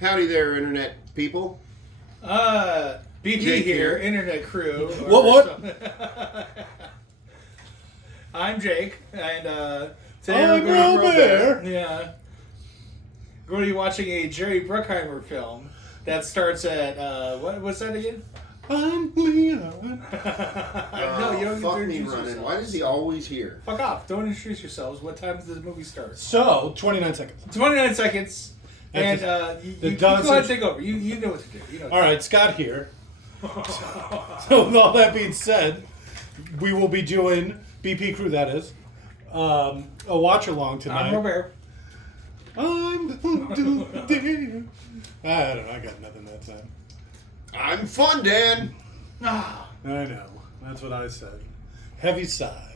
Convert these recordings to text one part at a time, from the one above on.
Howdy there, internet people. BP Jake here, here. internet crew. What? I'm Jake, and today I'm we're going to Robert. Yeah. We're going to be watching a Jerry Bruckheimer film that starts at, what's that again? I'm Leon. No, you don't Fuck get to me introduce running. yourselves. Why is he always here? Fuck off. Don't introduce yourselves. What time does the movie start? So, 29 seconds. 29 seconds. And you go ahead and take over. You know what to do. You know what All right, Scott here. So, with all that being said, we will be doing, BP Crew that is, a watch-along tonight. I'm Robert. I don't know, I got nothing that time. I'm fun, Dan. Ah. I know, that's what I said. Heavy sigh.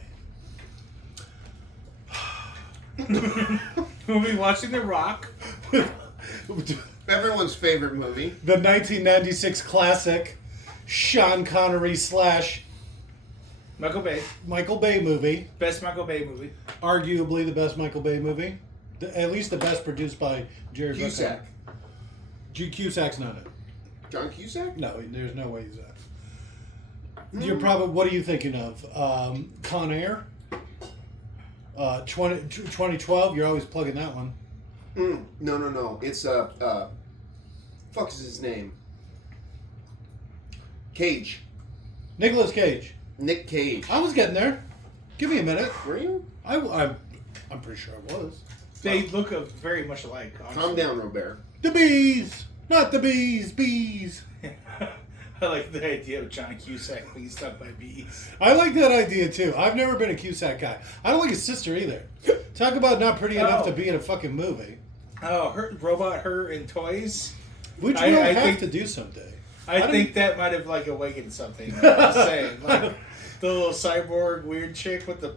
We'll be watching The Rock. Everyone's favorite movie. The 1996 classic Sean Connery / Michael Bay. Michael Bay movie. Best Michael Bay movie. Arguably the best Michael Bay movie. At least the best produced by Jerry Cusack. Bruckheimer. Cusack's not it. John Cusack? No, there's no way he's that. You're probably, what are you thinking of? Con Air? 2012, you're always plugging that one. No. It's, fuck is his name? Cage. Nicolas Cage. Nick Cage. I was getting there. Give me a minute. Were you? I'm pretty sure I was. They look very much alike. Honestly. Calm down, Robert. The bees! Not the bees, bees! I like the idea of John Cusack being stung by bees. I like that idea too. I've never been a Cusack guy. I don't like his sister either. Talk about not pretty enough to be in a fucking movie. Oh, her and toys. Which I we'll have think- to do someday. I think that might have awakened something. I'm just saying, the little cyborg weird chick with the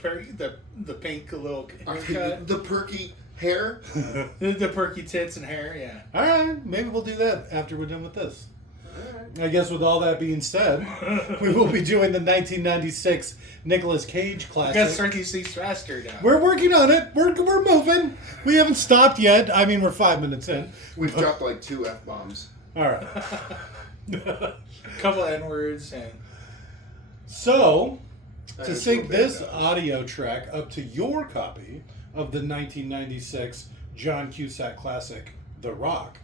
pink little haircut, The perky hair? the perky tits and hair. Yeah. All right, maybe we'll do that after we're done with this. I guess with all that being said, we will be doing the 1996 Nicolas Cage I classic. gotta start these things faster now. We're working on it. We're moving. We haven't stopped yet. I mean, we're 5 minutes in. We've dropped like 2 F-bombs. All right. A couple N-words and So, That to is sync what Band this does. audio track up to your copy of the 1996 John Cusack classic, The Rock,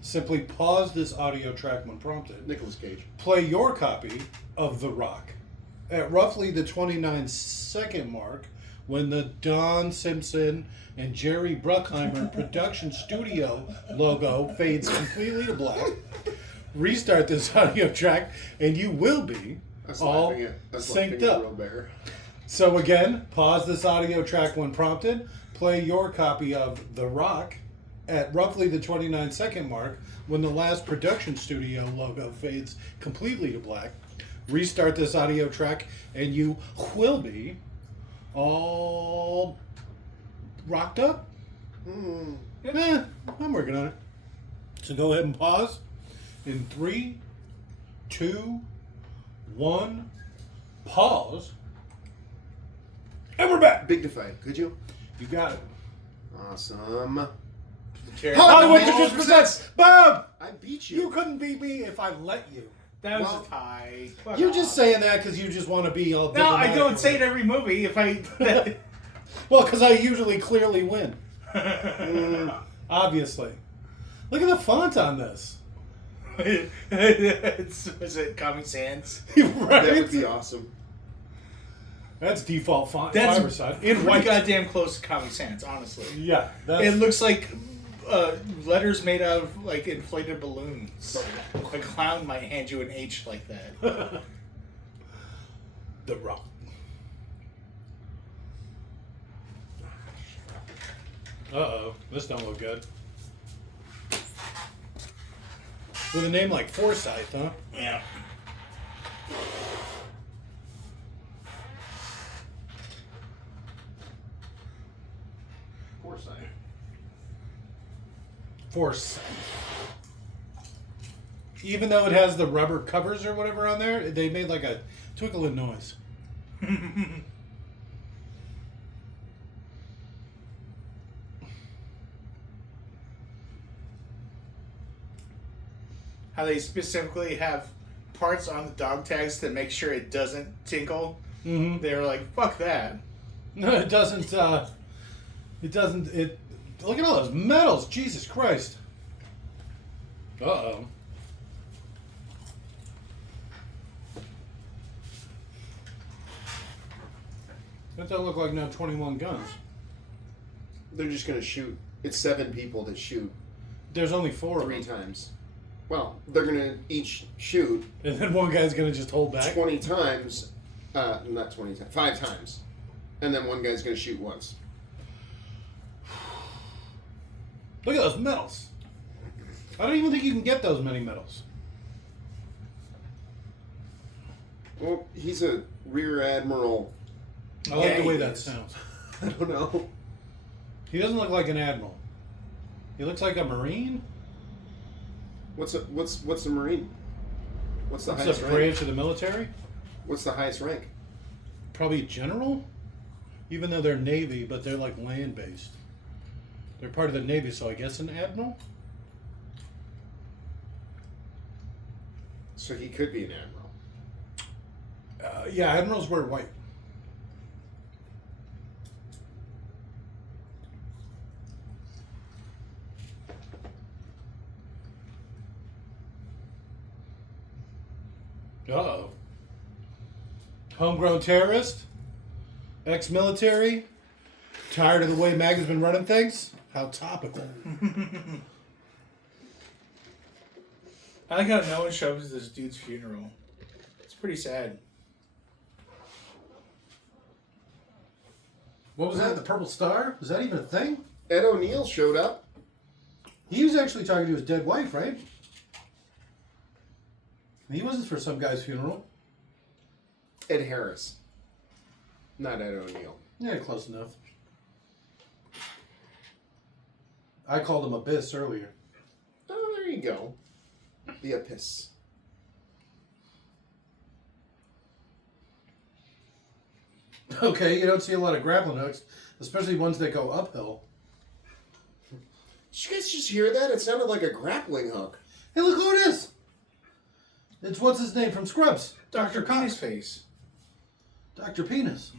simply pause this audio track when prompted. Nicolas Cage. Play your copy of The Rock at roughly the 29-second mark when the Don Simpson and Jerry Bruckheimer production studio logo fades completely to black. Restart this audio track and you will be all synced up. Robert. So again, pause this audio track when prompted. Play your copy of The Rock at roughly the 29-second mark when the last production studio logo fades completely to black. Restart this audio track and you will be all rocked up. I'm working on it. So go ahead and pause in 3, 2, 1, pause. And we're back. Big defy. Could you? You got it. Awesome. Hollywood just presents Bob. I beat you. You couldn't beat me if I let you. that was Well, a tie. Fuck You're off. just saying that because you just want to be all. No, I diplomatic don't with say it. it every movie. If I. Well, because I usually clearly win. Obviously. Look at the font on this. Is it Comic Sans? That would Right? be awesome. That's default font. That's Fireside. In pretty white. goddamn close to Comic Sans, honestly. Yeah. That's, It looks like letters made out of inflated balloons. A clown might hand you an H like that. The Rock. Uh-oh. This don't look good. With a name like Forsyth, huh? Yeah. Forsyth. Even though it has the rubber covers or whatever on there, they made like a twinkling noise. how they specifically have parts on the dog tags to make sure it doesn't tinkle. Mm-hmm. They were like, "Fuck that." No, it doesn't. It doesn't. It. Look at all those medals. Jesus Christ. Uh-oh. That doesn't look like no 21 guns. They're just gonna shoot. It's 7 people that shoot There's only 4 of 3 them. times. Well, they're gonna each shoot And then one guy's going to just hold back. 20 times. Not 20 times. 5 times, and then one guy's gonna shoot once. Look at those medals. I don't even think you can get those many medals. Well, he's a rear admiral. I like Yeah, the way he that is. sounds. I don't know. He doesn't look like an admiral. He looks like a marine. What's a marine? What's the It's highest a rank? branch of the military. What's the highest rank? Probably general. Even though they're Navy, but they're like land-based. They're part of the Navy, so I guess an admiral? So he could be an admiral. Yeah, admirals wear white. Uh-oh. Homegrown terrorist? Ex-military? Tired of the way Maggie's been running things? How topical. I like how no one shows up to this dude's funeral. It's pretty sad. What was that? The Purple Star? Is that even a thing? Ed O'Neill showed up. He was actually talking to his dead wife, right? He wasn't for some guy's funeral. Ed Harris. Not Ed O'Neill. Yeah, close enough. I called him Abyss earlier. Oh, there you go. The Abyss. Okay, you don't see a lot of grappling hooks, especially ones that go uphill. Did you guys just hear that? It sounded like a grappling hook. Hey, look who it is! It's what's his name from Scrubs? Dr. Penis Face. Dr. Penis.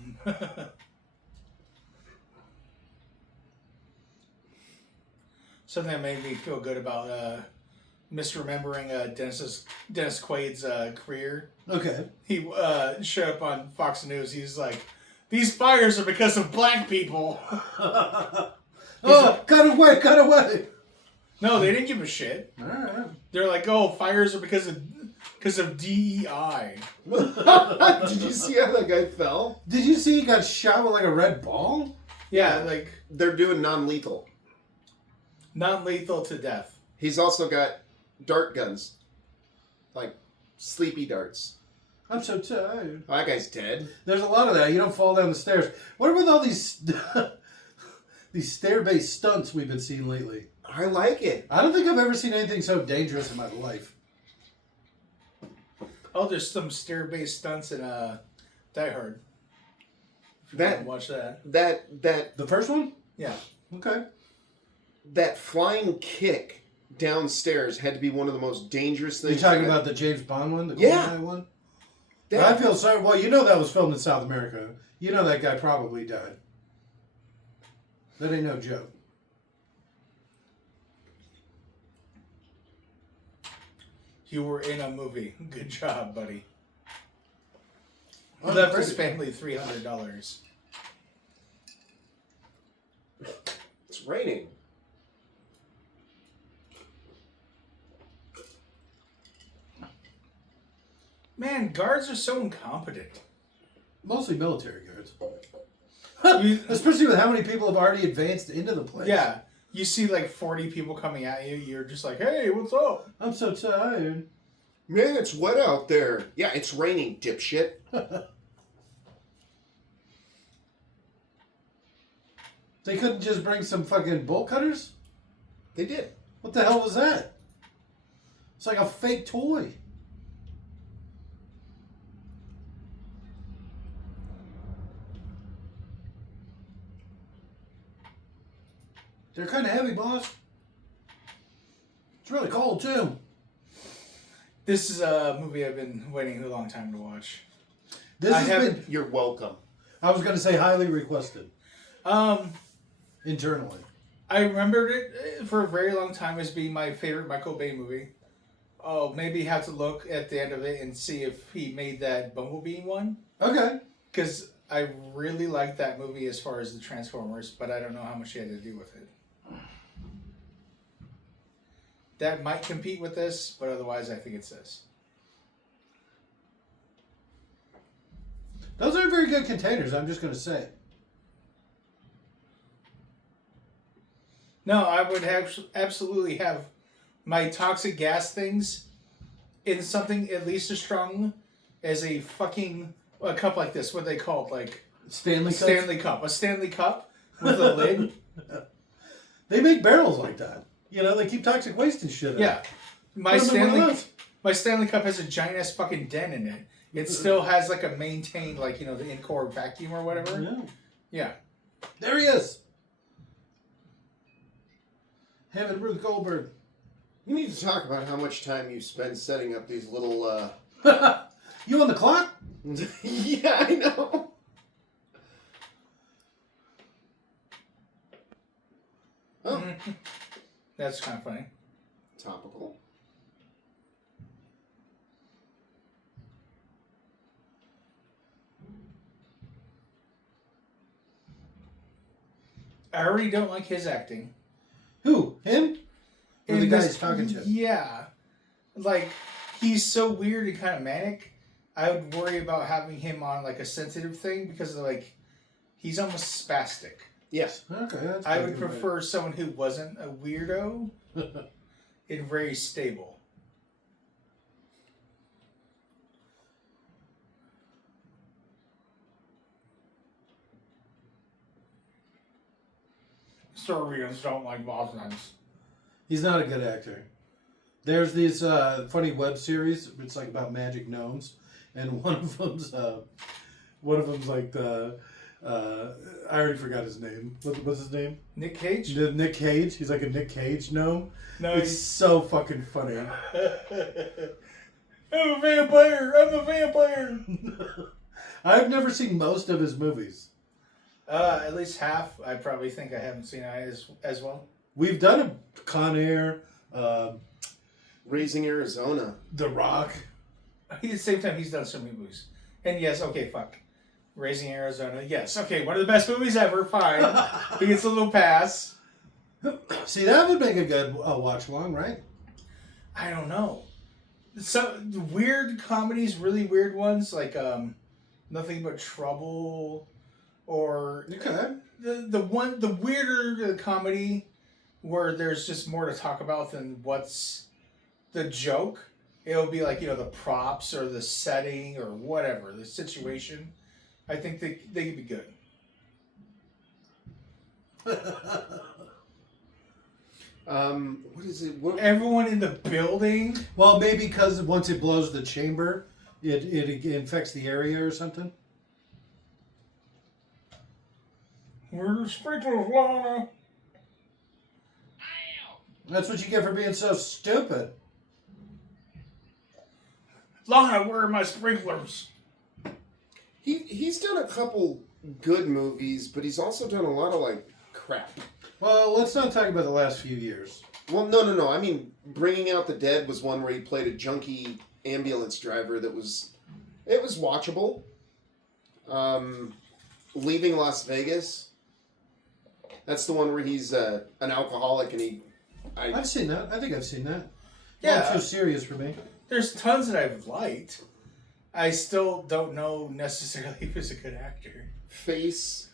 Something that made me feel good about misremembering Dennis Quaid's career. Okay. He showed up on Fox News. He's like, "These fires are because of black people." Oh, cut away, cut away! No, they didn't give a shit. Alright. They're like, "Oh, fires are because of DEI." Did you see how that guy fell? Did you see he got shot with like a red ball? Yeah, like They're doing non-lethal. non-lethal to death. He's also got dart guns. Like sleepy darts. I'm so tired. Oh, that guy's dead. There's a lot of that. You don't fall down the stairs. What are with all these these stair-based stunts we've been seeing lately? I like it. I don't think I've ever seen anything so dangerous in my life. Oh, there's some stair-based stunts in Die Hard. If you That- wanna watch that. That The first one? Yeah. Okay. that flying kick downstairs had to be one of the most dangerous You things. talking about the James Bond one? The Yeah. GoldenEye one? that? I feel sorry. Well, you know that was filmed in South America. You know that guy probably died. That ain't no joke. You were in a movie. Good job, buddy. He Oh, left his great. family $300. It's raining. Man, guards are so incompetent. Mostly military guards. You- Especially with how many people have already advanced into the place. Yeah. You see like 40 people coming at you, you're just like, "Hey, what's up?" I'm so tired. Man, it's wet out there. Yeah, it's raining, dipshit. They couldn't just bring some fucking bolt cutters? They did. What the hell was that? It's like a fake toy. They're kind of heavy, boss. It's really cold, too. This is a movie I've been waiting a long time to watch. This has been. You're welcome. I was going to say highly requested. Internally. I remembered it for a very long time as being my favorite Michael Bay movie. Oh, maybe have to look at the end of it and see if he made that Bumblebee one. Okay. Because I really liked that movie as far as the Transformers, but I don't know how much he had to do with it. That might compete with this, but otherwise I think it's this. Those are very good containers, I'm just going to say. No, I would have absolutely have my toxic gas things in something at least as strong as a cup like this. What they call it, like Stanley Cup? Stanley Cup. A Stanley Cup with a lid. They make barrels like that. You know, they keep toxic waste and shit in. Yeah. My Stanley Cup has a giant ass fucking dent in it. It still has like a maintained, like, you know, the in-core vacuum or whatever. Yeah. Yeah. There he is. Him and Ruth Goldberg. You need to talk about how much time you spend setting up these little, You on the clock? Yeah, I know. Oh. That's kind of funny. Topical. I already don't like his acting. Who? Him? Or the In guy this- he's talking to? Yeah. Like, he's so weird and kind of manic. I would worry about having him on, like, a sensitive thing because, like, he's almost spastic. Yes. Okay. That's I pretty would good. prefer someone who wasn't a weirdo and very stable. Serbians don't like Bosnians. He's not a good actor. There's these funny web series. It's like about magic gnomes, and one of them's like the. I already forgot his name. What's his name? Nick Cage? Nick Cage. He's like a Nick Cage gnome. No, It's so fucking funny. I'm a vampire! I'm a vampire! I've never seen most of his movies. At least half. I probably think I haven't seen it as well. We've done a Con Air, Raising Arizona. The Rock. At the same time, he's done so many movies. And yes, okay, fuck. Raising Arizona, yes. Okay, one of the best movies ever, fine. He gets a little pass. See, that would make a good watch along, right? I don't know. Some weird comedies, really weird ones, like Nothing But Trouble, or Okay. the weirder comedy where there's just more to talk about than what's the joke. It'll be like, you know, the props or the setting or whatever, the situation. I think they could be good. What is it? What? Everyone in the building. Well, maybe because once it blows the chamber, it infects the area or something. Where the sprinklers, Lana? That's what you get for being so stupid. Lana, where are my sprinklers? He's done a couple good movies, but he's also done a lot of like crap. Well, let's not talk about the last few years. Well, no. I mean, Bringing Out the Dead was one where he played a junkie ambulance driver that was watchable. Leaving Las Vegas. That's the one where he's an alcoholic and I've seen that. I think I've seen that. Yeah. Not too serious for me. There's tons that I've liked. I still don't know necessarily if he's a good actor. Face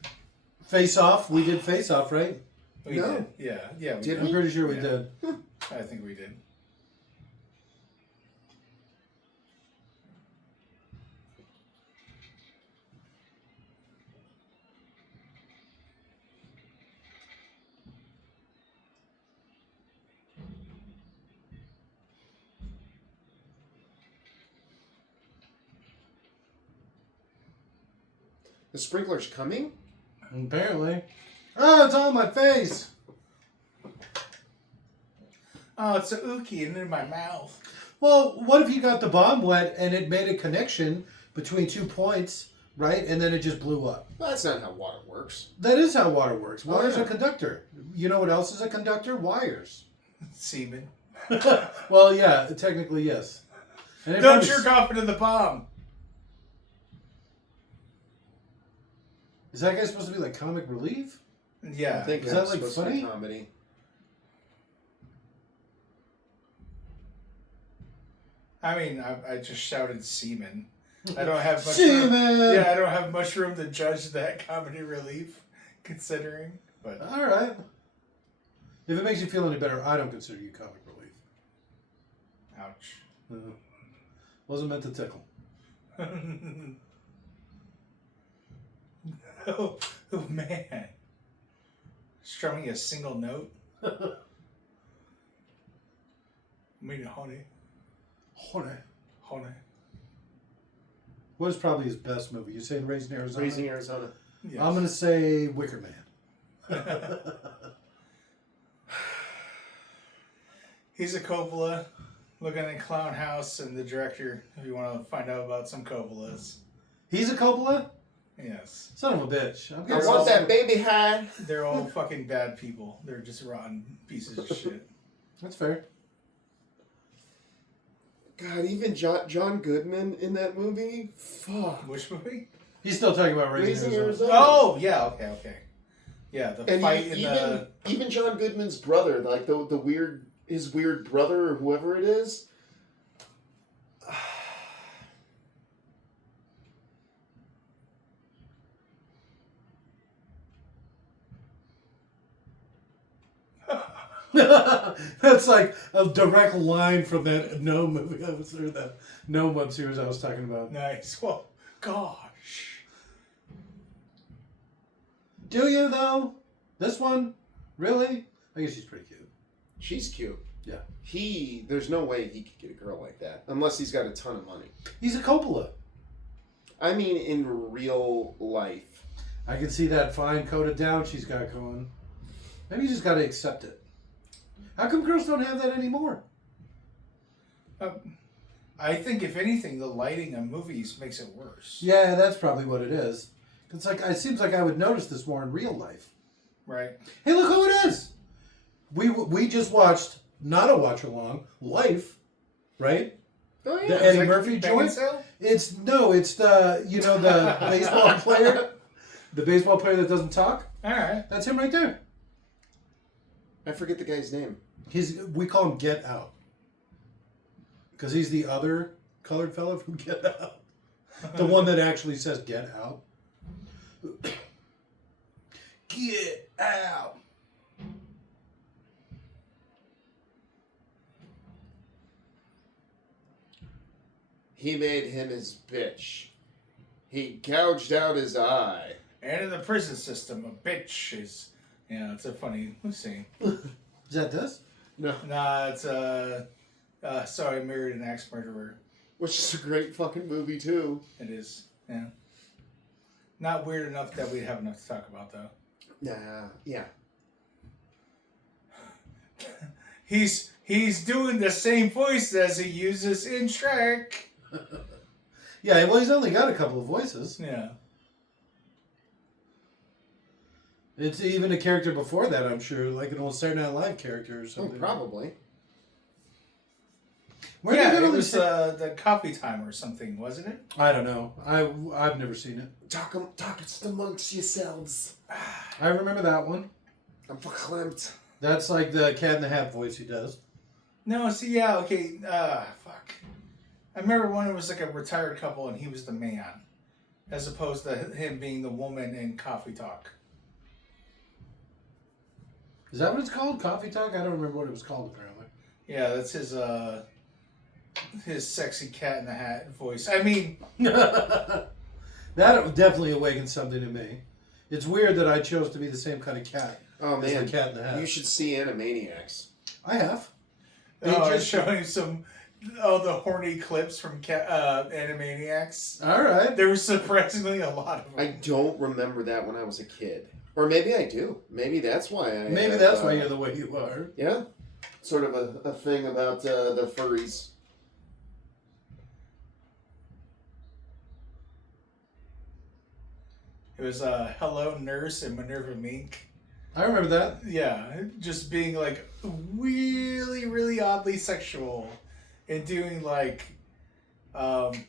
Off. We did Face Off, right? We No. did. Yeah. We Did I'm did. pretty sure we Yeah. did. I think we did. the sprinkler's coming. Apparently. Oh, it's on my face. Oh, it's a ookie and in my mouth. Well, what if you got the bomb wet and it made a connection between 2 points, right? And then it just blew up. Well, that's not how water works. That is how water works. Oh, Water's yeah. a conductor. You know what else is a conductor? Wires. Semen. Well, yeah, technically, yes. And it Don't probably- jerk off into the bomb. Is that guy supposed to be like comic relief? Yeah. I think Is that's that, like, supposed to be funny? comedy. I mean, I just shouted semen. I don't have much Semen! room. Yeah, I don't have much room to judge that comedy relief, considering. But All right. If it makes you feel any better, I don't consider you comic relief. ouch. Wasn't meant to tickle. Oh man. Strumming a single note. I mean, honey. Honey. What is probably his best movie? You saying Raising Arizona? Raising Arizona. Yes. I'm going to say Wicker Man. He's a Coppola, looking at Clown House, and the director, if you want to find out about some Coppolas. He's a Coppola? Yes. Son of a bitch. I'm I getting want that baby high. They're all fucking bad people. They're just rotten pieces of shit. That's fair. God, even John Goodman in that movie? Fuck. Which movie? He's still talking about Raising Raising Arizona. Arizona. Oh, yeah, okay. Yeah, the And fight in even, the... even John Goodman's brother, like the weird, his weird brother or whoever it is. That's like a direct line from that No movie I was, or that No web series I was talking about. Nice. Well, gosh. Do you though? This one? Really? I guess she's pretty cute. She's cute. Yeah. There's no way he could get a girl like that. Unless he's got a ton of money. He's a Coppola. I mean, in real life. I can see that fine coated down she's got going. Maybe you just got to accept it. How come girls don't have that anymore? I think, if anything, the lighting on movies makes it worse. Yeah, that's probably what it is. It's like it seems like I would notice this more in real life. Right. Hey, look who it is! We just watched not a watch along Life, right? Oh, yeah. The Eddie Like Murphy Bang and joint. Sale? It's the the baseball player, the baseball player that doesn't talk. All right. That's him right there. I forget the guy's name. We call him Get Out because he's the other colored fellow from Get Out, the one that actually says "Get Out." Get out. He made him his bitch. He gouged out his eye. And in the prison system, a bitch is... Yeah, it's a funny scene. Is that this? No. Nah, it's Sorry, I Married an Axe Murderer. Which is a great fucking movie, too. It is, yeah. Not weird enough that we have enough to talk about, though. Nah, yeah. He's doing the same voice as he uses in Shrek. Yeah, well, he's only got a couple of voices. Yeah. It's even a character before that, I'm sure, like an old Saturday Night Live character or Oh, something. probably. Where Yeah, did they it get was all these- the Coffee Time or something, wasn't it? I don't know. I've never seen it. Talk it amongst yourselves. I remember that one. I'm verklempt. That's like the Cat in the Hat voice he does. No, see, yeah, okay, fuck. I remember when it was like a retired couple and he was the man, as opposed to him being the woman in Coffee Talk. Is that what it's called? Coffee Talk? I don't remember what it was called, apparently. Yeah, that's his sexy Cat in the Hat voice. I mean, That definitely awakened something in me. It's weird that I chose to be the same kind of cat Oh, as man. the Cat in the Hat. You should see Animaniacs. I have. just showing some the horny clips from Animaniacs. All right. There was surprisingly a lot of them. I don't remember that when I was a kid. Or maybe I do. Maybe that's why I... Maybe that's why you're the way you are. Yeah. Sort of a thing about the furries. It was Hello Nurse and Minerva Mink. I remember that. Yeah, just being like really, really oddly sexual and doing like, like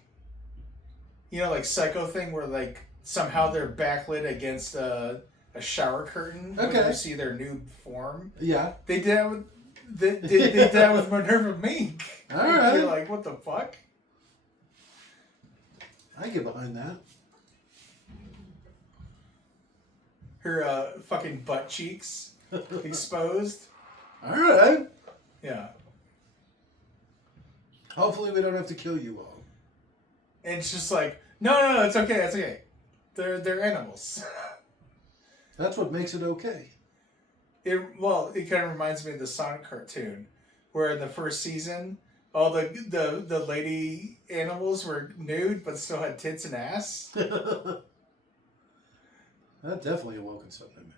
Psycho thing where like somehow they're backlit against a shower curtain when you see their new form. Yeah. They did that with they did that with Minerva Mink. All right. You're like, what the fuck? I get behind that. Her fucking butt cheeks exposed. All right. Yeah. Hopefully we don't have to kill you all. And it's just like, no, it's okay, it's okay. They're animals. That's what makes it okay. It kind of reminds me of the Sonic cartoon, where in the first season, all the lady animals were nude but still had tits and ass. That definitely awoken something in me.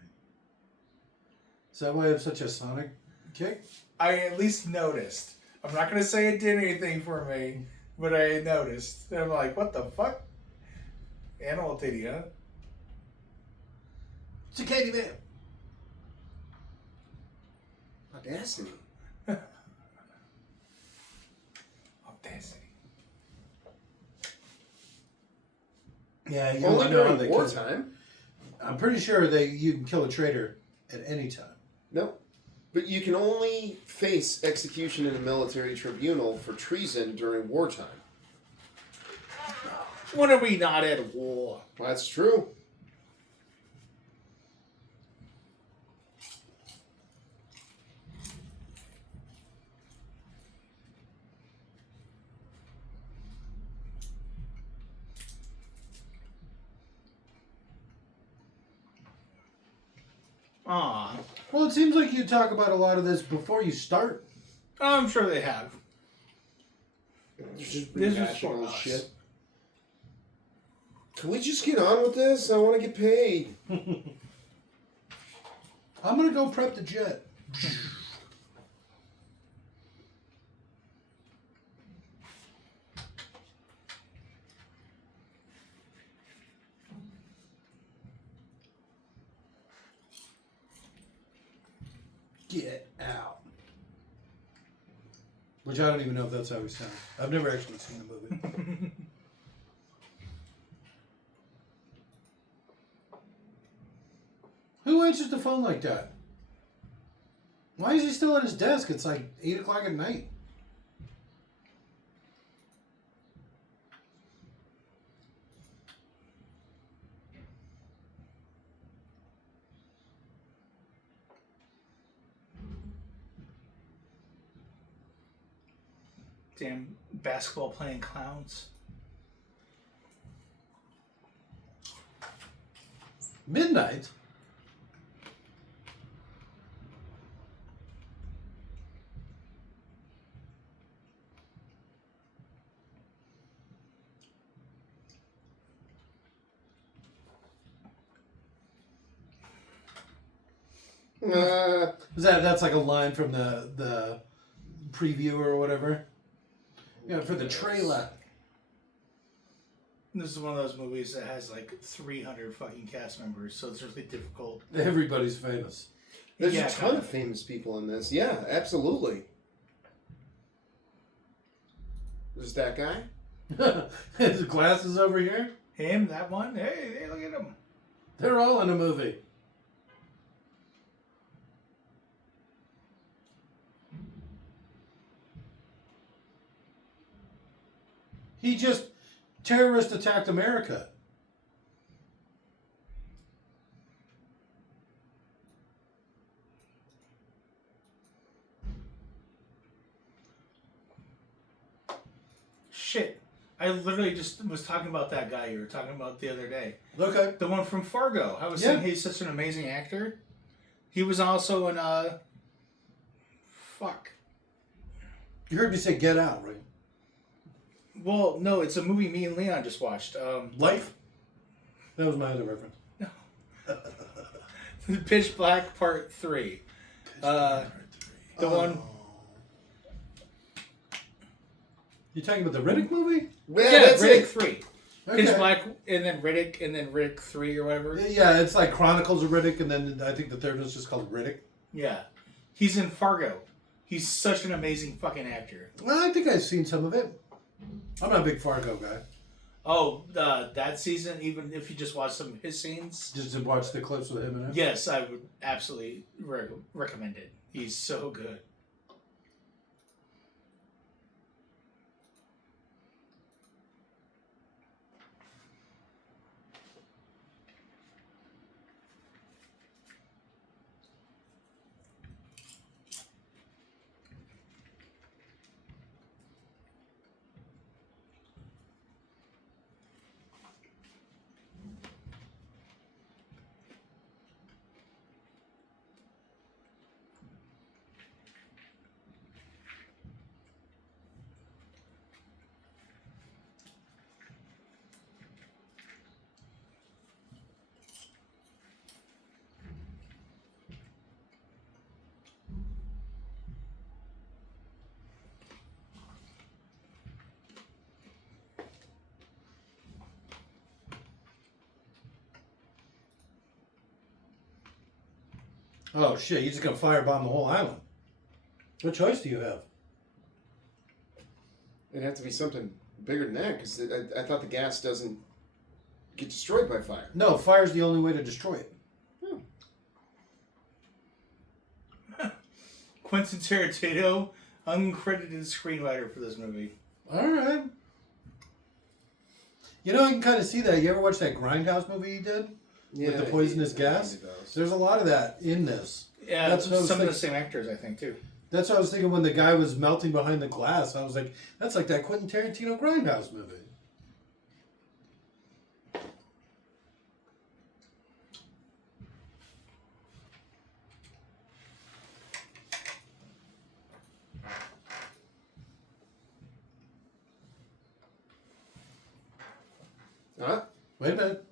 Is that why I have such a Sonic kick? I at least noticed. I'm not going to say it did anything for me, but I noticed. And I'm like, what the fuck? Animal titty, huh? It's a Katie man. Audacity. Audacity. Yeah, you Only don't know how during they kill. wartime. I'm pretty sure you can kill a traitor at any time. No. But you can only face execution in a military tribunal for treason during wartime. When are we not at war? Well, that's true. Aw. Well, it seems like you talk about a lot of this before you start. I'm sure they have. Just This is rehashing for old us. shit. Can we just get on with this? I want to get paid. I'm going to go prep the jet. Get out. Which I don't even know if that's how he sounds. I've never actually seen the movie. Who answers the phone like that? Why is he still at his desk? It's like 8 o'clock at night. Damn basketball playing clowns. Midnight? That's like a line from the preview or whatever. Yeah, for the trailer. This is one of those movies that has like 300 fucking cast members, so it's really difficult. Everybody's famous. There's Yeah, a ton of famous people in this. Yeah, absolutely. There's that guy. His glasses over here. Him, that one. Hey, look at him. They're all in a movie. He just terrorist attacked America. Shit. I literally just was talking about that guy you were talking about the other day. Okay. The one from Fargo. I was saying he's such an amazing actor. He was also in fuck. You heard me say Get Out, right? Well, no, it's a movie me and Leon just watched. Life? That was my other reference. Pitch Black Part 3. The one... You talking about the Riddick movie? Yeah, Yeah, that's Riddick it. 3. Okay. Pitch Black, and then Riddick 3 or whatever. Yeah, it's like Chronicles of Riddick, and then I think the third one's just called Riddick. Yeah. He's in Fargo. He's such an amazing fucking actor. Well, I think I've seen some of it. I'm not a big Fargo guy. Oh, that season, even if you just watch some of his scenes. Just to watch the clips with him in it? Yes, I would absolutely recommend it. He's so good. Oh, shit. You're just going to firebomb the whole island. What choice do you have? It'd have to be something bigger than that, because I thought the gas doesn't get destroyed by fire. No, fire's the only way to destroy it. Quentin Tarantino, uncredited screenwriter for this movie. All right. You know, you can kind of see that. You ever watch that Grindhouse movie he did? Yeah, with the poisonous gas? There's a lot of that in this. Yeah, That's what I was some of the thinking. same actors, I think, too. That's what I was thinking when the guy was melting behind the glass. I was like, that's like that Quentin Tarantino Grindhouse movie. Huh? Wait a minute.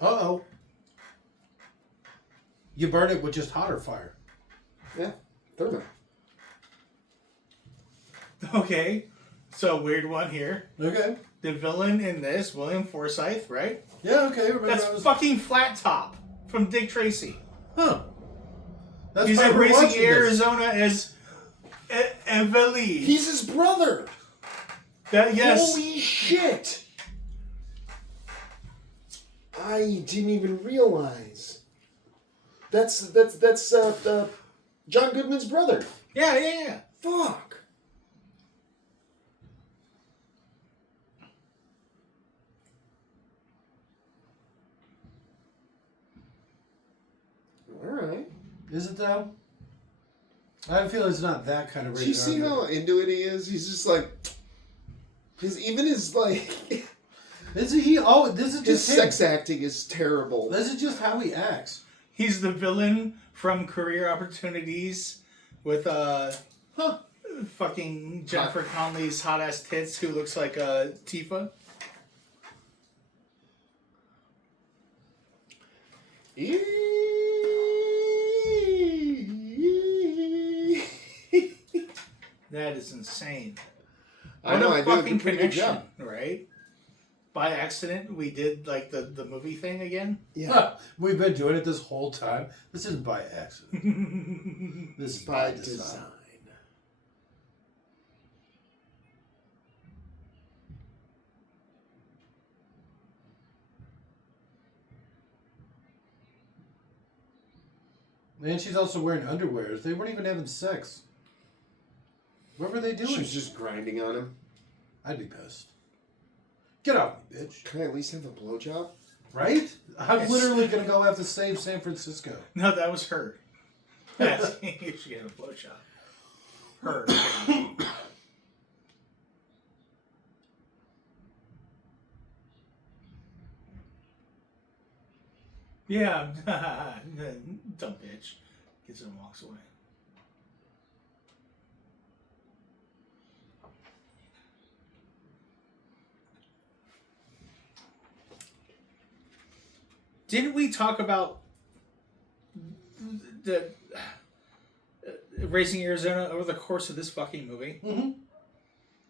Uh-oh. You burn it with just hotter fire. Yeah. Thermo. Okay, so weird one here. Okay. The villain in this, William Forsythe, right? Yeah, okay. Remember That's fucking Flat Top from Dick Tracy. Huh. That's He's why in we're Racing watching this. Arizona as Eveli. He's his brother. Yes. Holy shit! I didn't even realize. That's John Goodman's brother. Yeah. Fuck. All right. Is it though? I feel it's not that kind of Do rated you see R how movie. into it he is? He's just like his like This is his just him. sex acting is terrible. This is just how he acts. He's the villain from Career Opportunities with fucking Jennifer Connelly's hot ass tits who looks like Tifa. That is insane. I know. What I a did a fucking pretty good connection, job. right? By accident, we did like the movie thing again. Yeah. We've been doing it this whole time. This isn't by accident. This is By by design. design. And she's also wearing underwear. They weren't even having sex. What were they doing? She was just grinding on him. I'd be pissed. Get out, bitch. Can I at least have a blowjob? Right? I'm Yes. literally going to go have to save San Francisco. No, that was her. Asking if she had a blowjob. Her. Yeah. Dumb bitch. Gets up and walks away. Didn't we talk about the Racing Arizona over the course of this fucking movie? Mm-hmm.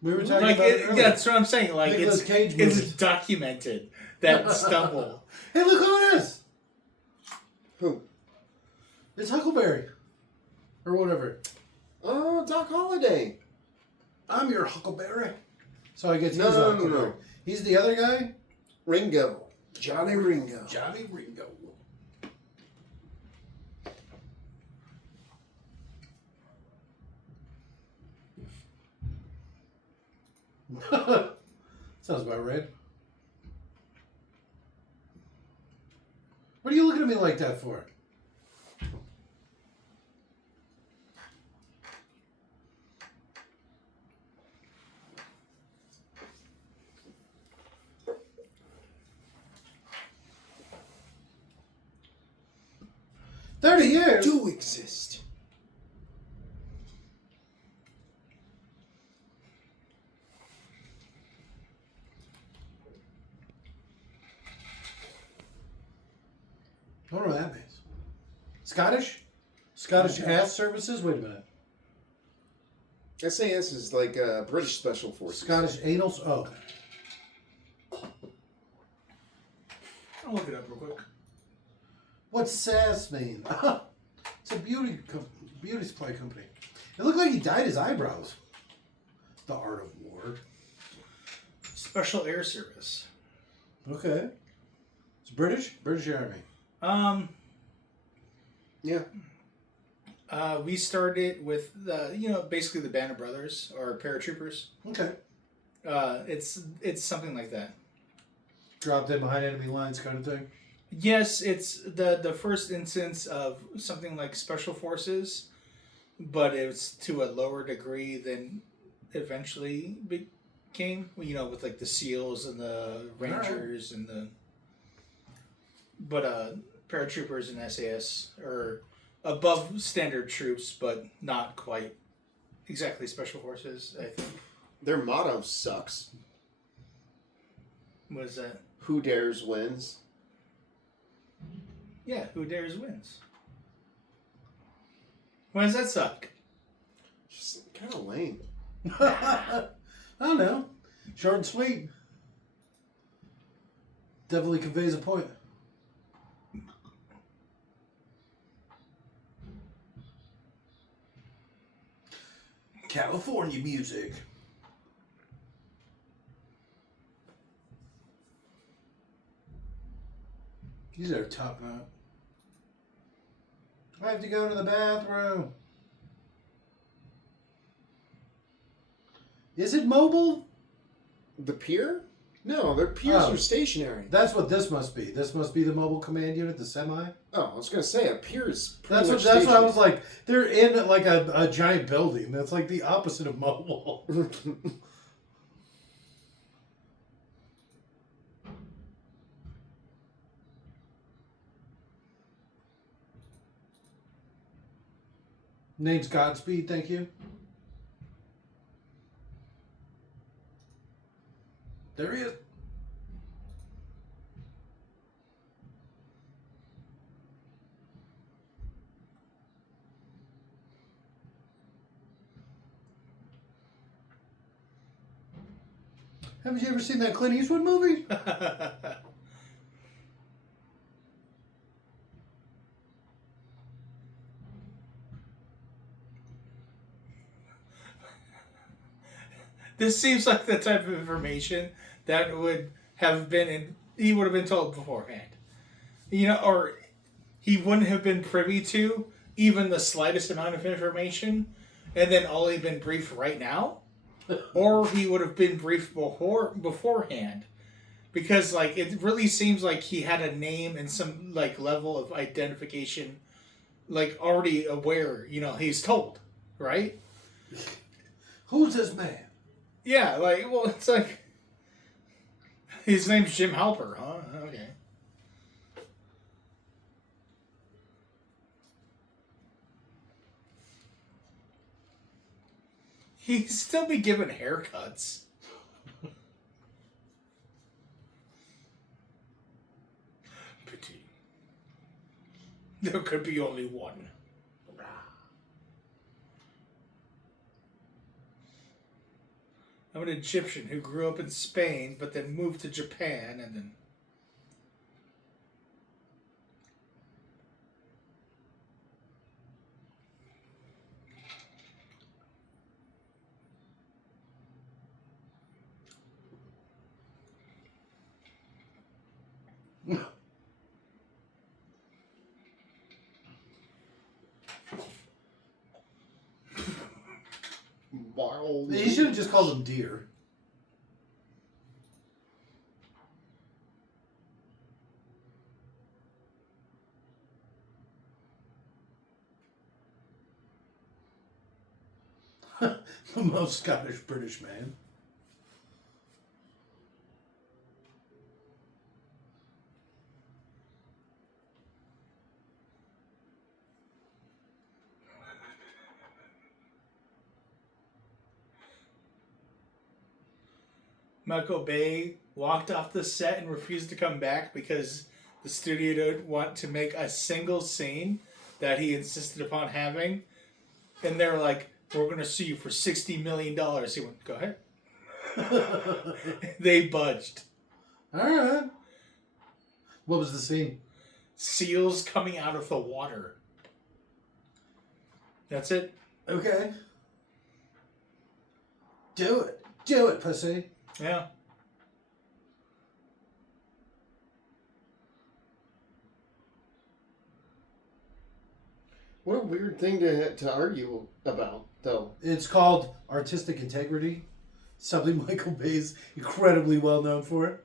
We were talking Like, about it earlier. yeah, that's what I'm saying. Like, Nicolas Cage it's movies. documented, that stumble. Hey, look who it is! Who? It's Huckleberry. Or whatever. Oh, Doc Holliday. I'm your Huckleberry. So I guess No, he's no, no, Huckleberry. no. He's the other guy? Ringo. Johnny Ringo. Johnny Ringo. Sounds about right. What are you looking at me like that for? $30 Do exist. I wonder what that means. Scottish? Scottish Ass Services? Wait a minute. SAS is like British Special Forces. Scottish Anals? Oh. I'll look it up real quick. What's SAS mean? It's a beauty supply company. It looked like he dyed his eyebrows. The art of war. Special Air Service. Okay. It's British? British Army. Yeah. We started with basically the Band of Brothers or paratroopers. Okay. It's something like that. Dropped in behind enemy lines kind of thing. Yes, it's the first instance of something like special forces, but it's to a lower degree than eventually became. With like the SEALs and the Rangers and the. But paratroopers and SAS are above standard troops, but not quite exactly special forces. I think. Their motto sucks. What is that? Who dares wins. Yeah, who dares wins. Why does that suck? Just kind of lame. I don't know. Short and sweet. Definitely conveys a point. California music. These are top notch. I have to go to the bathroom. Is it mobile? The pier? No, their piers Oh. are stationary. That's what this must be. This must be the mobile command unit, the semi. Oh, I was gonna say a pier is pretty That's what. much That's what I was stationary. like. They're in like a giant building. That's like the opposite of mobile. Name's Godspeed. Thank you. There he is. Haven't you ever seen that Clint Eastwood movie? This seems like the type of information that would have been he would have been told beforehand. Or he wouldn't have been privy to even the slightest amount of information, and then only been briefed right now. Or he would have been briefed beforehand. Because it really seems like he had a name and some level of identification already aware, he's told, right? Who's this man? Yeah, it's like his name's Jim Halper, huh? Okay. He'd still be given haircuts. Pity. There could be only one. I'm an Egyptian who grew up in Spain, but then moved to Japan, and then... Wild. You should have just called them deer. The most Scottish British man. Michael Bay walked off the set and refused to come back because the studio didn't want to make a single scene that he insisted upon having. And they're like, we're going to sue you for $60 million. He went, go ahead. They budged. All right. What was the scene? Seals coming out of the water. That's it. Okay. Do it. Do it, pussy. Yeah. What a weird thing to argue about, though. It's called artistic integrity. Something Michael Bay's incredibly well known for.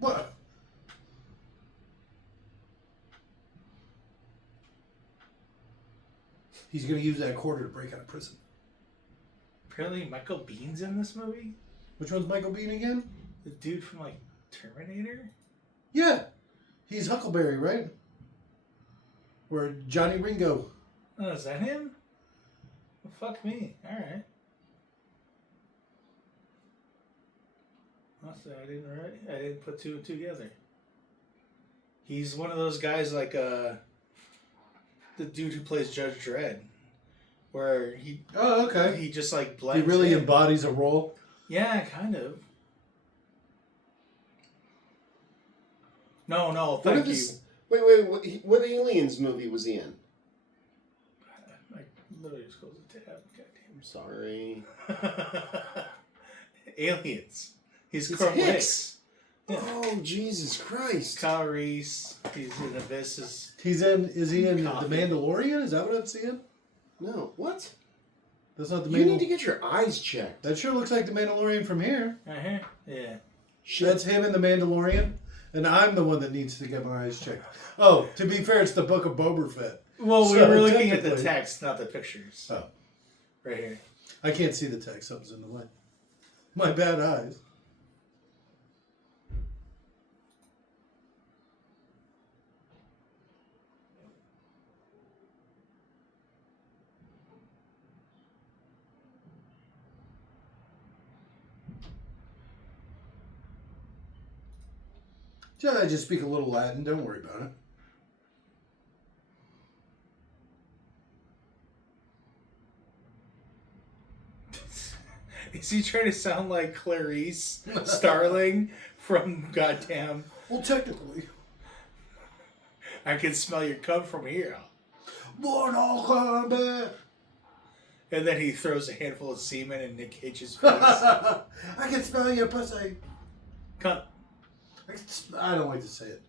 What? He's going to use that quarter to break out of prison. Apparently Michael Bihn's in this movie. Which one's Michael Biehn again? The dude from, like, Terminator? Yeah. He's Huckleberry, right? Or Johnny Ringo. Oh, is that him? Well, fuck me. Alright. I didn't put two and two together. He's one of those guys like the dude who plays Judge Dredd, where he he just like blends. He really in. embodies a role. Yeah, kind of. No, thank you. Wait, what Aliens movie was he in? I literally just closed the tab. I'm sorry. Goddamn. Aliens. He's It's Carl Hicks. Hicks. Yeah. Oh, Jesus Christ. Kyle Reese. He's in Abyss. Is he in Coffee. The Mandalorian? Is that what I'm seeing? No, what? That's not the You need Mandalorian. to get your eyes checked. That sure looks like the Mandalorian from here. Uh-huh. Yeah. That's him in the Mandalorian, and I'm the one that needs to get my eyes checked. Oh, to be fair, it's the Book of Boba Fett. Well, we So, were looking at the technically- text, not the pictures. Oh, Right here. I can't see the text. Something's in the way. My bad eyes. I just speak a little Latin. Don't worry about it. Is he trying to sound like Clarice Starling from goddamn Well, technically. I Can Smell Your Cum From Here? Mortal Kombat. And then he throws a handful of semen in Nick Cage's face. I can smell your pussy. Cunt. I don't like to say it.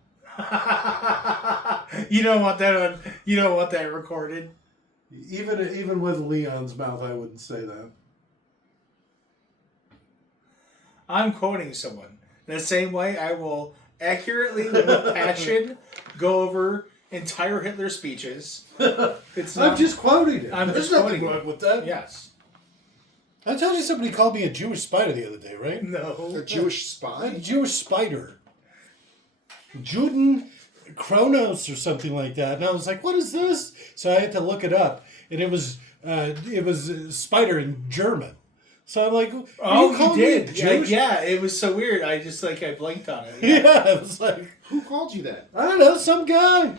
You don't want that on. You don't want that recorded. Even with Leon's mouth, I wouldn't say that. I'm quoting someone. In the same way, I will accurately, with passion, go over entire Hitler speeches. It's not, I'm just quoting it. I'm There's just nothing quoting wrong with that. Yes. I told you somebody called me a Jewish spider the other day, right? No. A Jewish A spy? Jewish spider. Juden Kronos or something like that. And I was like, what is this? So I had to look it up. And it was spider in German. So I'm like, Oh, you called me did. Jewish? Yeah, it was so weird. I just I blinked on it. Yeah, it was like, Who called you that? I don't know, some guy.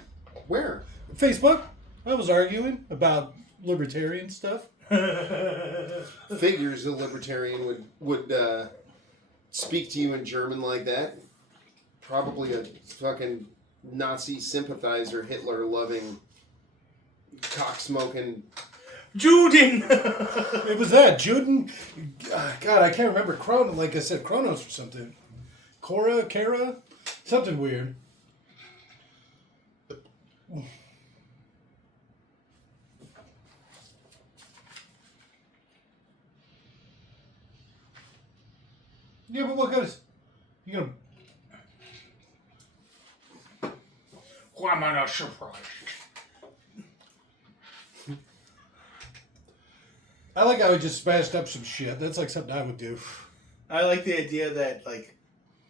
Where? Facebook. I was arguing about libertarian stuff. Figures a libertarian would speak to you in German like that. Probably a fucking Nazi sympathizer, Hitler loving, cock smoking. Juden! It was that Juden. God, I can't remember Chronos. Like I said, Chronos or something. Kara, something weird. Yeah, but what kind of... You gonna... Why am I not surprised? I like how he just smashed up some shit. That's like something I would do. I like the idea that,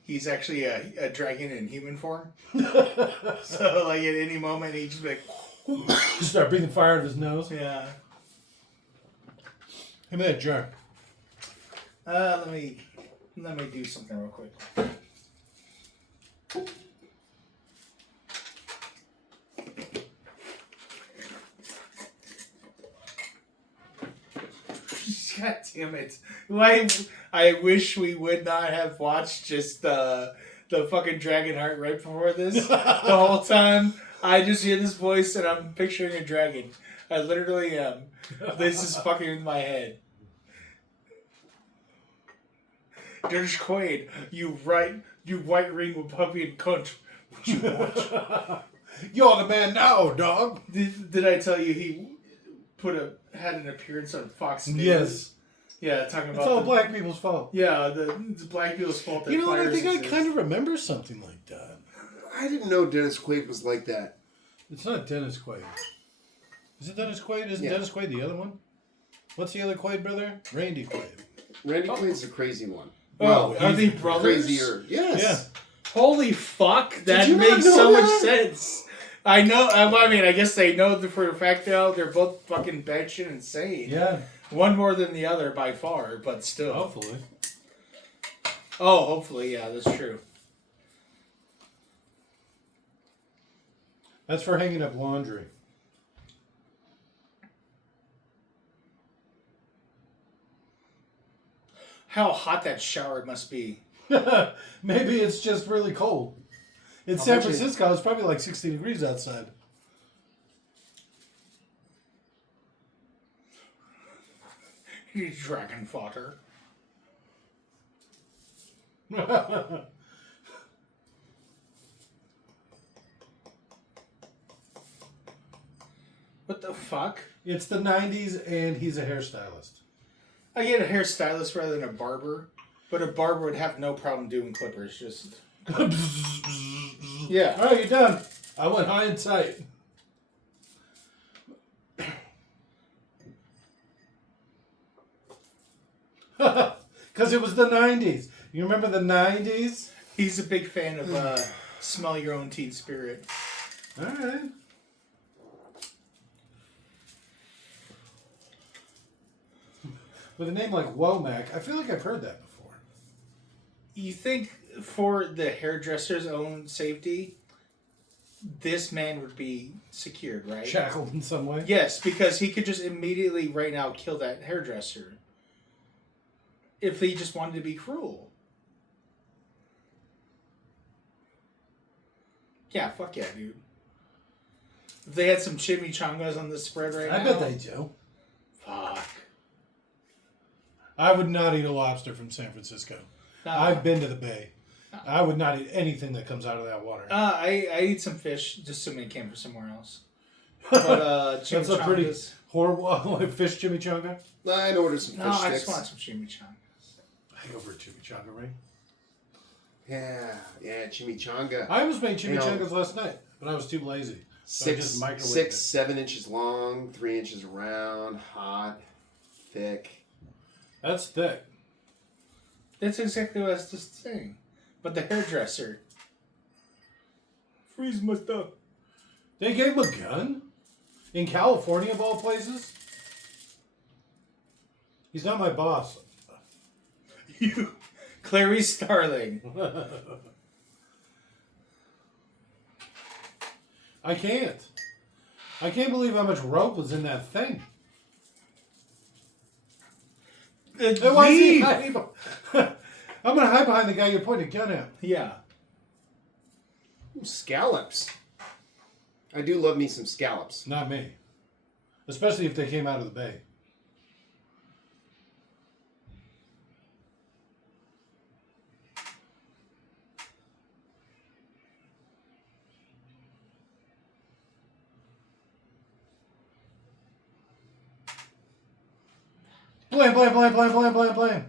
he's actually a dragon in human form. So, at any moment, he just be like... Start breathing fire out of his nose. Yeah. Give me that jar. Let me do something real quick. God damn it! I wish we would not have watched just the fucking dragon heart right before this. The whole time I just hear this voice and I'm picturing a dragon. I literally am. This is fucking in my head. There's Quaid, you white ring Republican cunt. What you want? You're the man now, dog. Did I tell you he had an appearance on Fox News? Yes. Yeah, talking about It's all black people's fault. Yeah, it's black people's fault. That You know what? I fires think I exist. kind of remember something like that. I didn't know Dennis Quaid was like that. It's not Dennis Quaid. Is it Dennis Quaid? Isn't Yeah. Dennis Quaid the other one? What's the other Quaid brother? Randy Quaid. Randy Quaid's the crazy one. Oh, are they he's brothers? Crazier. Yes. Yeah. Holy fuck! That you not makes know so that? much sense. I know. I mean, I guess they know for a fact though they're both fucking batshit insane. Yeah. One more than the other by far, but still. Hopefully. Oh, hopefully, yeah, that's true. That's for hanging up laundry. How hot that shower must be. Maybe it's just really cold. In San Francisco, it's probably like 60 degrees outside. You dragon fodder. What the fuck? It's the 90s and he's a hairstylist. I get a hairstylist rather than a barber, but a barber would have no problem doing clippers. Just yeah. All right, you're done. I went high and tight. Because it was the 90s. You remember the 90s? He's a big fan of smell your own teen spirit. All right. With a name like Womack, I feel like I've heard that before. You think for the hairdresser's own safety, this man would be secured, right? Shackled in some way? Yes, because he could just immediately right now kill that hairdresser. If he just wanted to be cruel. Yeah, fuck yeah, dude. If they had some chimichangas on the spread right now. I bet they do. Fuck. I would not eat a lobster from San Francisco. No. I've been to the Bay. I would not eat anything that comes out of that water. I eat some fish, just assuming it came from somewhere else. But That's a pretty horrible fish chimichanga. I'd order some fish No, sticks. I just want some chimichangas. I go for a chimichanga, right? Yeah, chimichanga. I almost made You know, chimichangas last night, but I was too lazy. So I just microwaved it. 7 inches long, 3 inches around, hot, thick. That's thick. That's exactly what I was just saying. But the hairdresser. Freeze my stuff. They gave him a gun? In California, of all places? He's not my boss. Clarice Starling. I can't believe how much rope was in that thing. Why is he hiding? I'm gonna hide behind the guy you're pointing a gun at. Yeah. Ooh, scallops. I do love me some scallops. Not me. Especially if they came out of the bay. Blame.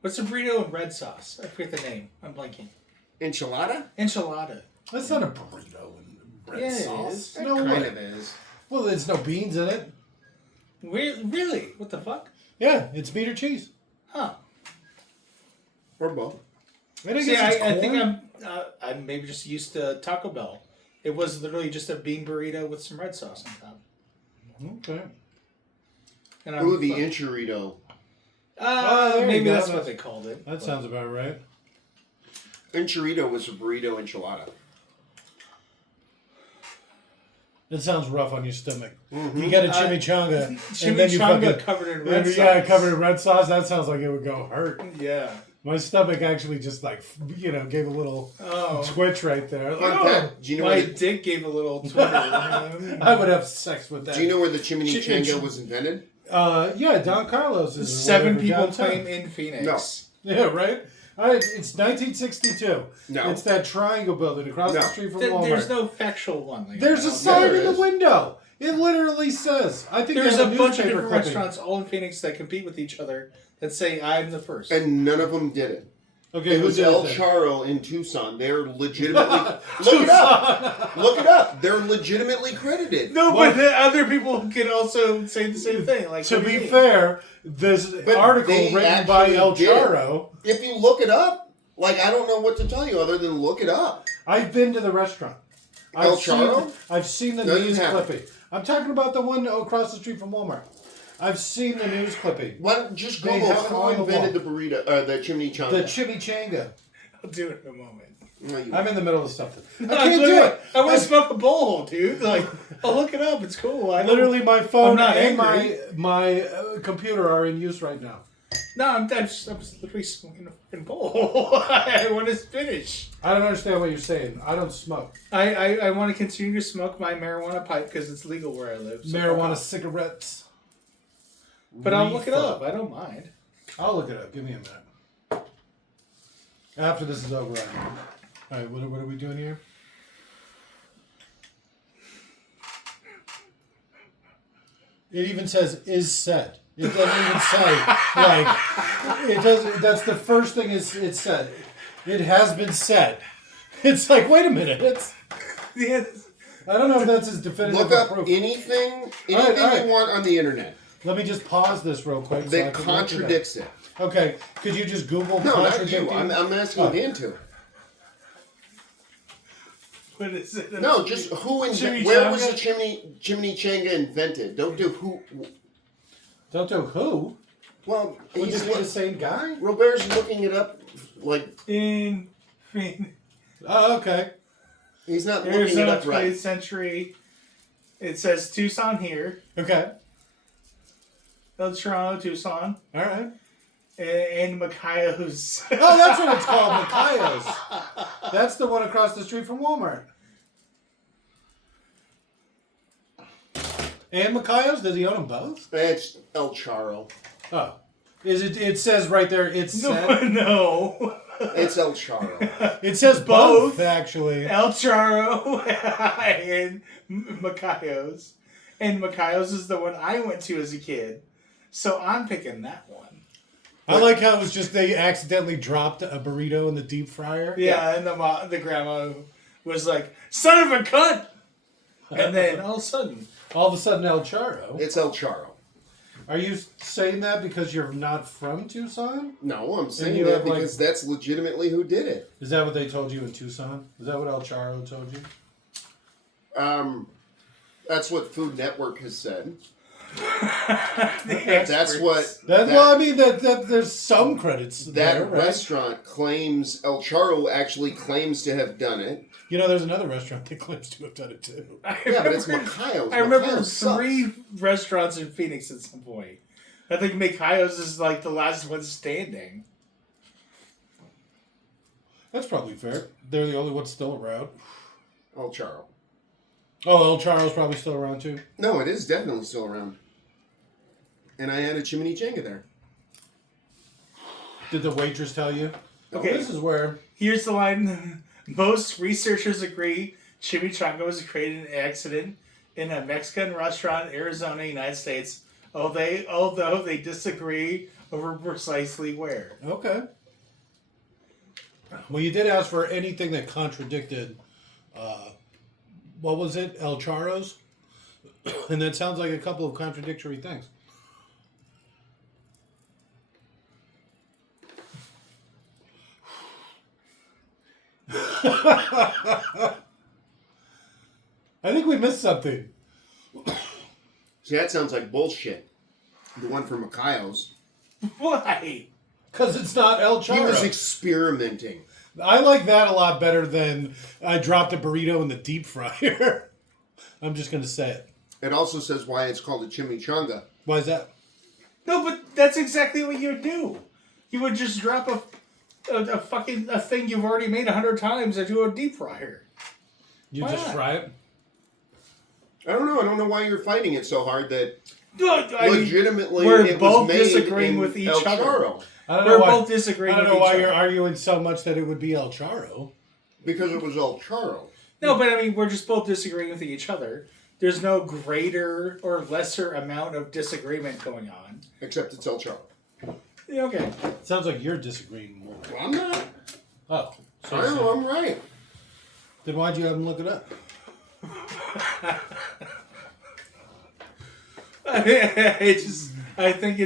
What's a burrito and red sauce? I forget the name. I'm blanking. Enchilada? Enchilada. That's not a burrito and red Yeah, it sauce. is. It No kind way. of is. Well, there's no beans in it. Really? What the fuck? Yeah, it's meat or cheese. Huh. Or both. And See, guess it's I think corn. I'm maybe just used to Taco Bell. It was literally just a bean burrito with some red sauce on top. Okay. And Ooh, the enchilada. there you maybe go. that's what they called it. That sounds about right. Enchilada was a burrito enchilada. It sounds rough on your stomach. Mm-hmm. You get a chimichanga, and then you Chimichanga fucking covered in red sauce. Yeah, covered in red sauce. That sounds like it would go hurt. Yeah. My stomach actually just gave a little twitch right there. Fun Oh, fact, do you know My where the, dick gave a little twitter. I would have sex with that. do you know where the chimichanga was invented? Yeah, Don Carlos is 7 whatever people downtown. claim in Phoenix. Yeah, right. It's 1962. No. It's that triangle building across the No. street from Walmart. There's no factual one. Like There's a that. sign there in the is. window. It literally says. I think There's they a have bunch of newspaper different clipping. restaurants all in Phoenix that compete with each other that say I'm the first. And none of them did it. Okay, It who was did El then? Charo in Tucson. They're legitimately... Look it up. Look it up. They're legitimately credited. No, What? but the other people can also say the same thing. Like, To what do be you mean? fair, this But article they written by actually El did. Charo. If you look it up, I don't know what to tell you other than look it up. I've been to the restaurant. El Charo? I've seen the No, you news haven't. clipping. I'm talking about the one across the street from Walmart. I've seen the news clipping. Why don't just They Google have it who on the invented the wall. burrito, the chimichanga. The chimichanga. I'll do it in a moment. No, you- I'm in the middle of something. I No, can't look do at- it. I want to smoke a bowl, dude. Like, I'll look it up. It's cool. I don't- Literally, my phone I'm not and angry. my computer are in use right now. No, I'm just literally smoking a fucking bowl. I want to finish. I don't understand what you're saying. I don't smoke. I want to continue to smoke my marijuana pipe because it's legal where I live. So Marijuana cigarettes. But I'll look it Reefer. up. I don't mind. I'll look it up. Give me a minute. After this is over, I know. All right, what are we doing here? It even says "is said." It doesn't even say like it doesn't. That's the first thing it said. It has been said. It's like, wait a minute. It's Yes. I don't know if that's as definitive Look a up proof. anything All right. you want on the internet Let me just pause this real quick. so I that can look it up. contradicts it. Okay, could you just Google No, not contradicting? you. I'm asking Oh. Dan to. What is it? No, just who Chimichanga? where was the chimichanga invented? Don't do who. Don't do who? Well, Would he's this be the same guy? Robert's looking it up. Like In Phoenix. Oh, okay. he's not looking it Arizona up 20th right. century. It says Tucson here. Okay. Toronto, Tucson. All right. And Macayo's. Oh, that's what it's called, Macayo's. That's the one across the street from Walmart. And Macayo's? Does he own them both? It's El Charo. Oh. Is it? It says right there. It's said. No. It's El Charo. It says both, Both. actually. El Charo and Macayo's. And Macayo's is the one I went to as a kid. So I'm picking that one. I like how it was just they accidentally dropped a burrito in the deep fryer. Yeah, and the grandma was like, "Son of a cunt!" And then all of a sudden, All of a sudden, El Charo. It's El Charo. Are you saying that because you're not from Tucson? No, I'm saying you that have, like- because that's legitimately who did it. Is that what they told you in Tucson? Is that what El Charo told you? That's what Food Network has said. That's what. Well, I mean, that there's some credits That there, right? restaurant claims El Charro actually claims to have done it. You know, there's another restaurant that claims to have done it too. Yeah, but it's Mikhail's. I remember Mikhail's 3 restaurants in Phoenix at some point. I think Mikhail's is like the last one standing. That's probably fair. They're the only ones still around. El Charro. Oh, El Charro's probably still around too. No, it is definitely still around. And I had a chimichanga there. Did the waitress tell you? Okay. Oh, this is where. Here's the line. Most researchers agree chimichanga was created in an accident in a Mexican restaurant in Arizona, United States, although they disagree over precisely where. Okay. Well, you did ask for anything that contradicted, what was it, El Charro's? And that sounds like a couple of contradictory things. I think we missed something. See, that sounds like bullshit. The one from Mikhail's. Why? Because it's not El Charro. He was experimenting. I like that a lot better than I dropped a burrito in the deep fryer. I'm just going to say it. It also says why it's called a chimichanga. Why is that? No, but that's exactly what you would do. You would just drop a thing you've already made 100 times into a deep fryer. You Why just not? fry it? I don't know. I don't know why you're fighting it so hard that I mean, legitimately we're it both was made disagreeing in with each El other. Charro. I don't We're know why, both disagreeing I don't with know each why other. you're arguing so much that it would be El Charro. Because it was El Charro. No, but I mean, we're just both disagreeing with each other. There's no greater or lesser amount of disagreement going on. Except it's El Charro. Yeah, okay. Sounds like you're disagreeing more. Well, I'm not. Oh. So I know, I'm right. Then why'd you have him look it up? I think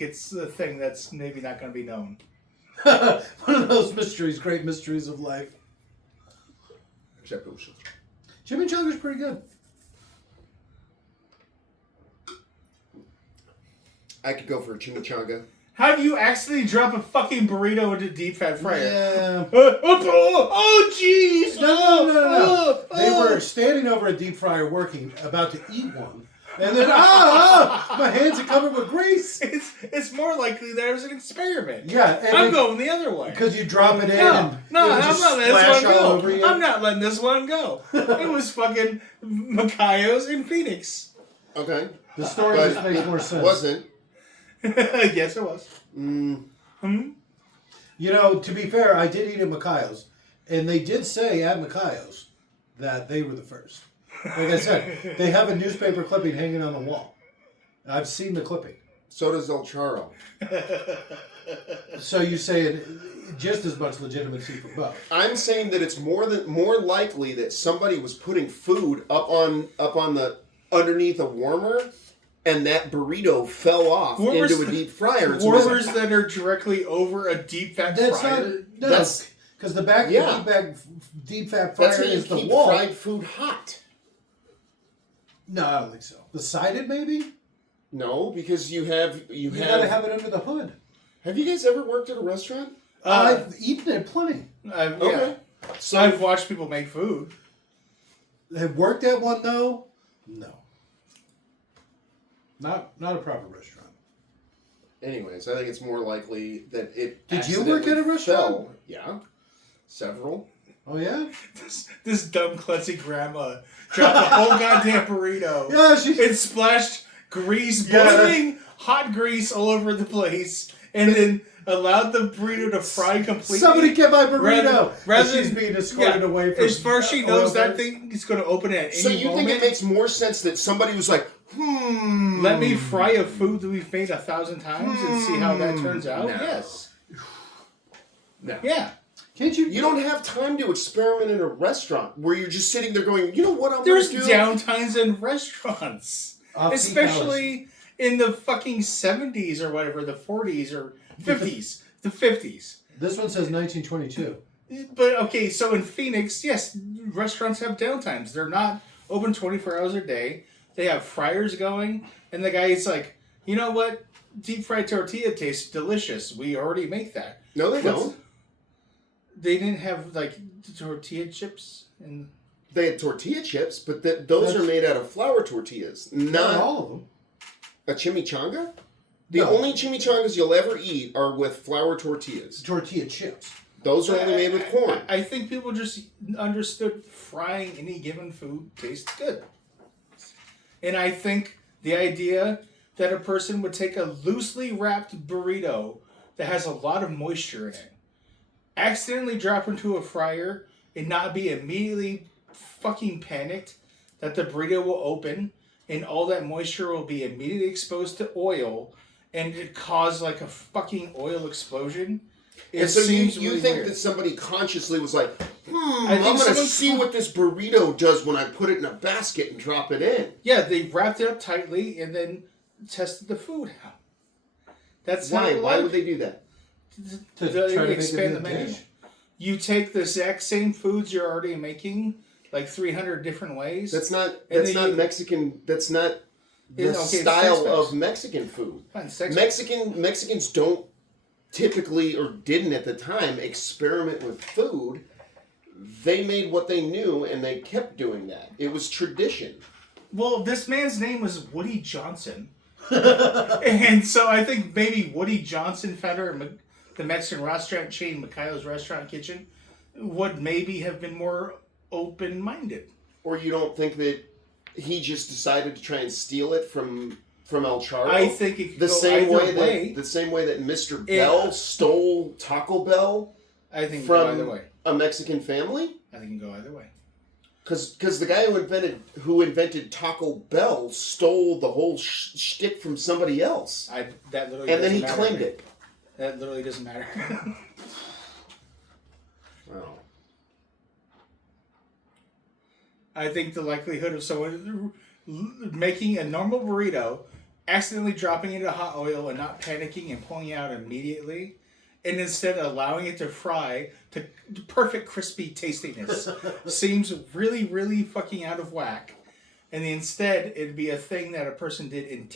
it's a thing that's maybe not going to be known. One of those mysteries, great mysteries of life. Except it was Chimichanga's pretty good. I could go for a chimichanga. How do you accidentally drop a fucking burrito into deep fat fryer? Yeah. Oh, jeez! No. They were standing over a deep fryer working, about to eat one. And then, my hands are covered with grease. It's more likely that it was an experiment. Yeah. And I'm going the other way. because you drop it in No, and I'm it'll not just letting this splash one all over go. you. I'm not letting this one go. It was fucking Mikhail's in Phoenix. Okay. The story But just makes more sense. Wasn't. Yes, it was. You know, to be fair, I did eat at Mikhail's, and they did say at Mikhail's that they were the first. Like I said, they have a newspaper clipping hanging on the wall. I've seen the clipping. So does El Charro. So you say it just as much legitimacy for both. I'm saying that it's more likely that somebody was putting food up on the underneath a warmer, and that burrito fell off Warmers- into a deep fryer. And Warmers that are directly over a deep fat fryer. That's because the back Yeah. of the deep fat fryer That's how you is the keep wall. fried food hot. No, I don't think so. The sided maybe. No, because you gotta have it under the hood. Have you guys ever worked at a restaurant? I've eaten it plenty. Okay. So I've watched people make food. Have worked at one though? No. Not a proper restaurant. anyways, I think it's more likely that it. Did you work at a accidentally restaurant? fell. Yeah, several. Oh yeah. This dumb klutzy grandma dropped a whole goddamn burrito. Yeah, she. It splashed grease, Yeah. boiling hot grease all over the place, and then allowed the burrito to fry completely. Somebody get my burrito. Rather And she's than- being escorted away from. As far as she knows, that thing is going to open at any So you moment. think it makes more sense that somebody was like, Let me fry a food that we've made 1,000 times and see how that turns out? No. Yes. No. Yeah. Can't you? You don't have time to experiment in a restaurant where you're just sitting there going, you know what I'm There's going to do? downtimes in restaurants. Off-peak Especially in the fucking 70s or whatever, the 40s or 50s. The 50s. This one says 1922. But, okay, so in Phoenix, yes, restaurants have downtimes. They're not open 24 hours a day. They have fryers going, and the guy's like, you know what? Deep fried tortilla tastes delicious. We already make that. No, they don't. They didn't have like tortilla chips and. They had tortilla chips, but those are made out of flour tortillas. Not all of them. A chimichanga? The only chimichangas you'll ever eat are with flour tortillas. Tortilla chips. Those are only made with corn. I think people just understood frying any given food tastes good. And I think the idea that a person would take a loosely wrapped burrito that has a lot of moisture in it, accidentally drop into a fryer, and not be immediately fucking panicked that the burrito will open and all that moisture will be immediately exposed to oil and it cause like a fucking oil explosion. And so you think weird. That somebody consciously was like, I'm going to see what this burrito does when I put it in a basket and drop it in. Yeah, they wrapped it up tightly and then tested the food out. That's why? Why would they do that? To expand the menu. You take the exact same foods you're already making, like 300 different ways. That's not Mexican. That's not the style of Mexican food. Mexicans don't typically, or didn't at the time, experiment with food. They made what they knew, and they kept doing that. It was tradition. Well, this man's name was Woody Johnson. And so I think maybe Woody Johnson, founder of the Mexican restaurant chain Mikhail's Restaurant Kitchen, would maybe have been more open-minded. Or you don't think that he just decided to try and steal it from El Charro? I think it could the go same either way way. The same way that Mr. Bell stole Taco Bell. I think from it can go either way. A Mexican family. I think it can go either way. Because the guy who invented Taco Bell stole the whole shtick from somebody else. And then he claimed it. That literally doesn't matter. Wow. I think the likelihood of someone making a normal burrito, accidentally dropping it into hot oil and not panicking and pulling it out immediately, and instead allowing it to fry to perfect crispy tastiness seems really, really fucking out of whack. And instead, it'd be a thing that a person did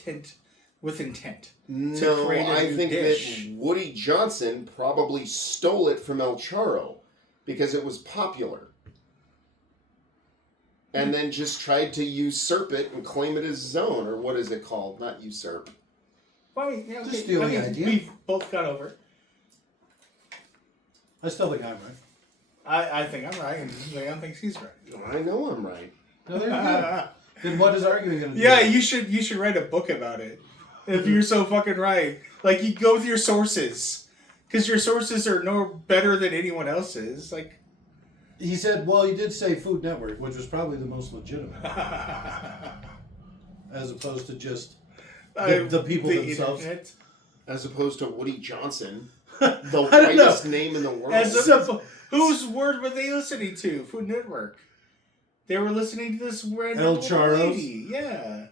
with intent. No, I think that Woody Johnson probably stole it from El Charro because it was popular. And then just tried to usurp it and claim it as his own, or what is it called? Not usurp. Well, yeah, okay. Just stealing the idea. We've both got over it. I still think I'm right. I think I'm right, and Leon thinks he's right. I know I'm right. No, there you go. Then what is arguing going to do? Yeah, you should write a book about it. If you're so fucking right. Like, you go with your sources. Because your sources are no better than anyone else's. Like, he said, well, he did say Food Network, which was probably the most legitimate. As opposed to just the people themselves. Internet. As opposed to Woody Johnson, the whitest name in the world. Whose word were they listening to? Food Network. They were listening to this random El Charros. lady. Yeah.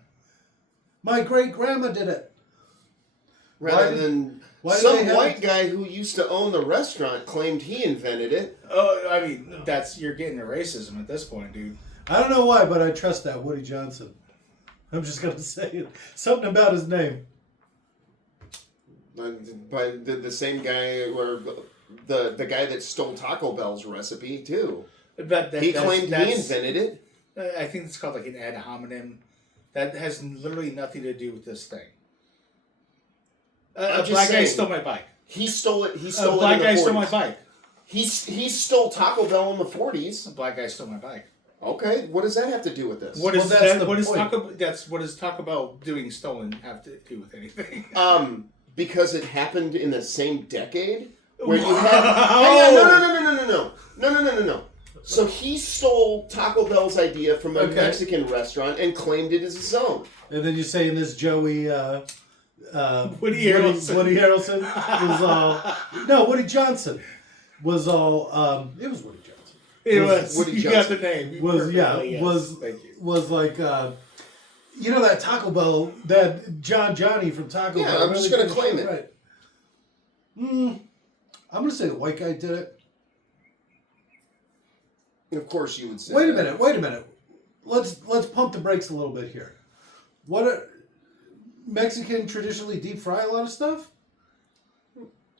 My great-grandma did it. Rather than some white guy who used to own the restaurant claimed he invented it. Oh, I mean, you're getting to racism at this point, dude. I don't know why, but I trust that Woody Johnson. I'm just going to say it. Something about his name. By the same guy, or the guy that stole Taco Bell's recipe, too. But he claimed he invented it. I think it's called like an ad hominem. That has literally nothing to do with this thing. A black guy stole my bike. He stole it. He stole it in the 40s. A black guy stole my bike. He stole Taco Bell in the 40s. A black guy stole my bike. Okay, what does that have to do with this? What does Taco Bell doing stolen have to do with anything? Because it happened in the same decade where you had. No. So he stole Taco Bell's idea from a Mexican restaurant and claimed it as his own. And then you're saying this Joey. Woody Harrelson. Woody Harrelson was all. No, Woody Johnson was all. It was Woody Johnson. It was. Woody You Johnson. got the name. Was like. You know that Taco Bell, that Johnny from Taco Bell. Yeah, I'm just going to claim it. Right. I'm going to say the white guy did it. Of course you would say Wait a minute. Let's pump the brakes a little bit here. Mexican traditionally deep fry a lot of stuff?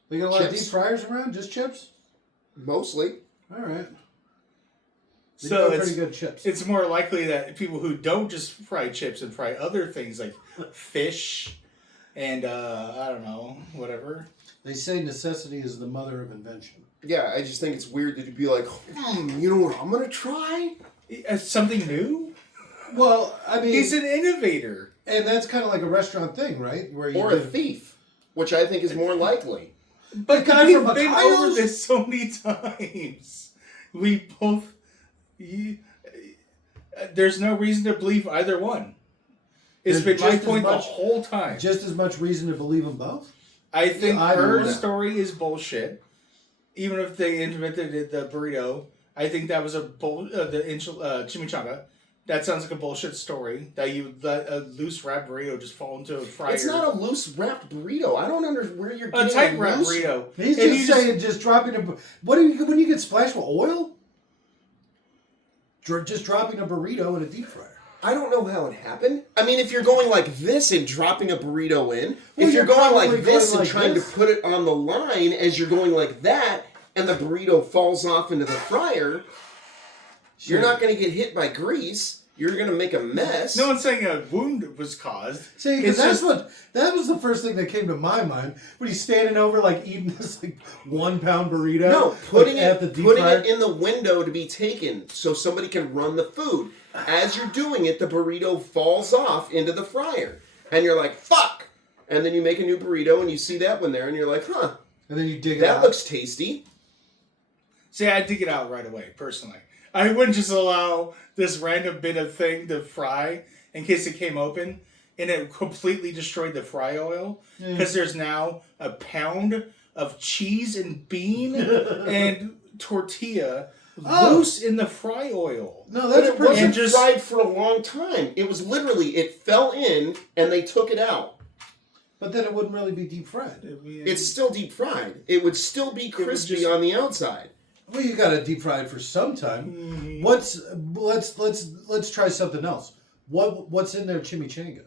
They got a lot of deep fryers around? Just chips? Mostly. All right. So it's pretty good chips. It's more likely that people who don't just fry chips and fry other things like fish and I don't know, whatever. They say necessity is the mother of invention. Yeah, I just think it's weird that you'd be like, you know what I'm gonna try? Something new? Well, I mean, he's an innovator, and that's kind of like a restaurant thing, right? Where you or a thief, which I think is more likely. But we've been over this so many times. We both. There's no reason to believe either one. It's been my point the whole time. Just as much reason to believe them both? I think her story is bullshit. Even if they invented the burrito, I think that was the chimichanga. That sounds like a bullshit story. That you let a loose wrapped burrito just fall into a fryer. It's not a loose wrapped burrito. I don't understand where you're getting a tight wrapped burrito. He's just saying just dropping a. What do you when you get splashed with oil? Just dropping a burrito in a deep fryer. I don't know how it happened. I mean, if you're going like this and dropping a burrito in, if you're going like this and trying to put it on the line as you're going like that, and the burrito falls off into the fryer, you're not going to get hit by grease. You're going to make a mess. No one's saying a wound was caused. See, because that was the first thing that came to my mind when he's standing over like eating this like 1 pound burrito. No, putting it in the window to be taken so somebody can run the food. As you're doing it, the burrito falls off into the fryer, and you're like, "Fuck!" And then you make a new burrito, and you see that one there, and you're like, "Huh?" And then you dig it out. That looks tasty. See, I'd dig it out right away, personally. I wouldn't just allow this random bit of thing to fry in case it came open and it completely destroyed the fry oil. Because there's now a pound of cheese and bean and tortilla loose in the fry oil. No, that's but it wasn't fried for a long time. It was literally, it fell in and they took it out. But then it wouldn't really be deep fried. It's still deep fried. It would still be crispy on the outside. Well, you got to deep fry it for some time. Mm-hmm. Let's try something else. What's in their chimichanga?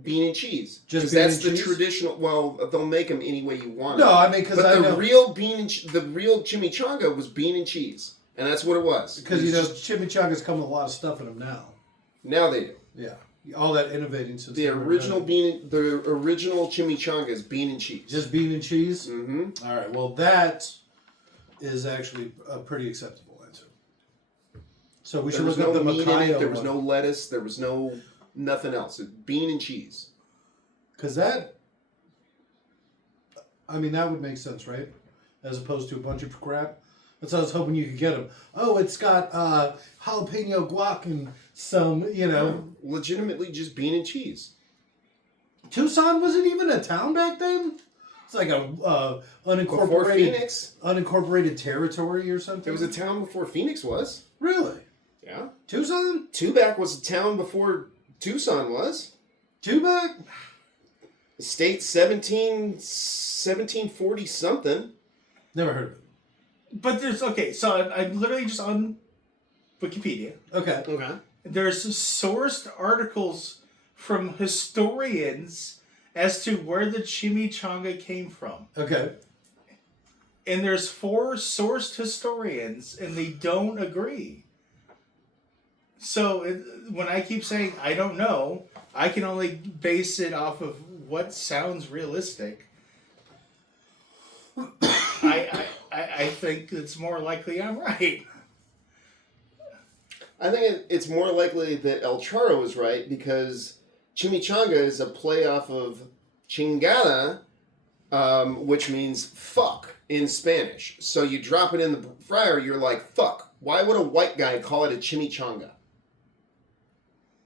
Bean and cheese. Just that's the traditional. Well, they'll make them any way you want. No, I mean because the real chimichanga was bean and cheese, and that's what it was. Because chimichangas come with a lot of stuff in them now. Now they do. Yeah, all that innovating since the original chimichanga is bean and cheese. Just bean and cheese. Mm-hmm. All right. Well, that is actually a pretty acceptable answer. So we should look up the Macayo. There was no lettuce. There was nothing else. It's bean and cheese. Because that would make sense, right? As opposed to a bunch of crap. That's what I was hoping you could get them. Oh, it's got jalapeno guac and some, legitimately just bean and cheese. Tucson wasn't even a town back then? It's like a unincorporated territory or something. It was a town before Phoenix was. Really? Yeah. Tucson? Tubac was a town before Tucson was. Tubac? State 1740 something. Never heard of it. But so I'm literally just on Wikipedia. Okay. There's sourced articles from historians as to where the chimichanga came from. Okay. And there's 4 sourced historians, and they don't agree. So when I keep saying I don't know, I can only base it off of what sounds realistic. I think it's more likely I'm right. I think it's more likely that El Charro is right because chimichanga is a play off of chingada, which means fuck in Spanish. So you drop it in the fryer, you're like, fuck. Why would a white guy call it a chimichanga?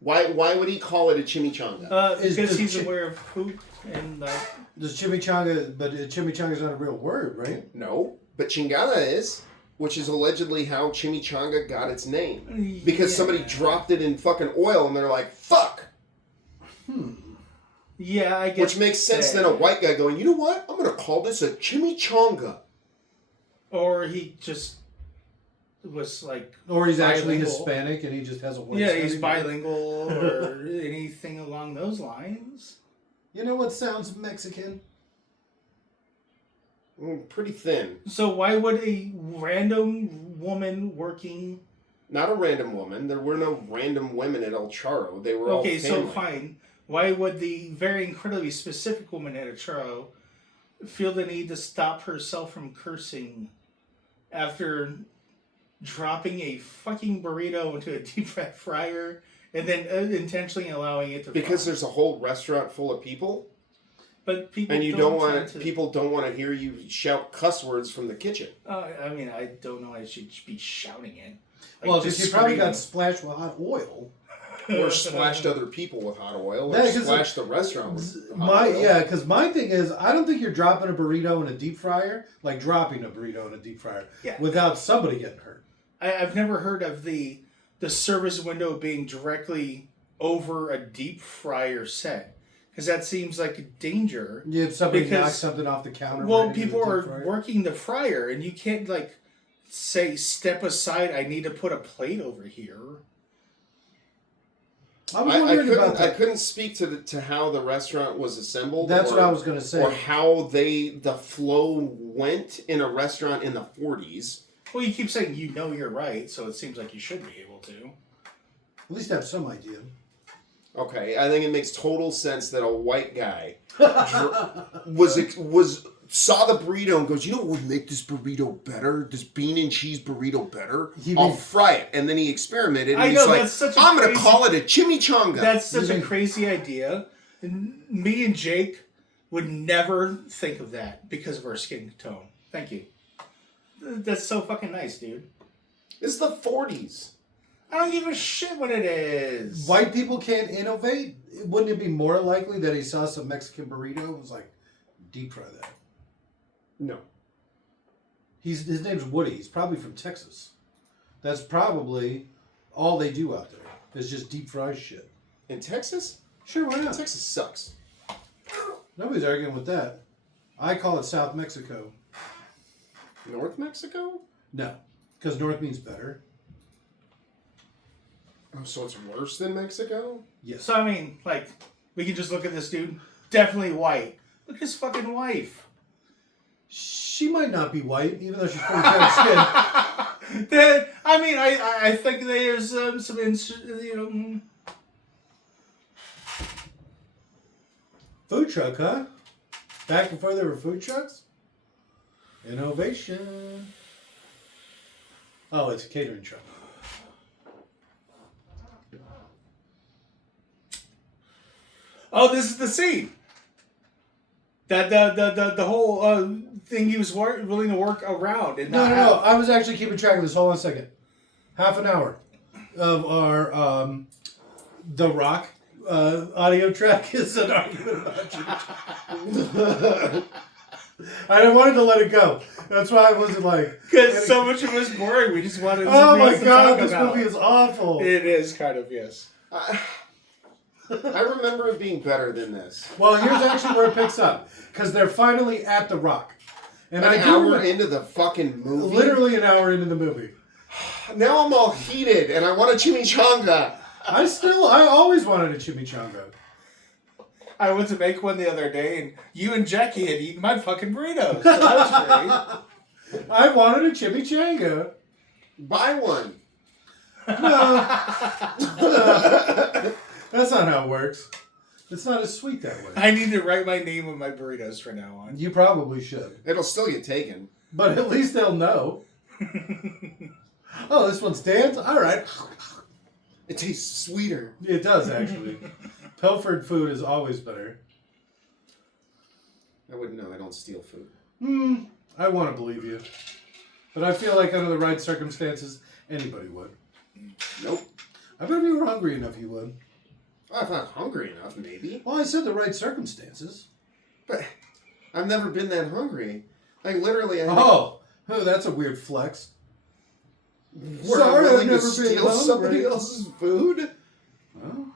Why would he call it a chimichanga? Because he's aware of poop and like... Does chimichanga... But chimichanga is not a real word, right? No, but chingada is, which is allegedly how chimichanga got its name. Because somebody dropped it in fucking oil and they're like, fuck! Yeah, I guess... Which makes sense than a white guy going, you know what? I'm going to call this a chimichanga. Or he just was like, Or he's actually bilingual. Hispanic and he just has a white Yeah, study he's degree. bilingual or anything along those lines. You know what sounds Mexican? Pretty thin. So why would a random woman working? Not a random woman. There were no random women at El Charro. They were all Okay, family. so fine. Why would the very incredibly specific woman at a churro feel the need to stop herself from cursing after dropping a fucking burrito into a deep fat fryer and then intentionally allowing it to Because fry? there's a whole restaurant full of people, But people and you don't don't tend want to. people don't want to hear you shout cuss words from the kitchen. I mean, I don't know. I should be shouting it. Like, Well, just because you probably screaming. got splashed with hot oil. Or splashed other people with hot oil, or Yeah, 'cause splashed the restaurant with hot oil. Yeah, because my thing is, I don't think you're dropping a burrito in a deep fryer, like dropping a burrito in a deep fryer, Yeah. without somebody getting hurt. I've never heard of the service window being directly over a deep fryer set, because that seems like a danger. Yeah, if somebody Because- knocks something off the counter. Well, right into people the are deep fryer. working the fryer, and you can't like say step aside. I need to put a plate over here. I was I wondering about couldn't. I that. couldn't speak to how the restaurant was assembled. That's or, what I was going to say. Or how the flow went in a restaurant in the 40s. Well, you keep saying you're right, so it seems like you should be able to. At least have some idea. Okay, I think it makes total sense that a white guy was saw the burrito and goes, you know what would make this burrito better? This bean and cheese burrito better? I'll fry it. And then he experimented and I he's know, like, that's such a I'm going to crazy- call it a chimichanga. That's such a crazy idea. And me and Jake would never think of that because of our skin tone. Thank you. That's so fucking nice, dude. It's the 40s. I don't give a shit what it is. White people can't innovate. Wouldn't it be more likely that he saw some Mexican burrito and was like, deep fry that? No. His name's Woody. He's probably from Texas. That's probably all they do out there. Is just deep fry shit. In Texas? Sure, why not? Texas sucks. Nobody's arguing with that. I call it South Mexico. North Mexico? No, because North means better. Oh, so it's worse than Mexico? Yes. So, I mean, like, we can just look at this dude. Definitely white. Look at his fucking wife. She might not be white, even though she's pretty fair skin. Then, I mean, I think there's some, Food truck, huh? Back before there were food trucks? Innovation. Oh, it's a catering truck. Oh, this is the scene. That the whole thing he was willing to work around and No. not have. I was actually keeping track of this. Hold on a second. Half an hour of our The Rock audio track is an argument about you. I wanted to let it go. That's why I wasn't like. Because so much of it was boring. We just wanted. Oh my something else to god, talk this about. movie is awful. It is kind of, yes. I remember it being better than this. Well, here's actually where it picks up. Because they're finally at The Rock. And An I do hour remember- into the fucking movie. literally an hour into the movie. Now I'm all heated and I want a chimichanga. I always wanted a chimichanga. I went to make one the other day, and you and Jackie had eaten my fucking burritos. So that was great. I wanted a chimichanga. Buy one. No. That's not how it works. It's not as sweet that way. I need to write my name on my burritos from now on. You probably should. It'll still get taken. But at least they'll know. Oh, this one's Dan's? All right. It tastes sweeter. It does, actually. Pilfered food is always better. I wouldn't know. I don't steal food. I want to believe you. But I feel like under the right circumstances, anybody would. Nope. I bet if you were hungry enough, you would. Well, if I was hungry enough, maybe. Well, I said the right circumstances. But I've never been that hungry. Like, literally, I Oh, that's a weird flex. were sorry, I've willing to never been steal hungry. somebody else's food. Well,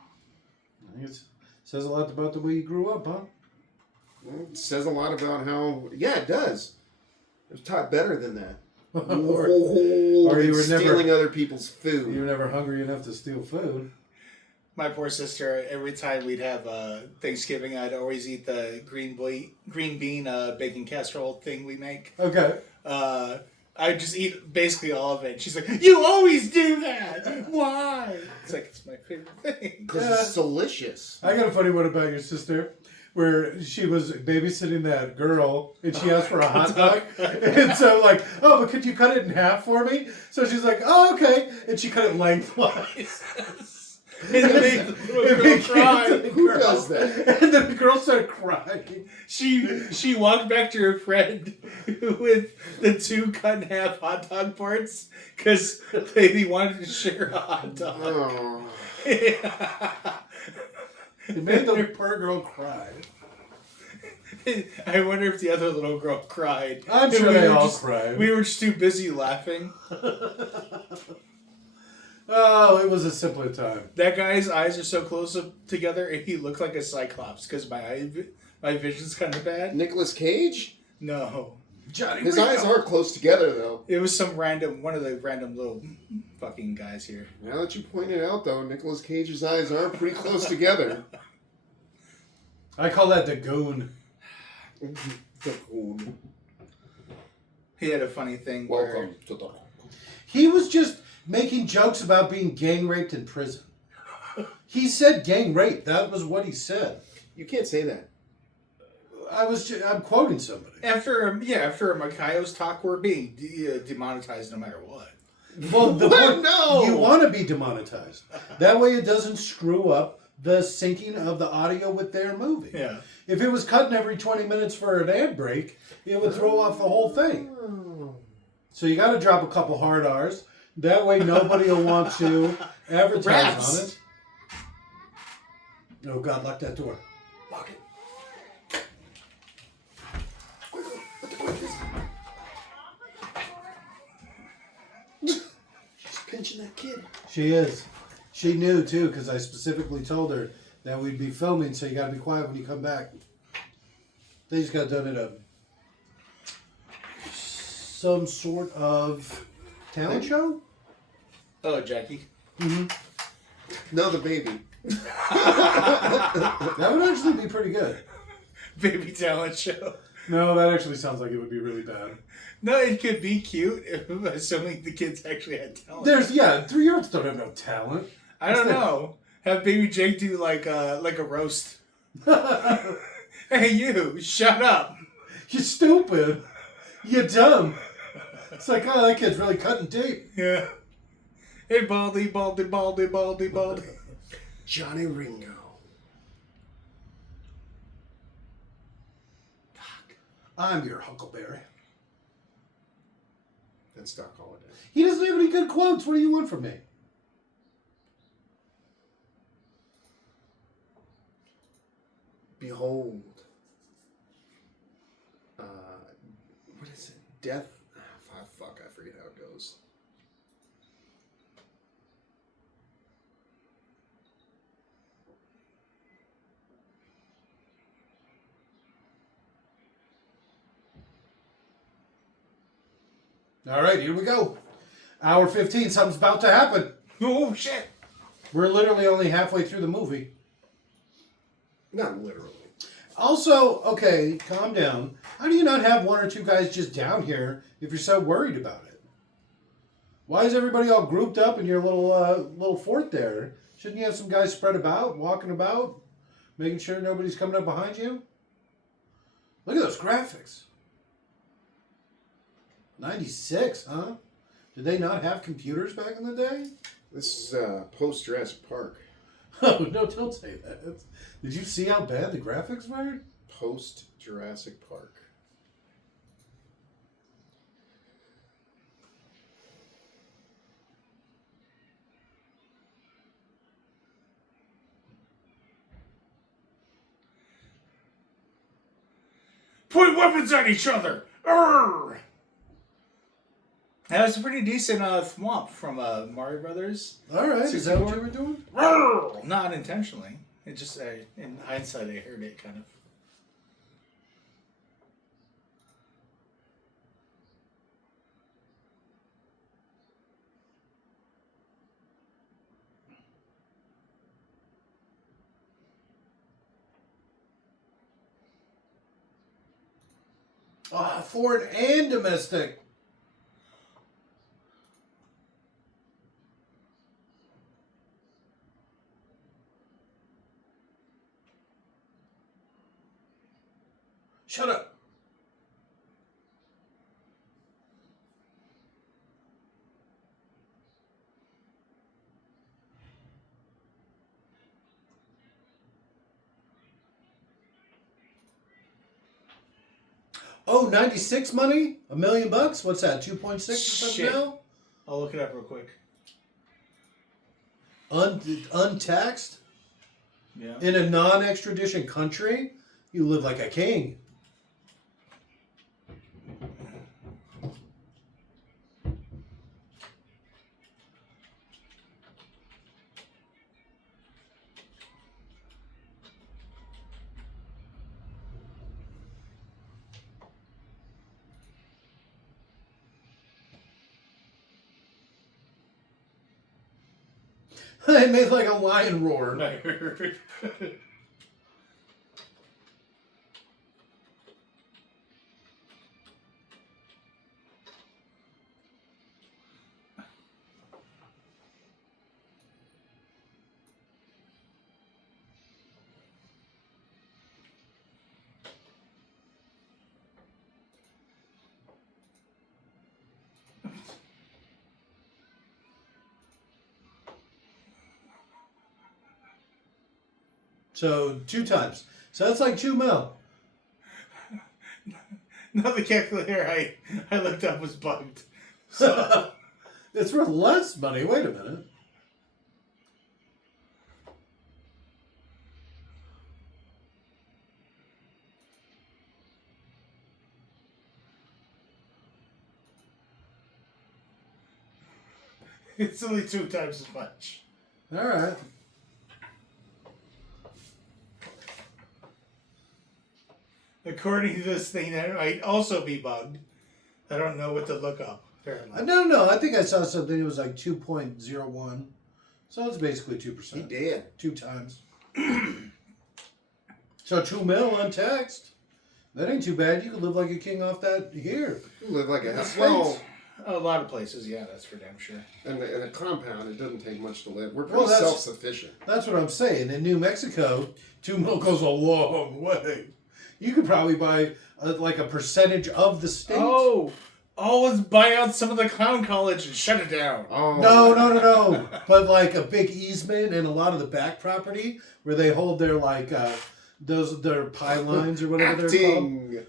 I think it says a lot about the way you grew up, huh? Well, it says a lot about how... Yeah, it does. I was taught better than that. or or you were stealing other people's food. you were never hungry enough to steal food. My poor sister, every time we'd have Thanksgiving, I'd always eat the green bean bacon casserole thing we make. Okay. I'd just eat basically all of it. She's like, "You always do that. Why?" It's like, it's my favorite thing. Because it's delicious. I got a funny one about your sister, where she was babysitting that girl, and she asked for a hot dog, and so like, oh, but could you cut it in half for me? So she's like, oh, okay, and she cut it lengthwise. And then Who does that? And then the girl started crying. She walked back to her friend with the 2 cut in half hot dog parts because they wanted to share a hot dog. Oh. It made the poor girl cry. I wonder if the other little girl cried. I'm sure they all cried. We were just too busy laughing. Oh, it was a simpler time. That guy's eyes are so close together, and he looked like a cyclops because my vision's kind of bad. Nicolas Cage? No, Johnny His Rico. eyes aren't close together, though. it was one of the random little fucking guys here. Now that you point it out, though, Nicolas Cage's eyes are pretty close together. I call that the goon. He had a funny thing Welcome to the... He was just making jokes about being gang raped in prison. He said gang rape. That was what he said. You can't say that. I'm quoting somebody. after a Makayo's talk, we're being demonetized no matter what. Well, What? No! You want to be demonetized. That way it doesn't screw up the syncing of the audio with their movie. Yeah. If it was cutting every 20 minutes for an ad break, it would throw off the whole thing. So you got to drop a couple hard R's. That way nobody will want to advertise Raps. on it. Oh, God, lock that door. Lock it. She's pinching that kid. She is. She knew, too, because I specifically told her that we'd be filming, so you got to be quiet when you come back. They just got done at some sort of talent show? Oh, Jackie. Mm-hmm. No, the baby. That would actually be pretty good. Baby talent show. No, that actually sounds like it would be really bad. No, it could be cute, assuming the kids actually had talent. 3-year-olds don't have no talent. I don't know. Have Baby Jake do like a roast. Hey, you! Shut up! You're stupid. You're dumb. It's like, oh, that kid's really cutting deep. Yeah. Hey, Baldy, Baldy, Baldy, Baldy, Baldy. Johnny Ringo. I'm your Huckleberry. That's Doc Holliday. He doesn't have any good quotes. What do you want from me? Behold. What is it? Death? Fuck, I forget how it goes. All right, here we go. Hour 15, something's about to happen. Oh, shit! We're literally only halfway through the movie. Not literally. Also, okay, calm down. How do you not have one or two guys just down here if you're so worried about it? Why is everybody all grouped up in your little fort there? Shouldn't you have some guys spread about, walking about, making sure nobody's coming up behind you? Look at those graphics. 96, huh? Did they not have computers back in the day? This is post Jurassic Park. Oh, no, don't say that. Did you see how bad the graphics were? Post Jurassic Park. Point weapons at each other! Urgh! That was a pretty decent thwomp from Mario Brothers. All right, is that what you were doing? Urgh! Not intentionally. It just, in hindsight, I heard it kind of. Foreign and domestic. Shut up. Oh, 96 money? $1 million bucks? What's that? 2.6 or something Shit. now? I'll look it up real quick. Untaxed? Yeah. In a non-extradition country? You live like a king. They made like a lion roar. I heard. So 2 times. So that's like 2 mil. No, the calculator I looked up was bugged. So It's worth less money. Wait a minute. it's only 2 times as much. All right. According to this thing, that might also be bugged. I don't know what to look up. Apparently. No. I think I saw something. It was like 2.01. So it's basically 2%. He did. 2 times. So 2 mil untaxed. That ain't too bad. You could live like a king off that here. You live like a That's well, A lot of places, yeah, that's for damn sure. in a compound. It doesn't take much to live. We're Well, pretty that's- self-sufficient. That's what I'm saying. In New Mexico, 2 mil goes a long way. You could probably buy like a percentage of the state. Let's buy out some of the clown college and shut it down. Oh No. But like a big easement and a lot of the back property where they hold their like their pylons or whatever they're called. Acting.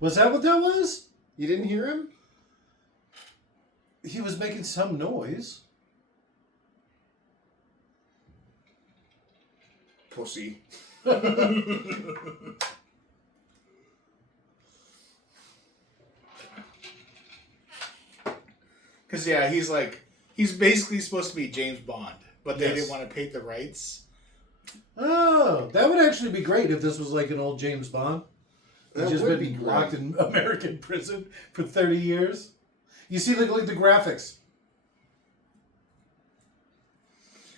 Was that what that was? You didn't hear him? He was making some noise. Pussy. Because, yeah, he's basically supposed to be James Bond, but they Yes. didn't want to pay the rights. Oh, that would actually be great if this was like an old James Bond. He's That just would been be locked great. in American prison for 30 years. You see, like the graphics.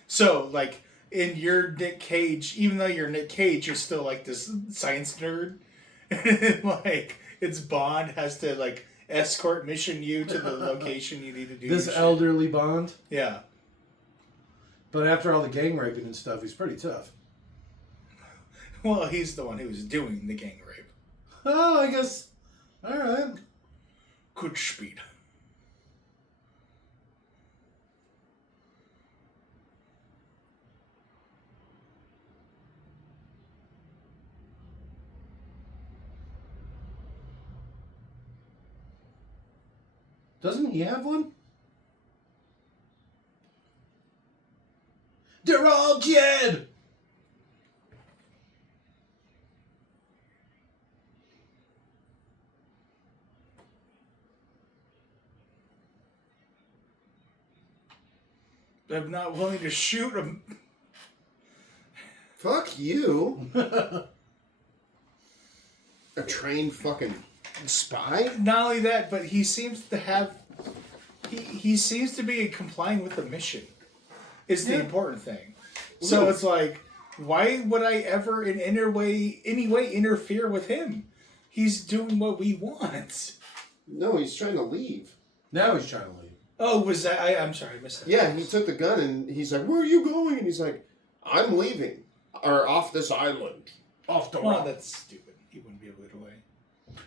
So, like, in your Nick Cage, even though you're Nick Cage, you're still, like, this science nerd. like, it's Bond has to, like, escort mission you to the location you need to do This your shit. elderly Bond. Yeah. But after all the gang raping and stuff, he's pretty tough. Well, he's the one who was doing the gang rape. Oh, I guess. All right. Good speed. Doesn't he have one? They're all dead! I'm not willing to shoot him. Fuck you. A trained fucking spy? Not only that, but he seems to have... He seems to be complying with the mission. Is the Yeah. important thing. So Ooh. it's like, why would I ever in any way interfere with him? He's doing what we want. No, he's trying to leave. Now he's trying to leave. Oh, was that? I'm sorry, I missed that. Yeah, he took the gun and he's like, "Where are you going?" And he's like, "I'm leaving, or off this island, off the Well, rock." that's stupid. He wouldn't be able to get away.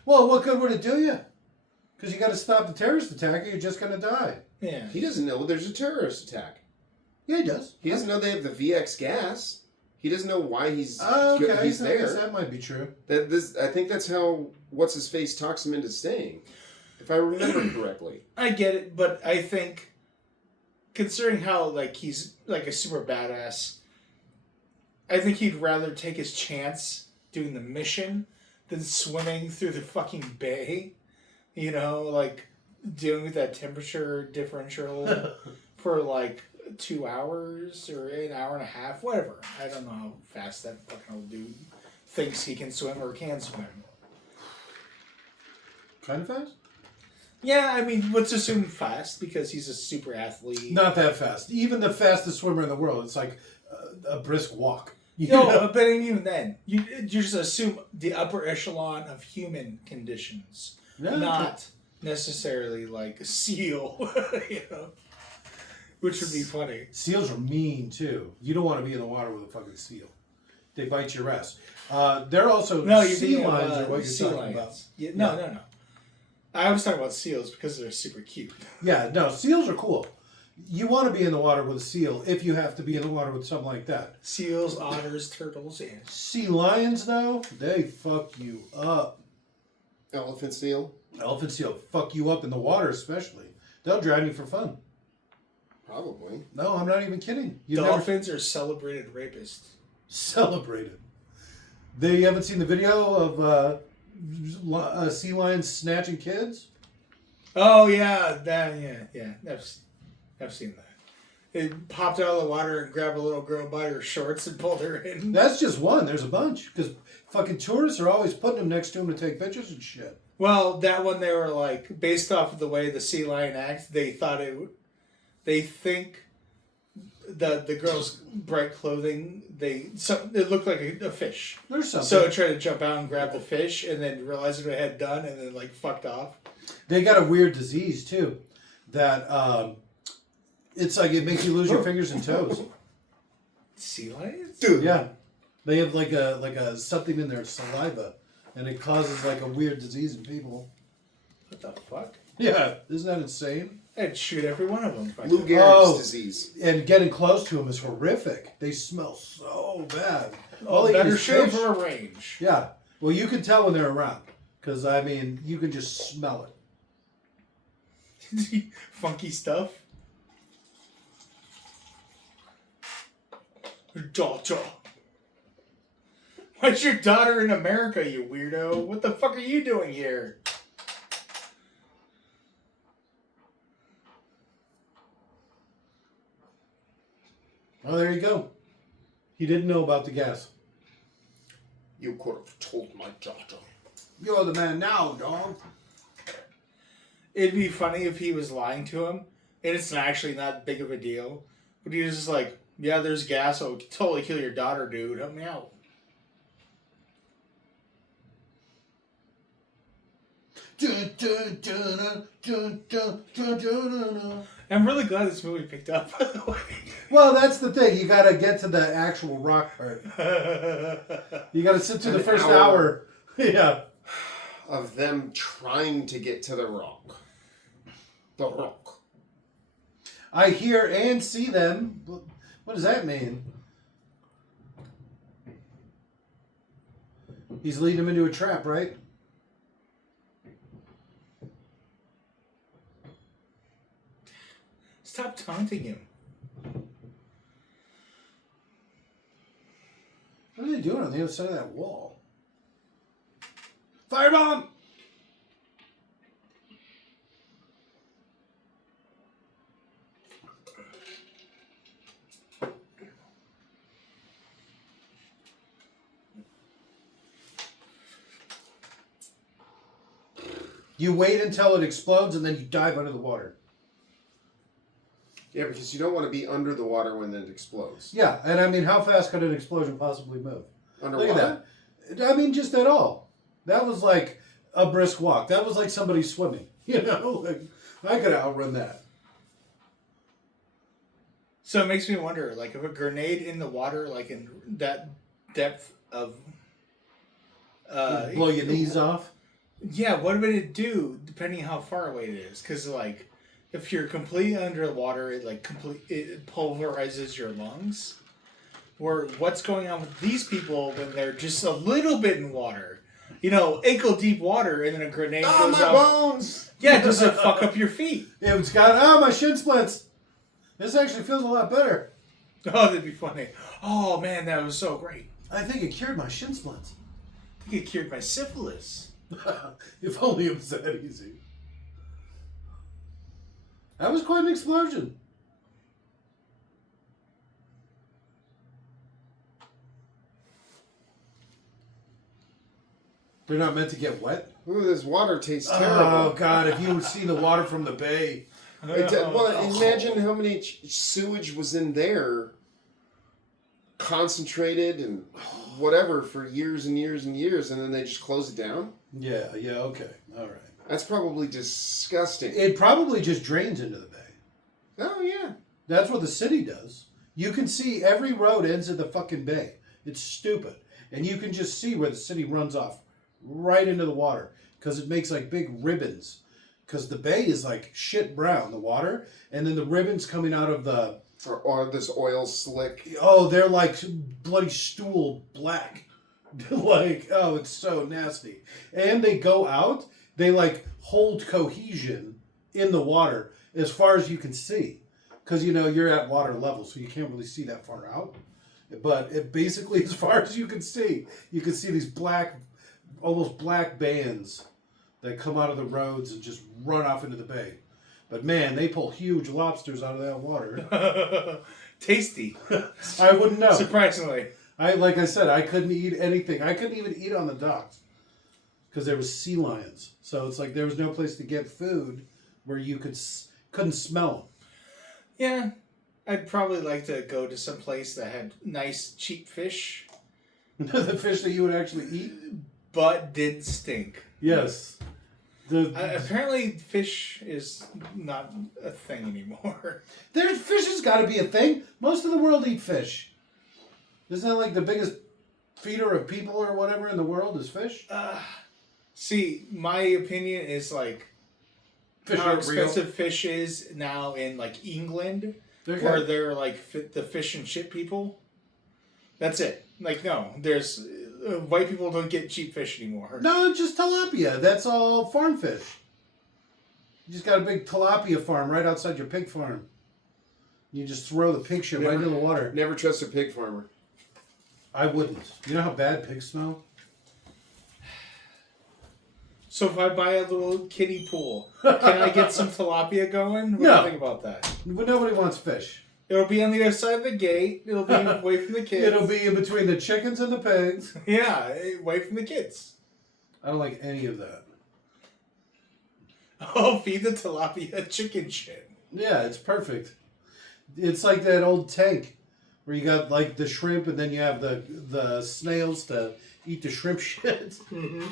Well, what good would it do you? Because you got to stop the terrorist attack or you're just going to die. Yeah. He doesn't know there's a terrorist attack. Yeah, he does. He doesn't know they have the VX gas. He doesn't know why he's Okay, he's I guess there. that might be true. I think that's how what's his face talks him into staying, if I remember correctly. I get it, but I think, considering how like he's like a super badass, I think he'd rather take his chance doing the mission than swimming through the fucking bay. You know, like dealing with that temperature differential for like 2 hours or an hour and a half, whatever. I don't know how fast that fucking old dude thinks he can swim or can swim. Kind of fast? Yeah, I mean, let's assume fast because he's a super athlete. Not that fast. Even the fastest swimmer in the world, it's like a brisk walk. You No, know? but even then, you just assume the upper echelon of human conditions, Yeah, not necessarily like a seal, you know, which would be funny. Seals are mean too. You don't want to be in the water with a fucking seal. They bite your ass. They're also No, you're sea thinking of, lions are what you're sea talking lions. about. Yeah, no. I was talking about seals because they're super cute. Yeah, no, seals are cool. You want to be in the water with a seal if you have to be in the water with something like that. Seals, otters, turtles, and Sea lions, though, they fuck you up. Elephant seal? Elephant seal fuck you up in the water, especially. They'll drown you for fun. Probably. No, I'm not even kidding. You dolphins are celebrated rapists. celebrated. They haven't seen the video of sea lions snatching kids? Oh yeah, I've seen that. It popped out of the water and grabbed a little girl by her shorts and pulled her in. That's just one. There's a bunch. Because fucking tourists are always putting them next to them to take pictures and shit. Well, that one they were like, based off of the way the sea lion acts, they thought it would. They think the girl's bright clothing, it looked like a fish. There's something. So it tried to jump out and grab the fish, and then realized what it had done, and then like fucked off. They got a weird disease too, that it's like it makes you lose your fingers and toes. Sea lions? Dude. Yeah, they have like a something in their saliva, and it causes like a weird disease in people. What the fuck? Yeah, isn't that insane? I'd shoot every one of them. Lou Gehrig's disease. And getting close to them is horrific. They smell so bad. Oh, they eat better is shoot fish. for a range. Yeah. Well, you can tell when they're around. Because, I mean, you can just smell it. Funky stuff. Daughter. Why's your daughter in America, you weirdo? What the fuck are you doing here? Oh, there you go. He didn't know about the gas. You could have told my daughter. You're the man now, dog. It'd be funny if he was lying to him, and it's actually not big of a deal. But he was just like, yeah, there's gas, I'll totally kill your daughter, dude. Help me out. I'm really glad this movie picked up, by the way. Well, that's the thing. You got to get to the actual rock part. You got to sit through the first hour. Yeah. Of them trying to get to the rock. The rock. I hear and see them. What does that mean? He's leading him into a trap, right? Stop taunting him. What are they doing on the other side of that wall? Firebomb! You wait until it explodes and then you dive under the water. Yeah, because you don't want to be under the water when it explodes. Yeah, and I mean, how fast could an explosion possibly move? Underwater? Look at that. I mean, just at all. That was like a brisk walk. That was like somebody swimming. You know, like I could outrun that. So it makes me wonder, like, if a grenade in the water, like in that depth of, Blow your knees off. yeah, what would it do depending how far away it is? Because like, if you're completely under the water, it it pulverizes your lungs. Or what's going on with these people when they're just a little bit in water? You know, ankle deep water, and then a grenade goes my off. bones! Yeah, does it fuck up your feet? Yeah, it's got my shin splints. This actually feels a lot better. Oh, that'd be funny. Oh man, that was so great. I think it cured my shin splints. I think it cured my syphilis. If only it was that easy. That was quite an explosion. They're not meant to get wet. Ooh, this water tastes terrible. Oh God! If you would see the water from the bay. Imagine how many sewage was in there, concentrated and whatever for years and years and years, and then they just close it down. Yeah. Okay. All right. That's probably disgusting. It probably just drains into the bay. Oh yeah. That's what the city does. You can see every road ends at the fucking bay. It's stupid, and you can just see where the city runs off right into the water because it makes like big ribbons. Because the bay is like shit brown, the water, and then the ribbons coming out of the Or this oil slick. oh, they're like bloody stool black. Like, oh, it's so nasty. And they go out, they like hold cohesion in the water as far as you can see. Because, you know, you're at water level, so you can't really see that far out. But it basically, as far as you can see these black, almost black bands that come out of the roads and just run off into the bay. But man, they pull huge lobsters out of that water. Tasty. I wouldn't know. Surprisingly. Like I said, I couldn't eat anything. I couldn't even eat on the docks because there was sea lions. So it's like there was no place to get food where you couldn't smell them. Yeah, I'd probably like to go to some place that had nice, cheap fish. The fish that you would actually eat? But did stink. Yes. Apparently, fish is not a thing anymore. Fish has got to be a thing. Most of the world eat fish. Isn't that like the biggest feeder of people or whatever in the world is fish? See, my opinion is like Fish how aren't real. expensive fish is now in like England, Okay. where they're like the fish and chip people. That's it. Like no, there's white people don't get cheap fish anymore. No, just tilapia. That's all farm fish. You just got a big tilapia farm right outside your pig farm. You just throw the pig shit right into the water. Never trust a pig farmer. I wouldn't. You know how bad pigs smell? So if I buy a little kiddie pool, can I get some tilapia going? What do No. you think about that? But nobody wants fish. It'll be on the other side of the gate. It'll be away from the kids. It'll be in between the chickens and the pigs. Yeah, away from the kids. I don't like any of that. Oh, feed the tilapia chicken shit. Yeah, it's perfect. It's like that old tank where you got like the shrimp and then you have the snails to eat the shrimp shit. Mm-hmm.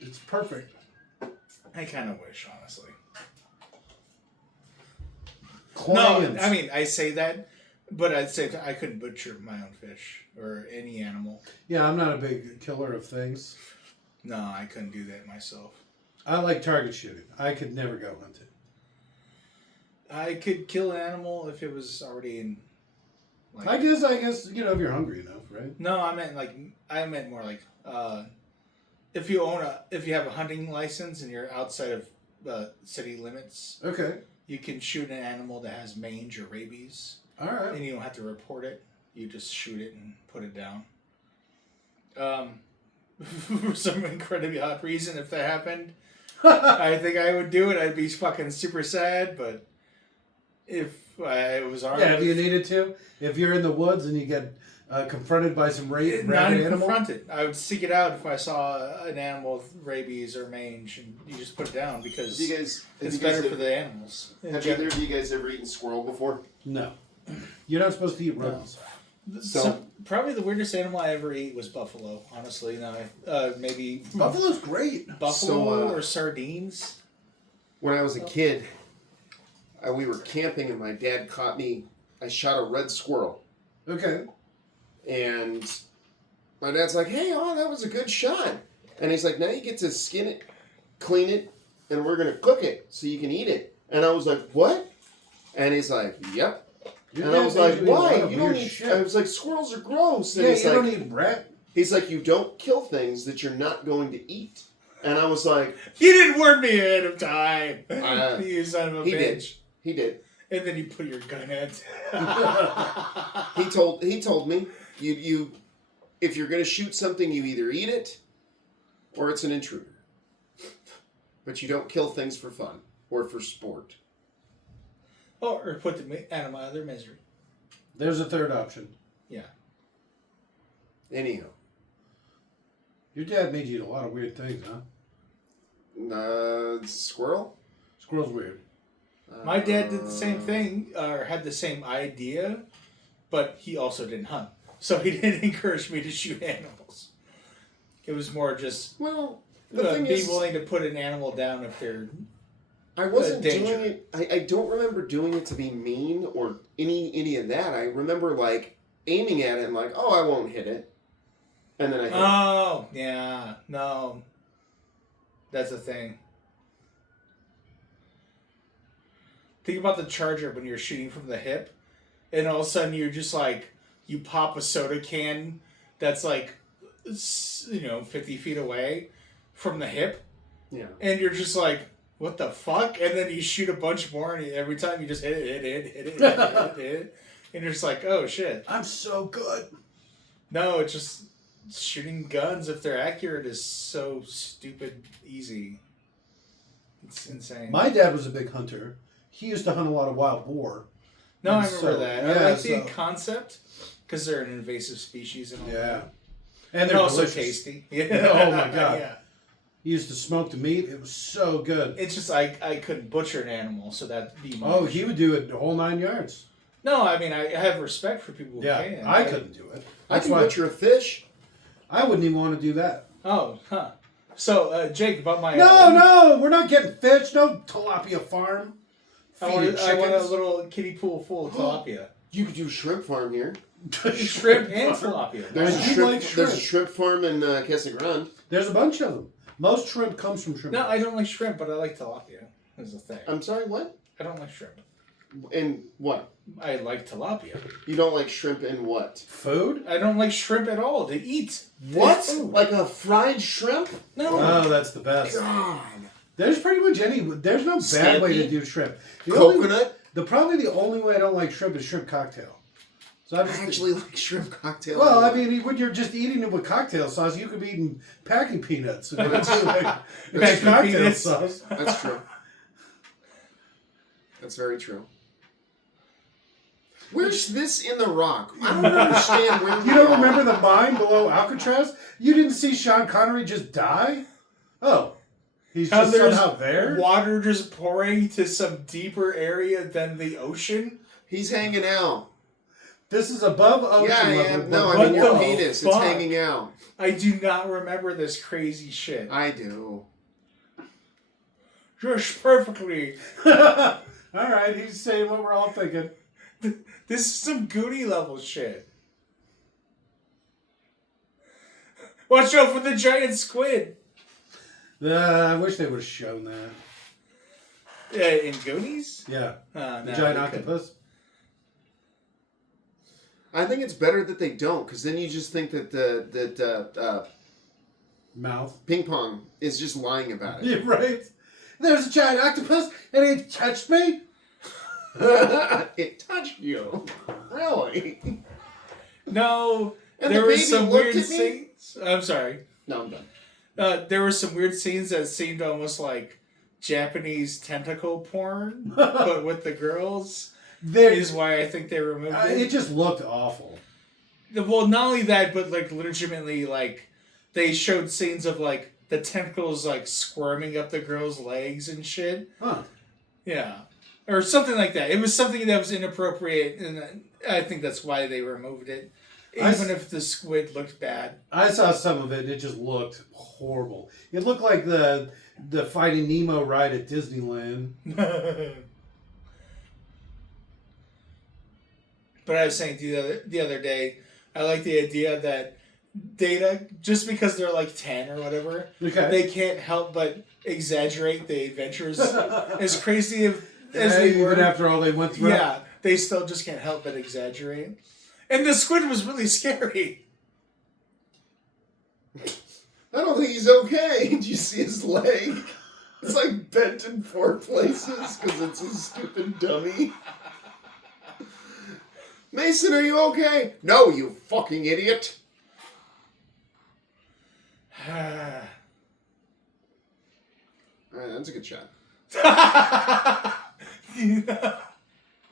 It's perfect. I kind of wish, honestly. Clams. No, I mean, I say that, but I'd say I couldn't butcher my own fish or any animal. Yeah, I'm not a big killer of things. No, I couldn't do that myself. I like target shooting. I could never go hunting. I could kill an animal if it was already in. Like, I guess you know if you're hungry enough, right? No, I meant more like if you have a hunting license and you're outside of city limits, Okay. you can shoot an animal that has mange or rabies, All right. and you don't have to report it. You just shoot it and put it down. For some incredibly odd reason, if that happened, I think I would do it. I'd be fucking super sad, but if I was armed, Yeah, if you needed to. If you're in the woods and you get confronted by some not rabid even animal. confronted. I would seek it out if I saw an animal with rabies or mange, and you just put it down because it's better for the animals. Have either of you guys ever eaten squirrel before? No. You're not supposed to eat rodents. Some Probably the weirdest animal I ever ate was buffalo. Honestly, no, maybe Buffalo's great. buffalo or sardines. When I was a kid, we were camping and my dad caught me. I shot a red squirrel. Okay. And my dad's like, hey, that was a good shot. And he's like, now you get to skin it, clean it, and we're going to cook it so you can eat it. And I was like, what? And he's like, yep. And I was like, why? You don't eat shit. I was like, squirrels are gross. And you don't eat rat. He's like, you don't kill things that you're not going to eat. And I was like, you didn't warn me ahead of time. You son of a bitch. He did. And then you put your gun at. He told me, you if you're going to shoot something, you either eat it or it's an intruder. But you don't kill things for fun or for sport. Or put the animal out of their misery. There's a third option. Yeah. Anyhow. Your dad made you eat a lot of weird things, huh? Squirrel? Squirrel's weird. My dad did the same thing, or had the same idea, but he also didn't hunt. So he didn't encourage me to shoot animals. It was more just the thing be is, willing to put an animal down if they're I wasn't doing it. I don't remember doing it to be mean or any of that. I remember like aiming at it and like, oh, I won't hit it, and then I hit it. Oh, yeah, no, that's the thing. Think about the charger when you're shooting from the hip, and all of a sudden you're just like, you pop a soda can that's like, 50 feet away from the hip, Yeah, and you're just like, what the fuck? And then you shoot a bunch more, and every time you just hit it. And you're just like, oh shit. I'm so good. No, it's just shooting guns, if they're accurate, is so stupid easy. It's insane. My dad was a big hunter. He used to hunt a lot of wild boar. No, I remember that. I like the so- concept, because they're an invasive species and all that. And They're they're also delicious. tasty. Yeah. Oh my god. Yeah. He used to smoke the meat. It was so good. It's just I couldn't butcher an animal, so that'd be my Oh, issue. he would do it the whole 9 yards. No, I mean, I have respect for people who Yeah, can. I couldn't do it. I That's can why butcher a fish. I wouldn't even want to do that. Oh, huh. So, Jake, about my... No, we're not getting fish. No tilapia farm. I Feeding want a chickens. little kiddie pool full of tilapia. You could do shrimp farm here. Shrimp and tilapia. There's I a do shrimp. like There's a shrimp. shrimp farm in Casa Grande. There's a bunch of them. Most shrimp comes from shrimp. No, I don't like shrimp, but I like tilapia. Is the thing. I'm sorry, what? I don't like shrimp. In what? I like tilapia. You don't like shrimp in what? Food? I don't like shrimp at all to eat. What? It's food. Like a fried shrimp? No. Oh, that's the best. God. There's pretty much there's no bad way to Scampi? do shrimp. Coconut? Probably the only way I don't like shrimp is shrimp cocktail. So I actually like shrimp cocktail. Well, I mean, when you're just eating it with cocktail sauce, you could be eating packing peanuts. And it's like, Packing cocktail peanuts. sauce. That's true. That's very true. Where's this in the rock? I don't understand where You don't remember the mine below Alcatraz? You didn't see Sean Connery just die? Oh. He's How just there's somehow there? water just pouring to some deeper area than the ocean? He's hanging out. This is above ocean Yeah, I level. am. No, I What mean your the penis. It's fuck? hanging out. I do not remember this crazy shit. I do. Just perfectly. All right, he's saying what we're all thinking. This is some Goonie level shit. Watch out for the giant squid. I wish they would have shown that. In Goonies? Yeah. No, The giant they couldn't. octopus. I think it's better that they don't, because then you just think that Mouth. Ping Pong is just lying about it. Yeah, right. There's a giant octopus and it touched me. It touched you. Really? No, And there the were baby some looked weird at me? scenes. I'm sorry. No, I'm done. There were some weird scenes that seemed almost like Japanese tentacle porn, but with the girls. Is why I think they removed it. It just looked awful. Well, not only that, but like legitimately, like they showed scenes of like the tentacles like squirming up the girl's legs and shit. Huh. Yeah, or something like that. It was something that was inappropriate, and I think that's why they removed it. Even if the squid looked bad. I saw some of it and it just looked horrible. It looked like the Finding Nemo ride at Disneyland. But I was saying the other day, I like the idea that Data, just because they're like 10 or whatever, they can't help but exaggerate the adventures. As crazy as they were. Even after all they went through. Yeah, they still just can't help but exaggerate. And the squid was really scary. I don't think he's okay. Did you see his leg? It's like bent in 4 places because it's a stupid dummy. Mason, are you okay? No, you fucking idiot. Alright, that's a good shot.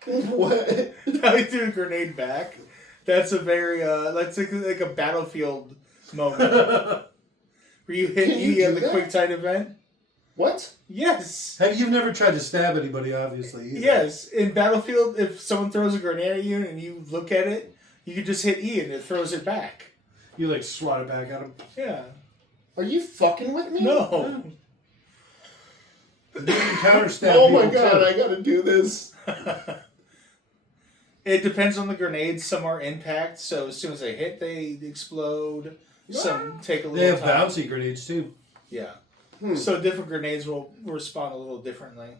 What? How he threw a grenade back. That's a very, that's like a battlefield moment. Where you hit E on the quick time event. What? Yes. You've never tried to stab anybody, obviously. Either. Yes. In Battlefield, if someone throws a grenade at you and you look at it, you can just hit E and it throws it back. You like swat it back at him? Yeah. Are you fucking with me? No. You can counter stab. Oh my god, too. I gotta do this. It depends on the grenades. Some are impact, so as soon as they hit, they explode. Some take a little time. They have bouncy grenades too. Yeah. So different grenades will respond a little differently.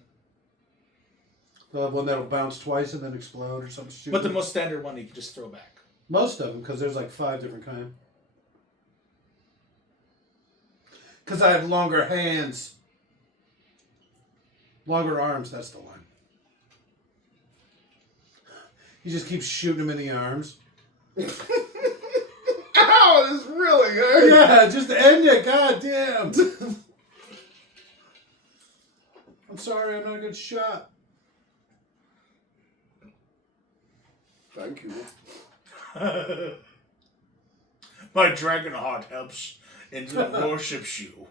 The one that'll bounce twice and then explode or something stupid. But the most standard one you can just throw back. Most of them, because there's like 5 different kinds. Because I have longer hands. Longer arms, that's the line. You just keep shooting them in the arms. Ow, this really hurt. Yeah, just end it, god damn. I'm sorry, I'm not a good shot. Thank you. My dragon heart helps and worships you.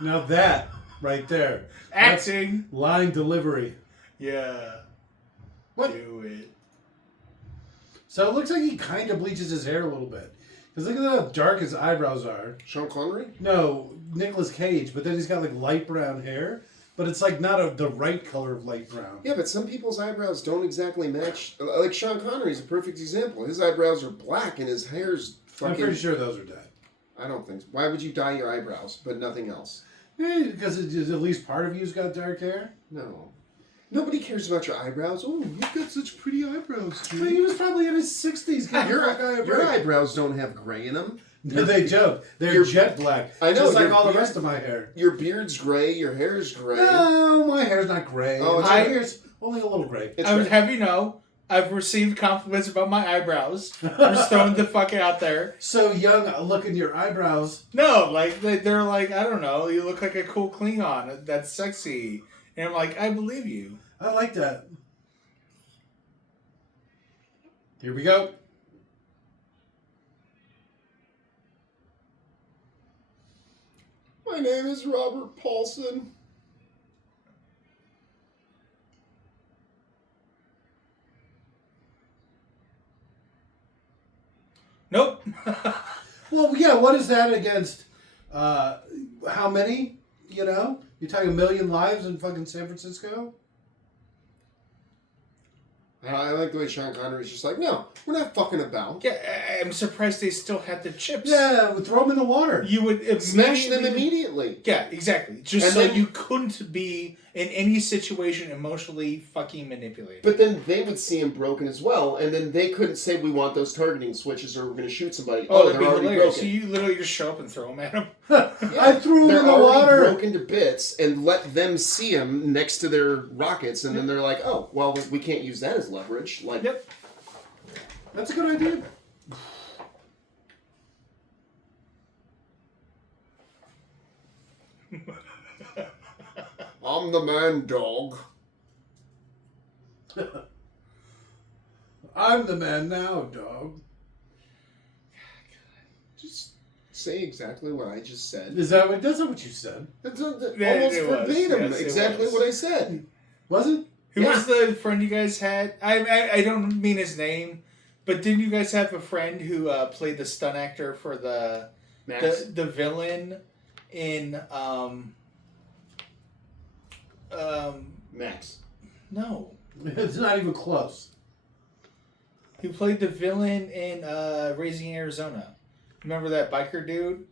Now that, right there. Acting. That's line delivery. Yeah. What? Do it. So it looks like he kind of bleaches his hair a little bit. Because look at how dark his eyebrows are. Sean Connery? No, Nicolas Cage, but then he's got like light brown hair. But it's like not the right color of light brown. Yeah, but some people's eyebrows don't exactly match. Like Sean Connery's a perfect example. His eyebrows are black and his hair's fucking... I'm pretty sure those are dyed. I don't think so. Why would you dye your eyebrows, but nothing else? Because at least part of you's got dark hair. No. Nobody cares about your eyebrows. Oh, you've got such pretty eyebrows, But he was probably in his 60s. Your eyebrows don't have gray in them. No, they don't. They're jet black. I know. Just like all the rest of my hair. Your beard's gray. Your hair's gray. No, my hair's not gray. Oh, my hair's only a little gray. I would have you know, I've received compliments about my eyebrows. I'm just throwing the fuck out there. So young, look at your eyebrows. No, like they're like, I don't know, you look like a cool Klingon. That's sexy. And I'm like, I believe you. I like that. Here we go. My name is Robert Paulson. Nope. Well, yeah, what is that against how many? You know? You're talking 1 million lives in fucking San Francisco? I like the way Sean Connery's just like, no, we're not fucking about. Yeah, I'm surprised they still had the chips. Yeah, throw them in the water. You would Smash them immediately. Yeah, exactly. Just And so then, you couldn't be in any situation emotionally fucking manipulated. But then they would see him broken as well, and then they couldn't say we want those targeting switches or we're going to shoot somebody. Oh, they're that'd be already hilarious. broken. So you literally just show up and throw them at them. Yeah, I threw them they're in the already water. broken to bits, and let them see them next to their rockets, and then they're like, oh, well, we can't use that as leverage. Like, Yep. That's a good idea. I'm the man, dog. I'm the man now, dog. Just say exactly what I just said? That's not what you said. That's Yeah, almost it was. verbatim. Yes, it exactly was. what I said. Was it? Who was the friend you guys had? I don't mean his name, but didn't you guys have a friend who played the stunt actor for the Max. the villain in Max. no, It's not even close. who played the villain in Raising Arizona? Remember that biker dude?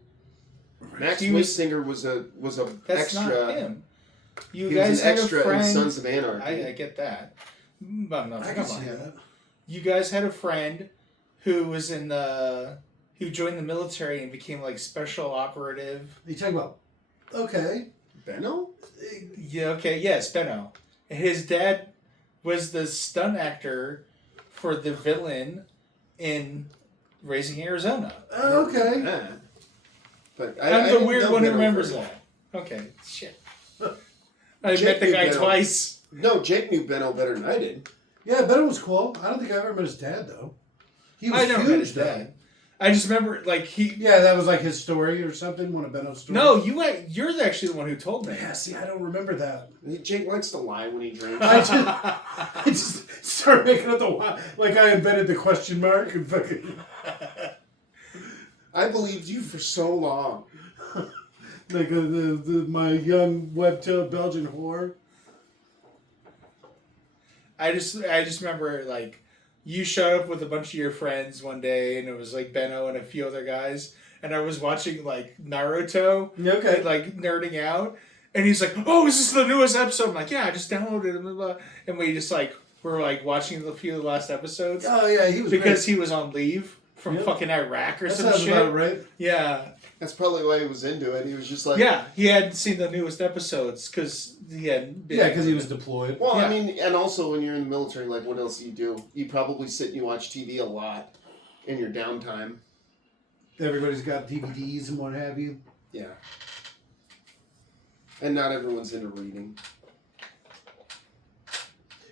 Max He was- Wissinger was a That's extra. not him. You He guys was an had extra a friend. in Sons of Anarchy. I get that. But I'm not I talking can about see him. that. You guys had a friend who was in the who joined the military and became like special operative. You talking about? Okay. Benno? Yeah, okay, yes, Benno. His dad was the stunt actor for the villain in Raising Arizona. Okay. Yeah. But I'm the didn't weird know one who Benno remembers very that. Okay, shit. I Jake met the knew guy Benno. twice. No, Jake knew Benno better than I did. Yeah, Benno was cool. I don't think I ever met his dad though. He was I never huge, met his though. dad. I just remember like he. Yeah, that was like his story or something. One of Benno's stories. No, you're actually the one who told me. Yeah, see, I don't remember that. Jake likes to lie when he drinks. I just started making up like I invented the question mark and fucking I believed you for so long. like my young web-tailed Belgian whore. I just remember like you showed up with a bunch of your friends one day, and it was like Benno and a few other guys, and I was watching like Naruto, Okay. and, like nerding out, and he's like, "Oh, is this the newest episode?" I'm like, "Yeah, I just downloaded it," blah, blah. And we just like were like watching a few of the last episodes Oh yeah, he was because great. he was on leave from Yep. fucking Iraq or That some sounds shit. about right. Yeah, That's probably why he was into it. He was just like, yeah, he hadn't seen the newest episodes because he hadn't. Been Yeah, because he was deployed. Well, Yeah. I mean, and also when you're in the military, like, what else do? You probably sit and you watch TV a lot in your downtime. Everybody's got DVDs and what have you. Yeah. And not everyone's into reading.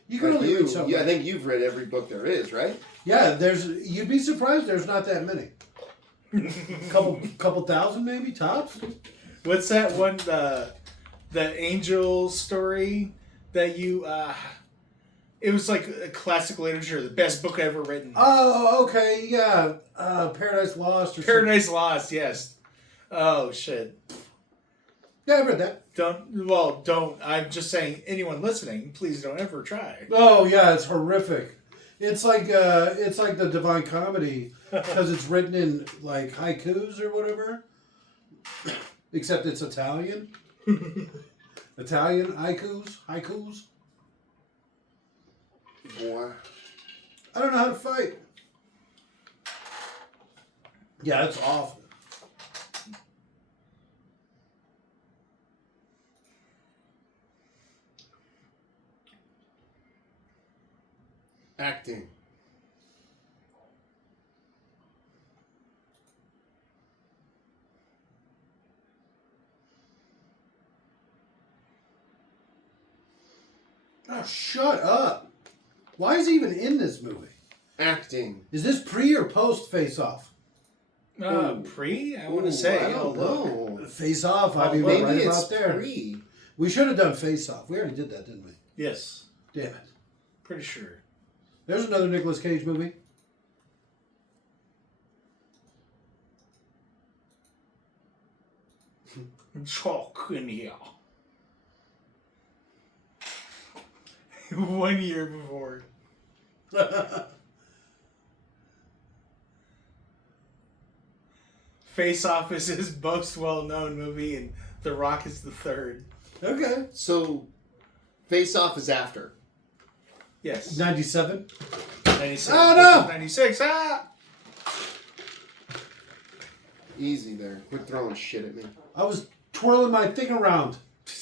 You can Like only you, read something. yeah, I think you've read every book there is, right? Yeah, you'd be surprised there's not that many. couple thousand maybe tops. What's that one? The angel story that you. It was like a classic literature, the best book ever written. Oh, okay, yeah. Paradise Lost or Paradise Lost, yes. Oh shit! something. Yeah, I read that. Don't. I'm just saying, anyone listening, please don't ever try. Oh yeah, it's horrific. It's like the Divine Comedy because it's written in like haikus or whatever. Except it's Italian. Italian haikus. Boy. I don't know how to fight. Yeah, it's awful. Acting. Oh, shut up. Why is he even in this movie? Acting. Is this pre or post Face Off? Pre? I want Ooh, to say. I don't look. know. Face Off, I Oh, mean, well, we're Maybe right it's about there. pre. We should have done Face Off. We already did that, didn't we? Yes, Damn it. pretty sure. There's another Nicolas Cage movie. Chalk in here. 1 year before. Face Off is his most well-known movie, and The Rock is the third. Okay. So, Face Off is after. Yes. 97. 96. Oh, no! 96. Ah! Easy there. Quit throwing shit at me. I was twirling my thing around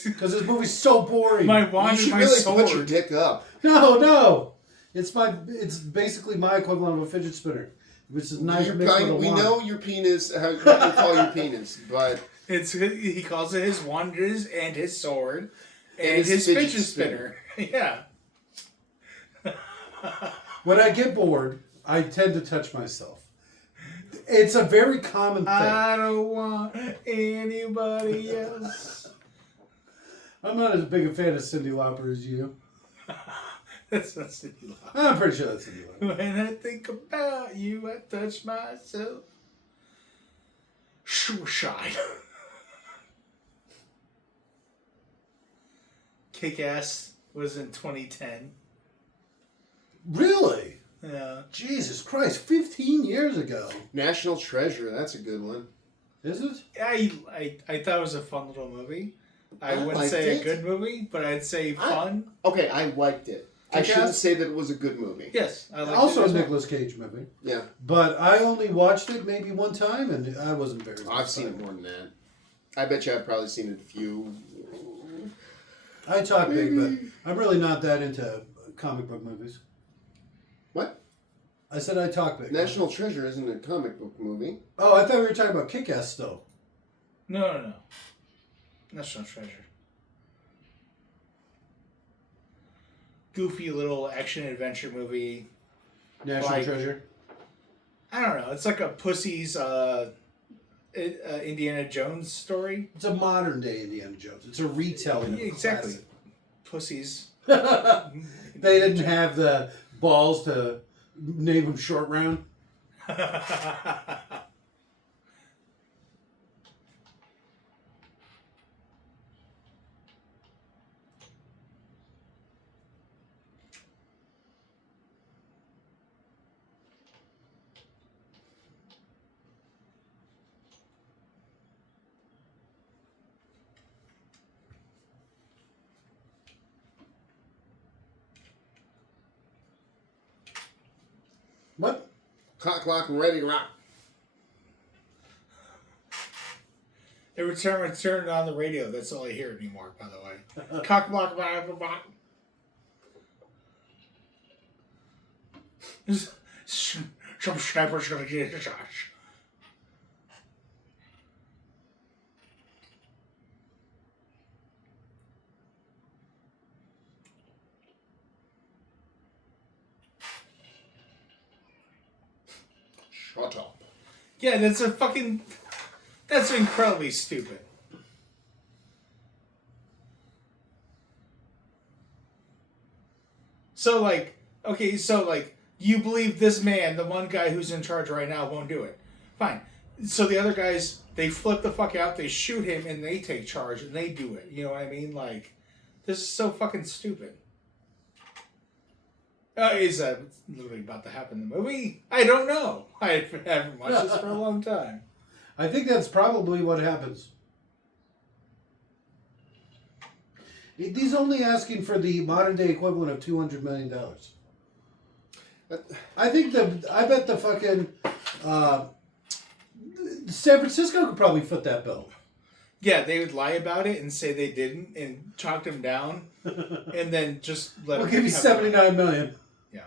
because this movie's so boring. My You wand should and my really sword. put your dick up. No. It's basically my equivalent of a fidget spinner, which is nice mixed with a We wand. know your penis, how you call your penis, but He calls it his wanders and his sword and his fidget fidget spinner. Yeah. When I get bored, I tend to touch myself. It's a very common thing. I don't want anybody else. I'm not as big a fan of Cyndi Lauper as you. That's not Cyndi Lauper. I'm pretty sure that's Cyndi Lauper. When I think about you, I touch myself. Sure shine. Kick-Ass was in 2010. Really? Yeah. Jesus Christ, 15 years ago. National Treasure, that's a good one. Is it? I thought it was a fun little movie. I wouldn't liked say it. a good movie, but I'd say fun. Okay, I liked it. I Kick-Ass? shouldn't say that it was a good movie. Yes. I liked Also it a as well. Nicolas Cage movie. Yeah, But I only watched it maybe one time, and I wasn't very I've seen it more than that. I bet you I've probably seen it a few. I talk big, but I'm really not that into comic book movies. What? I said I talk big. National Treasure isn't a comic book movie. Oh, I thought we were talking about Kick-Ass still. No. National Treasure. Goofy little action adventure movie. National Like- Treasure. I don't know. It's like a Pussy's Indiana Jones story. It's a modern day Indiana Jones. It's a retelling of a Exactly. classic. Pussy's. They didn't have the balls to name him Short Round. What? Clock and ready to rock. Every time I turn it on the radio, that's all I hear anymore, by the way. Cock block, blah, blah, blah. Some sniper's gonna get his ass. Shut up. Yeah, that's incredibly stupid. So you believe this man, the one guy who's in charge right now, won't do it. Fine. So the other guys, they flip the fuck out, they shoot him, and they take charge, and they do it. You know what I mean? Like, this is so fucking stupid. Is that literally about to happen in the movie? I don't know. I haven't watched this for a long time. I think that's probably what happens. He's only asking for the modern day equivalent of $200 million. I bet the fucking San Francisco could probably foot that bill. Yeah, they would lie about it and say they didn't and chalked him down, and then just let. We'll him give you have it. $79 million. Yeah.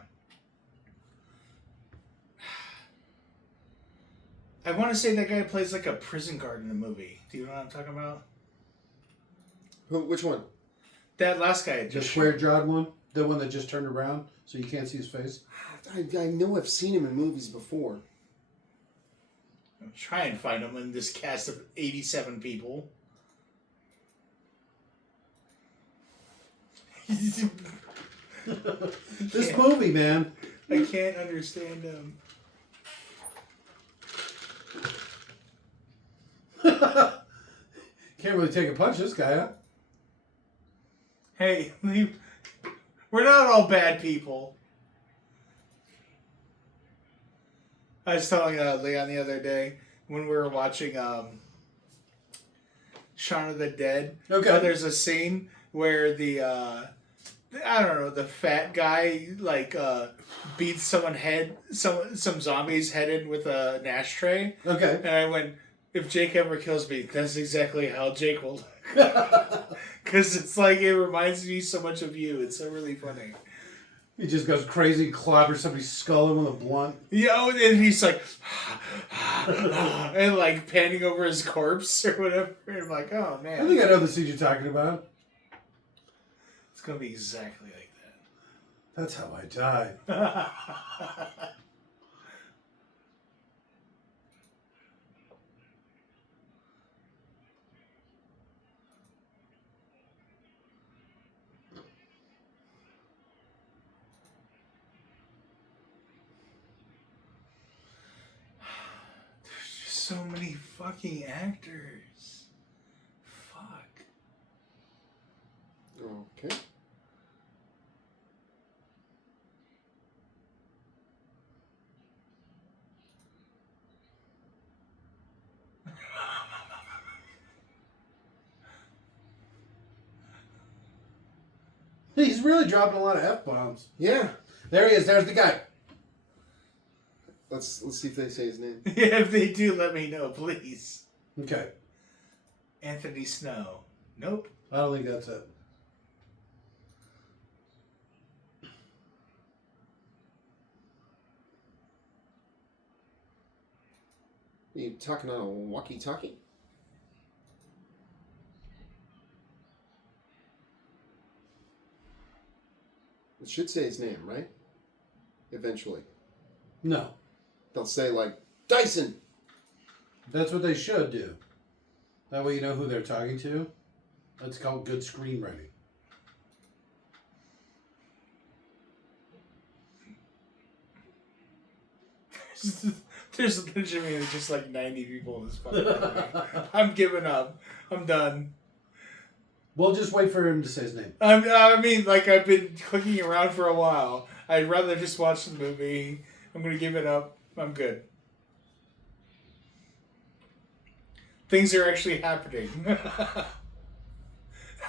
I want to say that guy plays like a prison guard in the movie. Do you know what I'm talking about? Which one? That last guy The just square jawed one? The one that just turned around so you can't see his face? I know I've seen him in movies before. try and find him in this cast of 87 people. This movie, man. I can't understand him. Can't really take a punch, this guy, huh? Hey, we're not all bad people. I was telling Leon the other day when we were watching Shaun of the Dead. Okay. There's a scene where the I don't know, the fat guy beats some zombie's head in with an ashtray. Okay. And I went, if Jake ever kills me, that's exactly how Jake will look. Because it's like, it reminds me so much of you. It's so really funny. He just goes crazy, clobbers somebody's skull in with a blunt. Yeah, and he's like, and like panning over his corpse or whatever. And I'm like, oh man. I think I know the scene you're talking about. It's going to be exactly like That's how I die. that. so many fucking actors. Fuck. Okay. He's really dropping a lot of F-bombs. Yeah. There he is. There's the guy. Let's see if they say his name. Yeah, if they do, let me know, please. Okay. Anthony Snow. Nope. I don't think that's it. Are you talking on a walkie-talkie? It should say his name, right? Eventually. No. They'll say, like, Dyson! That's what they should do. That way you know who they're talking to. That's called good screenwriting. There's legitimately just like 90 people in this fucking movie. I'm giving up. I'm done. We'll just wait for him to say his name. I mean, like, I've been clicking around for a while. I'd rather just watch the movie. I'm going to give it up. I'm good. Things are actually happening.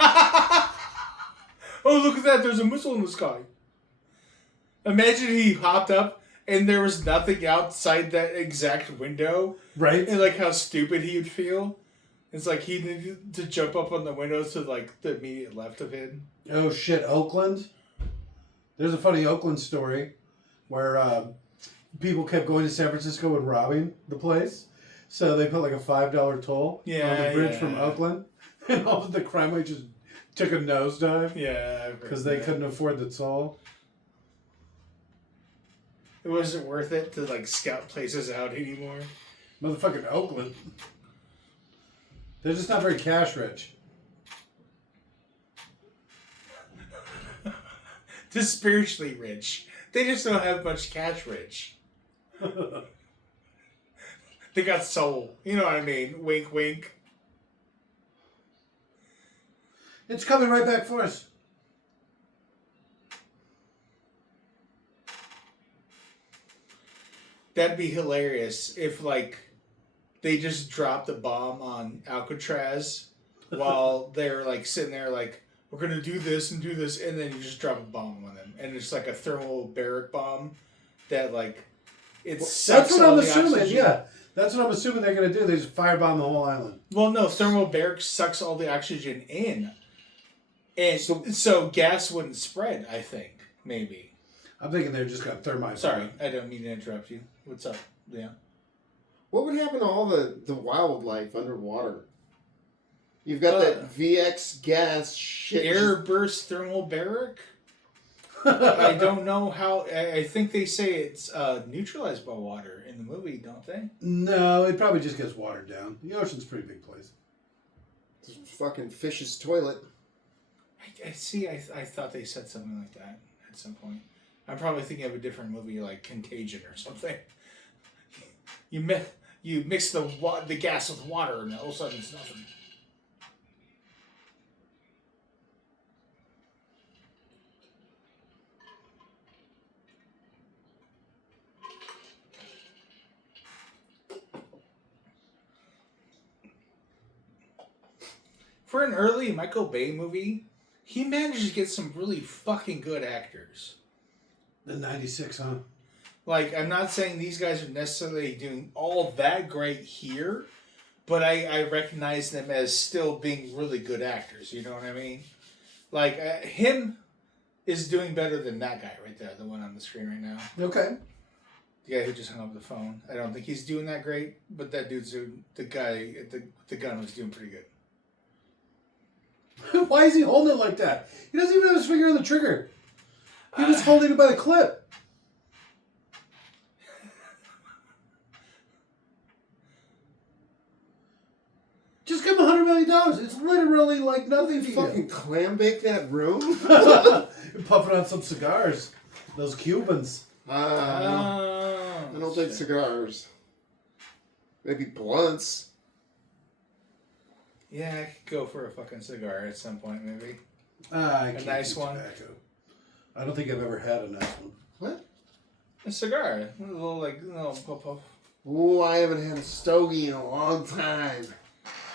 Oh, look at that. There's a missile in the sky. Imagine he hopped up and there was nothing outside that exact window. Right? And, like, how stupid he would feel. It's like he needed to jump up on the window to, like, the immediate left of him. Oh, shit. Oakland? There's a funny Oakland story where people kept going to San Francisco and robbing the place. So they put, like, a $5 toll on the bridge from Oakland. And all of the crime rate just took a nosedive. Yeah. Because they couldn't afford the toll. It wasn't worth it to, like, scout places out anymore. Motherfucking Oakland. They're just not very cash rich. They're spiritually rich. They just don't have much cash rich. They got soul. You know what I mean? Wink, wink. It's coming right back for us. That'd be hilarious if, like, they just dropped a bomb on Alcatraz while they're, like, sitting there, like, we're going to do this, and then you just drop a bomb on them. And it's, like, a thermobaric bomb that, like, it sucks That's what all I'm the assuming, oxygen. yeah. That's what I'm assuming they're going to do. They just firebomb the whole island. Well, no, thermobaric sucks all the oxygen in. And so gas wouldn't spread, I think. Maybe. I'm thinking they're just going to thermite. Sorry, I don't mean to interrupt you. What's up? Yeah. What would happen to all the wildlife underwater? You've got that VX gas shit. Air burst thermobaric? I don't know how. I think they say it's neutralized by water in the movie, don't they? No, it probably just gets watered down. The ocean's a pretty big place. It's fucking fish's toilet. I see. I thought they said something like that at some point. I'm probably thinking of a different movie, like Contagion or something. You mix the gas with water, and all of a sudden it's nothing. For an early Michael Bay movie, he managed to get some really fucking good actors. The 96, huh? Like, I'm not saying these guys are necessarily doing all that great here, but I recognize them as still being really good actors. You know what I mean? Like, him is doing better than that guy right there, the one on the screen right now. Okay. The guy who just hung up the phone. I don't think he's doing that great, but that dude's doing, the guy at the gun was doing pretty good. Why is he holding it like that? He doesn't even have his finger on the trigger. He was holding it by the clip. Just give him $100 million. It's literally like nothing to Fucking you. clam bake that room? Puffing on some cigars. Those Cubans. I don't take cigars. Maybe blunts. Yeah, I could go for a fucking cigar at some point, maybe. I A can't nice do one? tobacco. I don't think I've ever had a nice one. What? A cigar. A little puff puff. Ooh, I haven't had a stogie in a long time.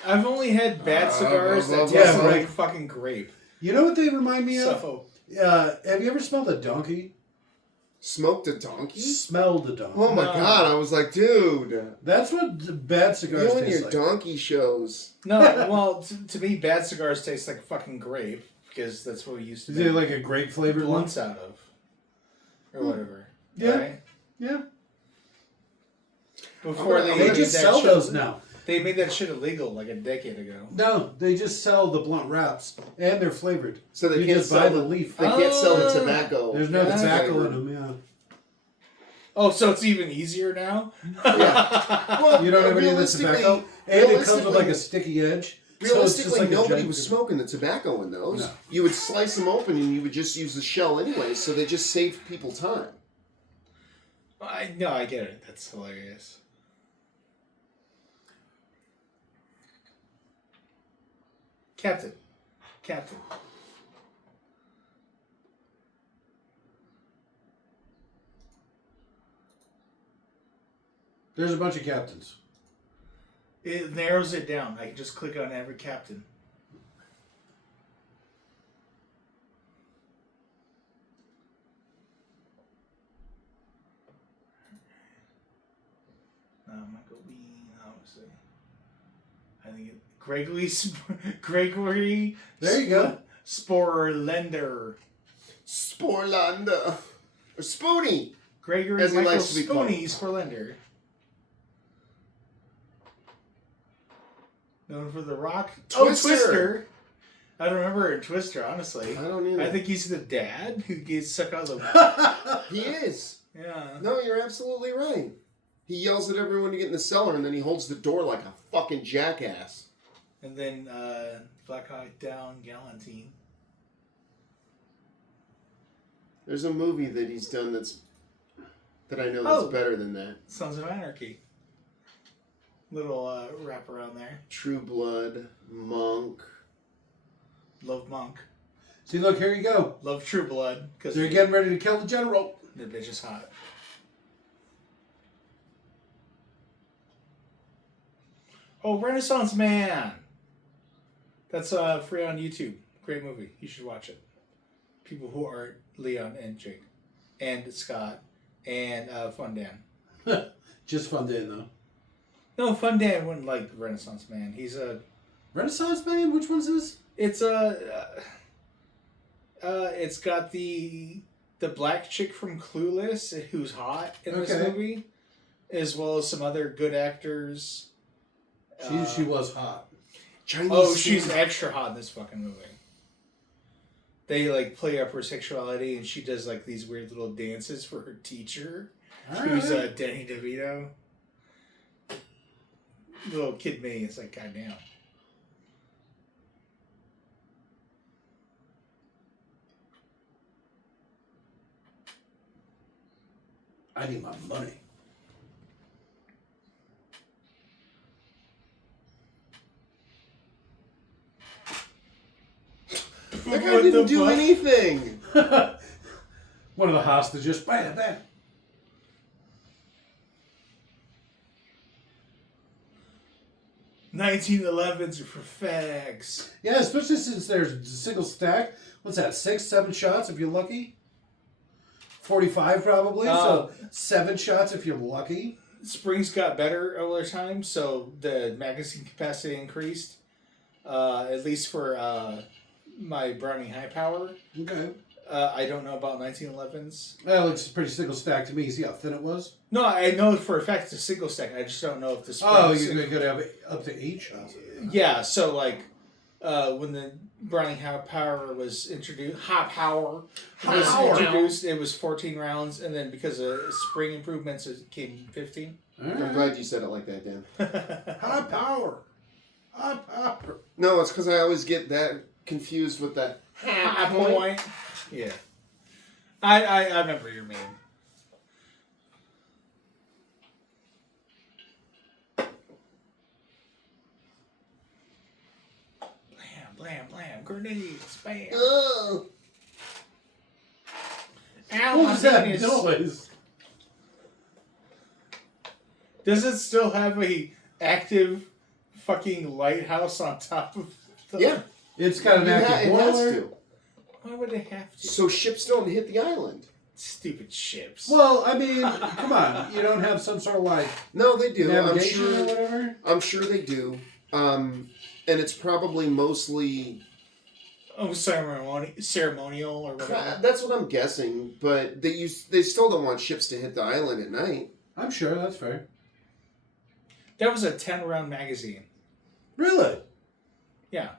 I've only had bad cigars that taste yeah, like right. fucking grape. You know what they remind me of? So, Have you ever smelled a donkey? Smoked a donkey? Smelled a donkey. Oh my No. god, I was like, dude. That's what the bad cigars You and taste your like. donkey shows. no, well, to me, bad cigars taste like fucking grape because that's what we used to Is make it like a grape flavored one? blunts out of, or whatever. Yeah. Right? Yeah. Before They made just that sell shit- those now. They made that shit illegal like a decade ago. No, they just sell the blunt wraps, and they're flavored. So they You can't just buy sell the the leaf. They can't sell the Oh. tobacco. There's no Yeah. tobacco in them. Yeah. Oh, so it's even easier now? Yeah. Well, You don't have any of the tobacco, and it comes with like a sticky edge. So it's Realistically, just like a nobody giant- was smoking the tobacco in those. No. You would slice them open and you would just use the shell anyway, so they just saved people time. I get it. That's hilarious. Captain. There's a bunch of captains. It narrows it down. I can just click on every captain. Michael Bean, obviously. I think Gregory. There you go. Sporlender. Sporlanda. Or Spoonie. Gregory As he Michael likes to be called. Spoonie Sporlender. Known for The Rock. Twister. Oh, Twister. I don't remember Twister, honestly. I don't either. I think he's the dad who gets sucked out of the... He is. Yeah. No, you're absolutely right. He yells at everyone to get in the cellar and then he holds the door like a fucking jackass. And then Black Hawk Down Galantine. There's a movie that he's done that I know that's better than that. Sons of Anarchy. Little wrap around there. True Blood, Monk. Love Monk. See, look, here you go. Love True Blood. Because They're getting ready to kill the general. the bitch is hot. Oh, Renaissance Man. That's free on YouTube. Great movie. You should watch it. People who are Leon and Jake. And Scott. And Fun Dan. Just fun day, though. No, Fun Dan wouldn't like Renaissance Man. He's a... Renaissance Man? Which one's this? It's it's got the black chick from Clueless who's hot in this Okay. movie, as well as some other good actors. She was hot. Chinese Oh, she's food. extra hot in this fucking movie. They like play up her sexuality, and she does like these weird little dances for her teacher, who's Alright. Danny DeVito. Little kid me, it's like goddamn. I need my money. That guy What didn't the do fuck? anything. One of the hostages. Bam, bam. 1911s are for fags. Yeah, especially since there's a single stack. What's that? 6, 7 shots if you're lucky. 45 probably. So 7 shots if you're lucky. Springs got better over time, so the magazine capacity increased. At least for my Browning High Power. Okay. I don't know about 1911s. That looks pretty single stack to me. See how thin it was? No, I know for a fact it's a single stack. I just don't know if the springs... Oh, you're going to have up to 8 shots. Yeah, so like when the Browning High Power was introduced, it was 14 rounds, and then because of spring improvements, it came 15. I'm glad you said it like that, Dan. High power. High power. No, it's because I always get that confused with that. High point. Yeah. I remember your meme. grenades, bam. Ugh. Ow, What my was that penis. noise? Does it still have a active fucking lighthouse on top of the... Yeah. It's got an active It has boiler. to. Why would they have to? So ships don't hit the island. Stupid ships. Well, I mean, come on. You don't have some sort of like No, they do. navigation or whatever? I'm sure they do. And it's probably mostly... Oh, ceremonial or whatever. That's what I'm guessing, but they still don't want ships to hit the island at night. I'm sure, that's fair. That was a 10-round magazine. Really? Yeah.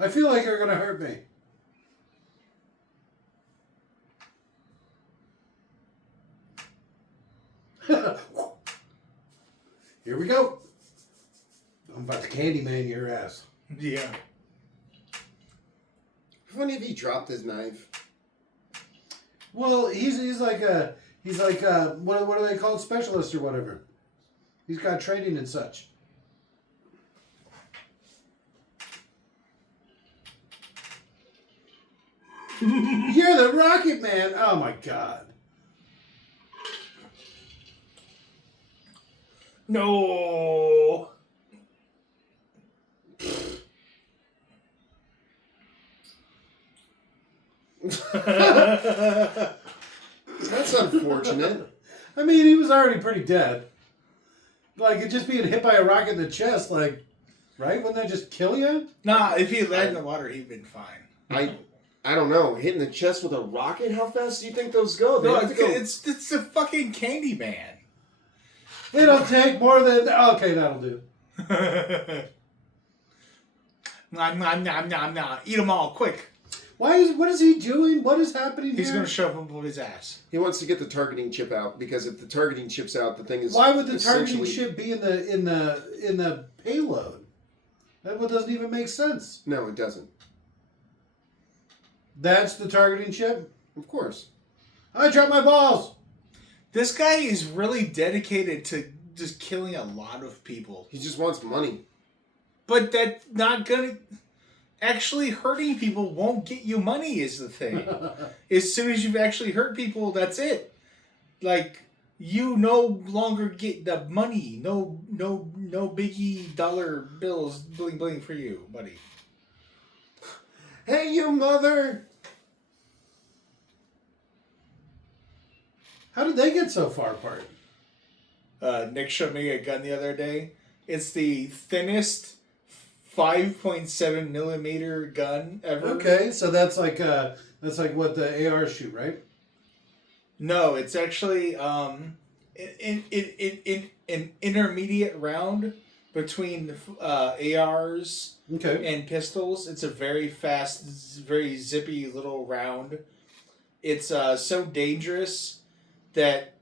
I feel like you're going to hurt me. Here we go. I'm about to Candyman your ass. Yeah. How many of you dropped his knife? Well, he's like what are they called, specialist or whatever. He's got training and such. You're the Rocket Man. Oh my God. No. That's unfortunate. I mean, he was already pretty dead. Like, it just being hit by a rocket in the chest, like, right? Wouldn't that just kill you? Nah, if he landed in the water, he'd been fine. I don't know. Hitting the chest with a rocket? How fast do you think those go? They No, have to go. it's a fucking Candyman. It'll take more than... Okay, that'll do. Nom. Eat them all, quick. What is he doing? What is happening He's here? going to shove them up his ass. He wants to get the targeting chip out because if the targeting chip's out, the thing is. Why would the targeting essentially- chip be in the payload? That one doesn't even make sense. No, it doesn't. That's the targeting chip? Of course. I dropped my balls! This guy is really dedicated to just killing a lot of people. He just wants money. But that's not going to... Actually hurting people won't get you money is the thing. As soon as you've actually hurt people, that's it. Like, you no longer get the money. No biggie dollar bills bling bling for you, buddy. Hey, you mother! How did they get so far apart? Nick showed me a gun the other day. It's the thinnest 5.7 millimeter gun ever. Okay, so that's like what the ARs shoot, right? No, it's actually an intermediate round between ARs Okay. and pistols. It's a very fast, very zippy little round. It's so dangerous that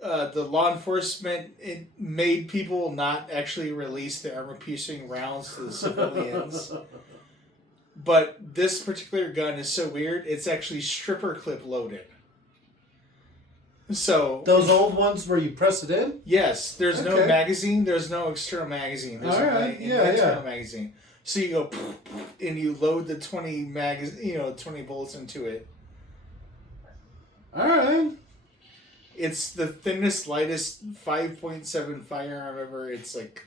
the law enforcement made people not actually release the armor-piercing rounds to the civilians. But this particular gun is so weird, it's actually stripper clip loaded. So Those old ones where you press it in? yes, there's no Okay. magazine, there's no external magazine. There's All only right, an yeah, internal magazine. So you go and you load the 20 20 bullets into it. All right. It's the thinnest, lightest 5.7 firearm ever. It's like,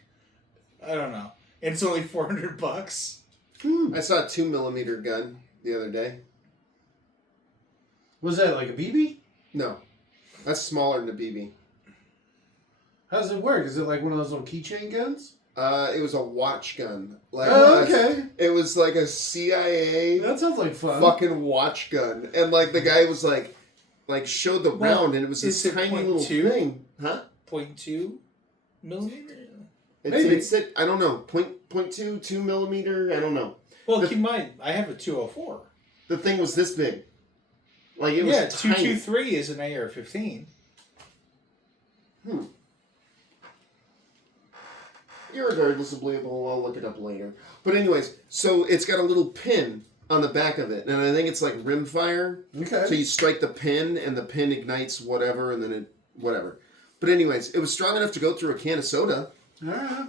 I don't know. It's only $400. I saw a 2mm gun the other day. Was that like a BB? No. That's smaller than a BB. How does it work? Is it like one of those little keychain guns? It was a watch gun. Like, Oh, okay. It was like a CIA That sounds like fun. fucking watch gun. And like the guy was like showed the Well, round and it was this is it tiny little 0.2? thing. Huh? 0.2 millimeter? Maybe. It's I don't know. 0.2, 2mm, I don't know. Well, keep in mind, I have a 204. The thing was this big. Like it was Yeah, tiny. 223 is an AR-15. Irregardlessly, I'll look it up later. But anyways, so it's got a little pin on the back of it, and I think it's like rimfire. Okay. So you strike the pin, and the pin ignites whatever, and then it whatever. But anyways, it was strong enough to go through a can of soda. All right.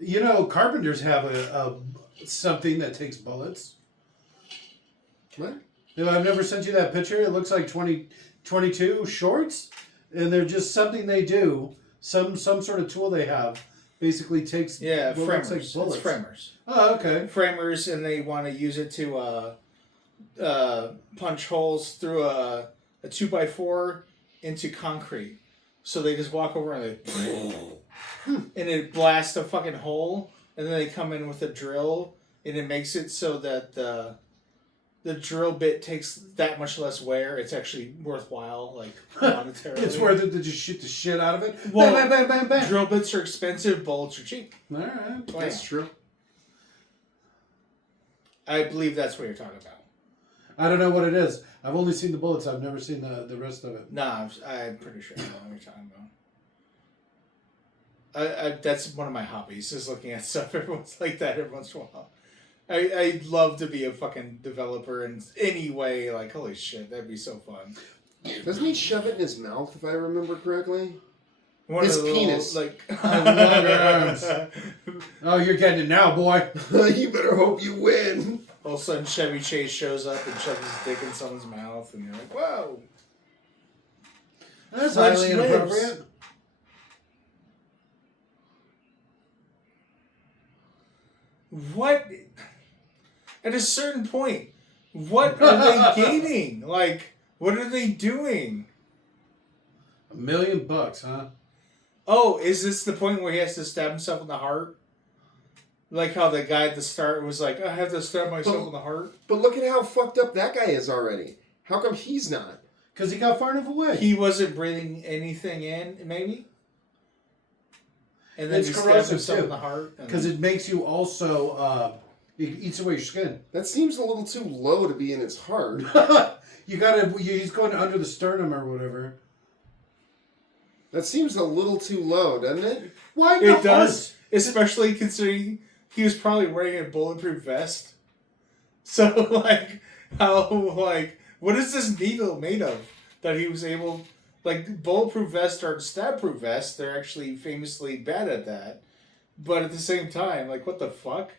You know, carpenters have a something that takes bullets. What? You know, I've never sent you that picture. It looks like 22 shorts, and they're just something they do. Some sort of tool they have basically takes Yeah, what framers. looks like bullets. It's framers. Oh, okay. Framers, and they want to use it to punch holes through a 2x4 into concrete. So they just walk over and and it blasts a fucking hole, and then they come in with a drill, and it makes it so that the drill bit takes that much less wear. It's actually worthwhile, like monetarily. It's worth it to just shoot the shit out of it. Well, Bam, bam, bam, bam, bam. drill bits are expensive, bullets are cheap. All right. That's true. I believe that's what you're talking about. I don't know what it is. I've only seen the bullets. I've never seen the rest of it. Nah, I'm pretty sure I know what you're talking about. That's one of my hobbies, is looking at stuff everyone's like that every once in a while. I'd love to be a fucking developer in any way. Like, holy shit, that'd be so fun. Doesn't he shove it in his mouth, if I remember correctly? One His of the little, penis. like, Oh, you're getting it now, boy. You better hope you win. all of a sudden Chevy Chase shows up and shoves his dick in someone's mouth, and you're like, whoa. That's Fletch highly lives. inappropriate. What? At a certain point, what are they gaining? Like, what are they doing? $1 million, huh? Oh, is this the point where he has to stab himself in the heart? Like how the guy at the start was like, I have to stab myself in the heart? But look at how fucked up that guy is already. How come he's not? Because he got far enough away. He wasn't breathing anything in, maybe? And then It's he stabbed corrosive, himself too. in the heart? Because it makes you also, it eats away your skin. That seems a little too low to be in his heart. He's going under the sternum or whatever. That seems a little too low, doesn't it? Why It does, especially considering he was probably wearing a bulletproof vest. So, like, what is this needle made of that he was able... Like, bulletproof vests aren't stab-proof vests. They're actually famously bad at that. But at the same time, like, what the fuck?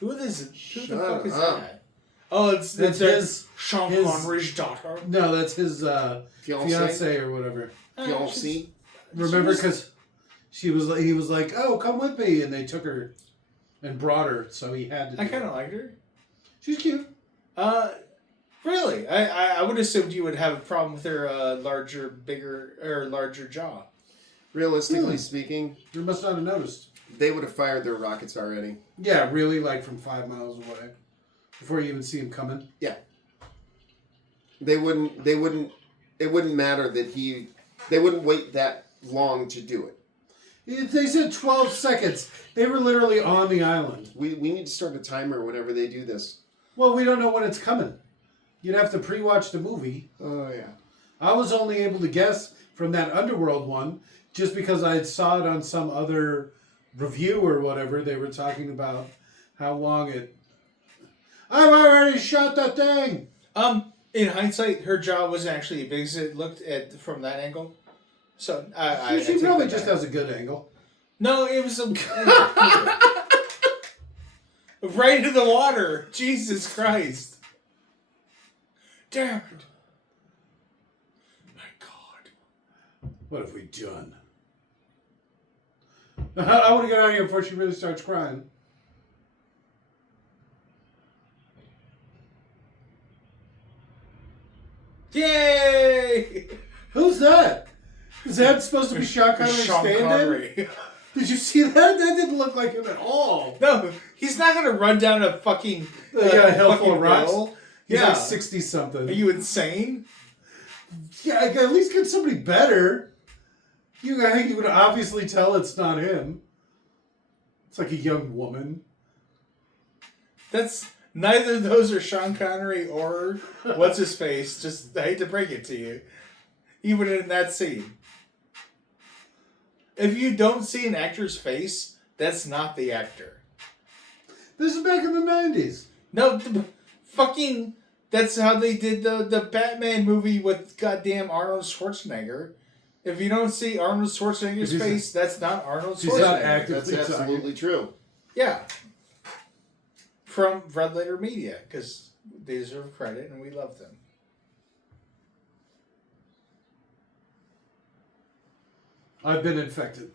Who the fuck is up. that? Oh, it's his Sean his- Connery's daughter. No, that's his Fiance? fiance or whatever. Fiancé? Remember, because he was like, oh, come with me, and they took her and brought her, so he had to. I kind of liked her. She's cute. Really? I would assumed you would have a problem with her larger jaw. Realistically speaking, You must not have noticed. they would have fired their rockets already. Yeah, really, like from 5 miles away, before you even see him coming. Yeah. They wouldn't. It wouldn't matter that they wouldn't wait that long to do it. They said 12 seconds. They were literally on the island. We need to start a timer whenever they do this. Well, we don't know when it's coming. You'd have to pre-watch the movie. Oh yeah. I was only able to guess from that Underworld one just because I saw it on some other review or whatever. They were talking about how long it... I've already shot that thing! In hindsight, her jaw wasn't actually as big as it looked at from that angle. So I She take probably that just back. has a good angle. No, it was right in the water. Jesus Christ! Damn it! My God! What have we done? I want to get out of here before she really starts crying. Yay! Who's that? Is that supposed to be Sean Connery Sean stand-in? Connery. Did you see that? That didn't look like him at all. No, he's not gonna run down a fucking a hill full of fucking rocks. hill. He's Yeah, like 60-something. are you insane? Yeah, I could at least get somebody better. I think you would obviously tell it's not him. It's like a young woman. That's neither of those are Sean Connery or what's his face. Just I hate to break it to you, even in that scene. If you don't see an actor's face, that's not the actor. This is back in the 90s. No, fucking That's how they did the Batman movie with goddamn Arnold Schwarzenegger. If you don't see Arnold Schwarzenegger's face, that's not Arnold He's not Schwarzenegger. actively That's absolutely true. Yeah. From Red Letter Media, because they deserve credit and we love them. I've been infected.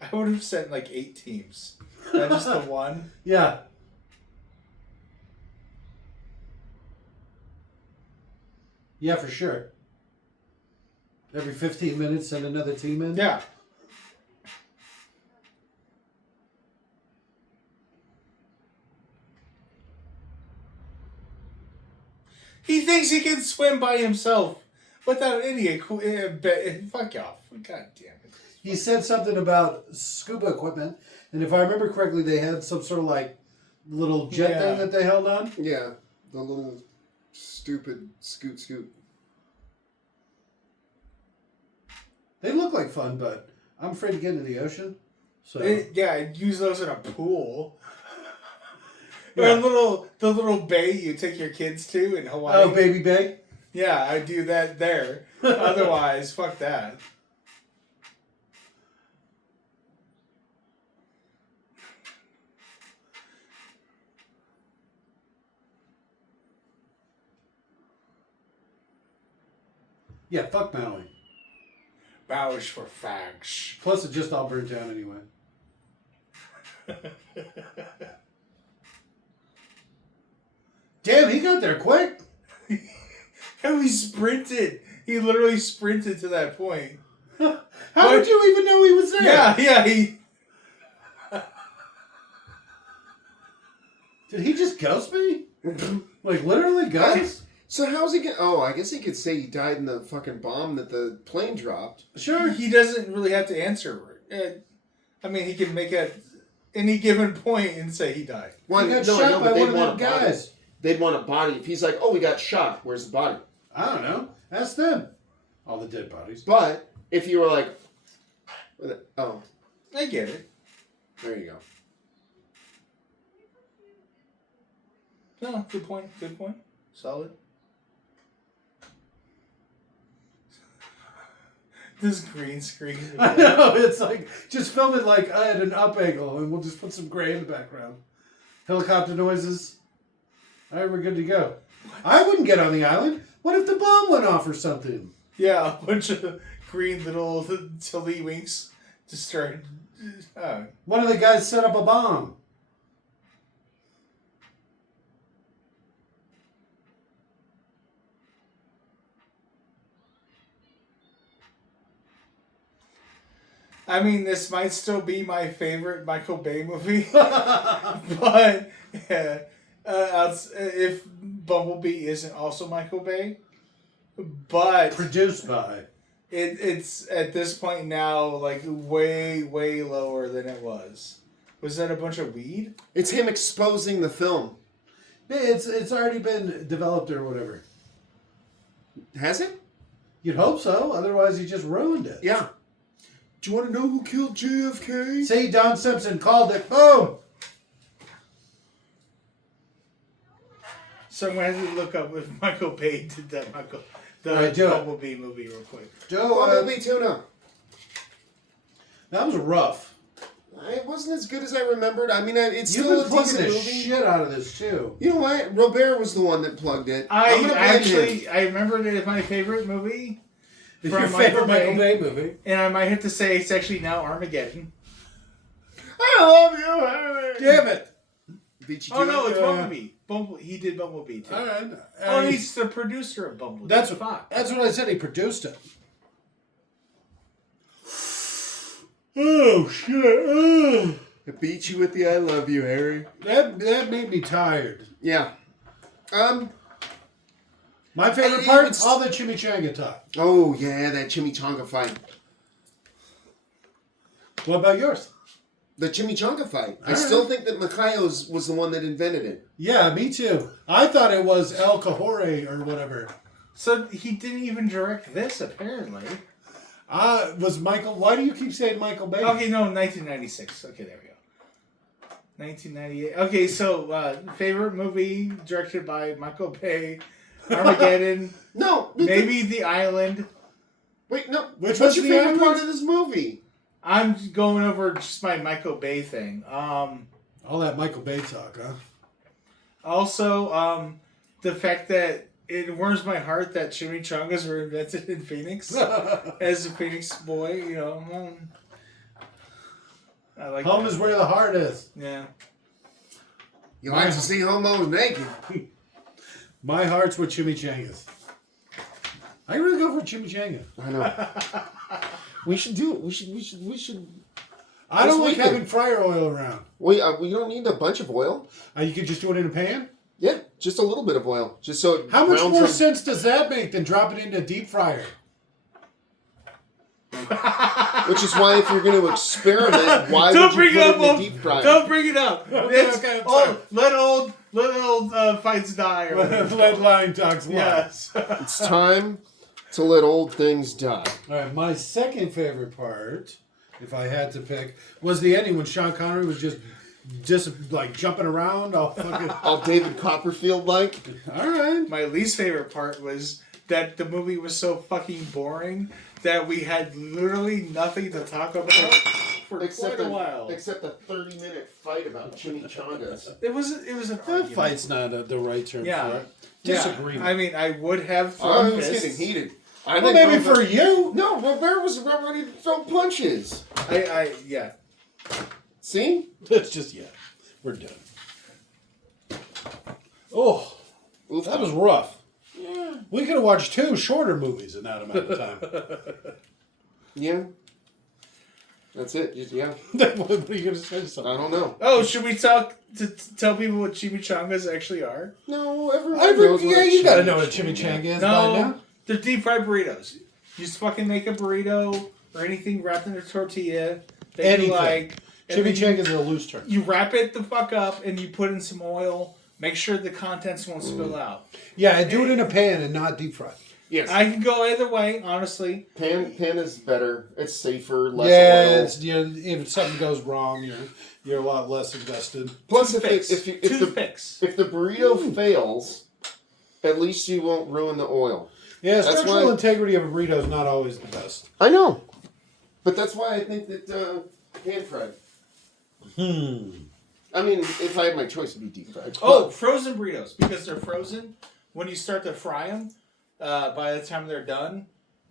I would have sent like 8 teams. Not just the one. Yeah. Yeah, for sure. Every 15 minutes, send another team in? Yeah. He thinks he can swim by himself without any fuck off. God damn it. He said something about scuba equipment, and if I remember correctly, they had some sort of like little jet thing that they held on. Yeah, the little stupid scoot. They look like fun, but I'm afraid to get into the ocean. So I'd use those in a pool. Yeah. Or the little bay you take your kids to in Hawaii. Oh, baby bay. Yeah, I do that there. Otherwise, fuck that. Yeah, fuck Maui. Maui's for fags. Plus, it just all burnt down anyway. Damn, he got there quick. How he sprinted. He literally sprinted to that point. How did you even know he was there? Yeah, he... Did he just ghost me? Like, literally ghost? So how's he get? Oh, I guess he could say he died in the fucking bomb that the plane dropped. Sure, he doesn't really have to answer. I mean, he can make any given point and say he died. Well, He got shot by one of them guys. They'd want a body. If he's like, oh, we got shot, where's the body? I don't know. Ask them. All the dead bodies. But if you were like, oh, I get it. there you go. No, good point. Good point. Solid. This green screen. I know. It's like, just film it like at an up angle and we'll just put some gray in the background. Helicopter noises. All right, we're good to go. I wouldn't get on the island. What if the bomb went off or something? Yeah, a bunch of green little tilly winks to start. One of the guys set up a bomb. I mean, this might still be my favorite Michael Bay movie, but if Bumblebee isn't also Michael Bay, but Produced by. it's at this point now like way lower than it was. Was that a bunch of weed? It's him exposing the film. It's already been developed or whatever. Has it? You'd hope so. Otherwise, he just ruined it. Yeah. Do you want to know who killed JFK? See, Don Simpson called it. Boom! So I'm gonna have to look up if Michael Bay did that Alright, do it. Bumblebee movie real quick. Joe, Bumblebee tuna. that was rough. It wasn't as good as I remembered. I mean, it's You've still been a plugging decent the movie. shit out of this, too. You know what? Robert was the one that plugged it. I blame him. remembered it as my favorite movie. It's From your favorite Michael Michael Bay movie. And I might have to say it's actually now Armageddon. I love you, Harry. Damn it! Beat you Oh to no, it. it's Bumblebee. He did Bumblebee too. All right. Oh, he's the producer of Bumblebee. That's fuck. what I said. He produced it. Oh shit! I beat you with the I love you, Harry. That made me tired. Yeah. My favorite It part: was- all the chimichanga talk. Oh yeah, that chimichanga fight. What about yours? The chimichanga fight. I All still right. think that Mikhail's was the one that invented it. Yeah, me too. I thought it was El Cajore or whatever. So he didn't even direct this, apparently. Was Michael... Why do you keep saying Michael Bay? Okay, no, 1996. Okay, there we go. 1998. Okay, so favorite movie directed by Michael Bay, Armageddon, No. maybe The Island. Wait, no. Which What's was your the favorite island? part of this movie? I'm going over just my Michael Bay thing. All that Michael Bay talk, huh? Also, the fact that it warms my heart that chimichangas were invented in Phoenix. As a Phoenix boy, you know. I like Home that. is where the heart is. Yeah. You like to see homos naked. My heart's with chimichangas. I really go for chimichanga. I know. We should do it. We should. I don't like weekend. having fryer oil around. We don't need a bunch of oil. You could just do it in a pan? Yeah, just a little bit of oil. Just so it How much browns more up. sense does that make than drop it into a deep fryer? Which is why if you're going to experiment, why Don't would bring you it put up, it in Wolf. a deep fryer? Don't bring it up. It's okay, I'm sorry. let old fights die. Or whatever. Let line talks line. Yes. It's time to let old things die. All right, my second favorite part, if I had to pick, was the ending when Sean Connery was just like jumping around all fucking... All David Copperfield like. All right. My least favorite part was that the movie was so fucking boring that we had literally nothing to talk about for Except quite a while. Except a 30-minute fight about chimichangas. It was an That argument. fight's not the right term Yeah. for it. Yeah. Disagreement. I mean, I would have Oh, thrown it's fists. getting heated. I Well, think maybe Robert- for you. No, Robert was about ready to throw punches. Yeah. See? That's just, yeah. We're done. Oh, Oof. that was rough. Yeah. We could have watched 2 shorter movies in that amount of time. Yeah. That's it. Yeah. What are you going to say? Something? I don't know. Oh, should we talk to tell people what chimichangas actually are? No, everyone knows what Yeah, a you got to know what a chimichanga chimichanga is by now. They're deep fried burritos. You just fucking make a burrito or anything wrapped in a tortilla that Anything. you like. and then Chimichangas are a loose term. You wrap it the fuck up and you put in some oil. Make sure the contents won't spill out. Yeah, and do it in a pan and not deep fry. Yes. I can go either way, honestly. Pan is better. It's safer. Less Yeah, oil. it's, if something goes wrong, you're a lot less invested. Plus, Toothpicks. if the Toothpicks. if the burrito fails, at least you won't ruin the oil. Yeah, That's structural why- integrity of a burrito is not always the best. I know, but that's why I think that pan fried. I mean, if I had my choice, it'd be deep fried. Oh, frozen burritos. Because they're frozen, when you start to fry them, by the time they're done,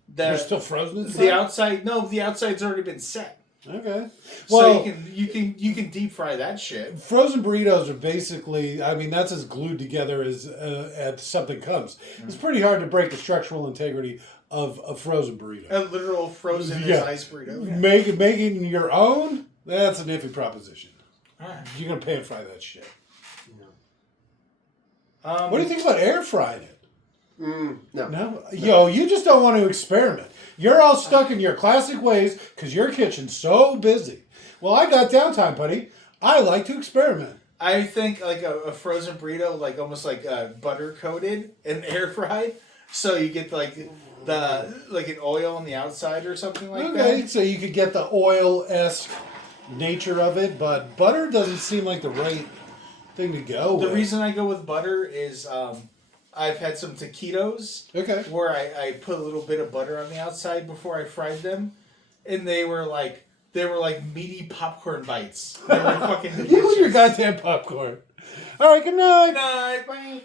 They're still frozen. the outside's already been set. Okay. So Well, you can deep fry that shit. frozen burritos are basically, I mean, that's as glued together as something comes. It's pretty hard to break the structural integrity of a frozen burrito. A literal frozen Yeah. as ice burrito. Yeah. Making your own, that's an iffy proposition. You're going to pan fry that shit. What do you think about air frying it? No. No? Yo, you just don't want to experiment. You're all stuck in your classic ways because your kitchen's so busy. Well, I got downtime, buddy. I like to experiment. I think like a frozen burrito, like almost like butter coated and air fried, so you get like an oil on the outside or something like Okay, that. so you could get the oil-esque nature of it, but butter doesn't seem like the right thing to go The with. reason I go with butter is I've had some taquitos Okay. where I put a little bit of butter on the outside before I fried them, and they were like meaty popcorn bites. They were fucking You and your delicious. goddamn popcorn. All right, good night. Good night. Bye.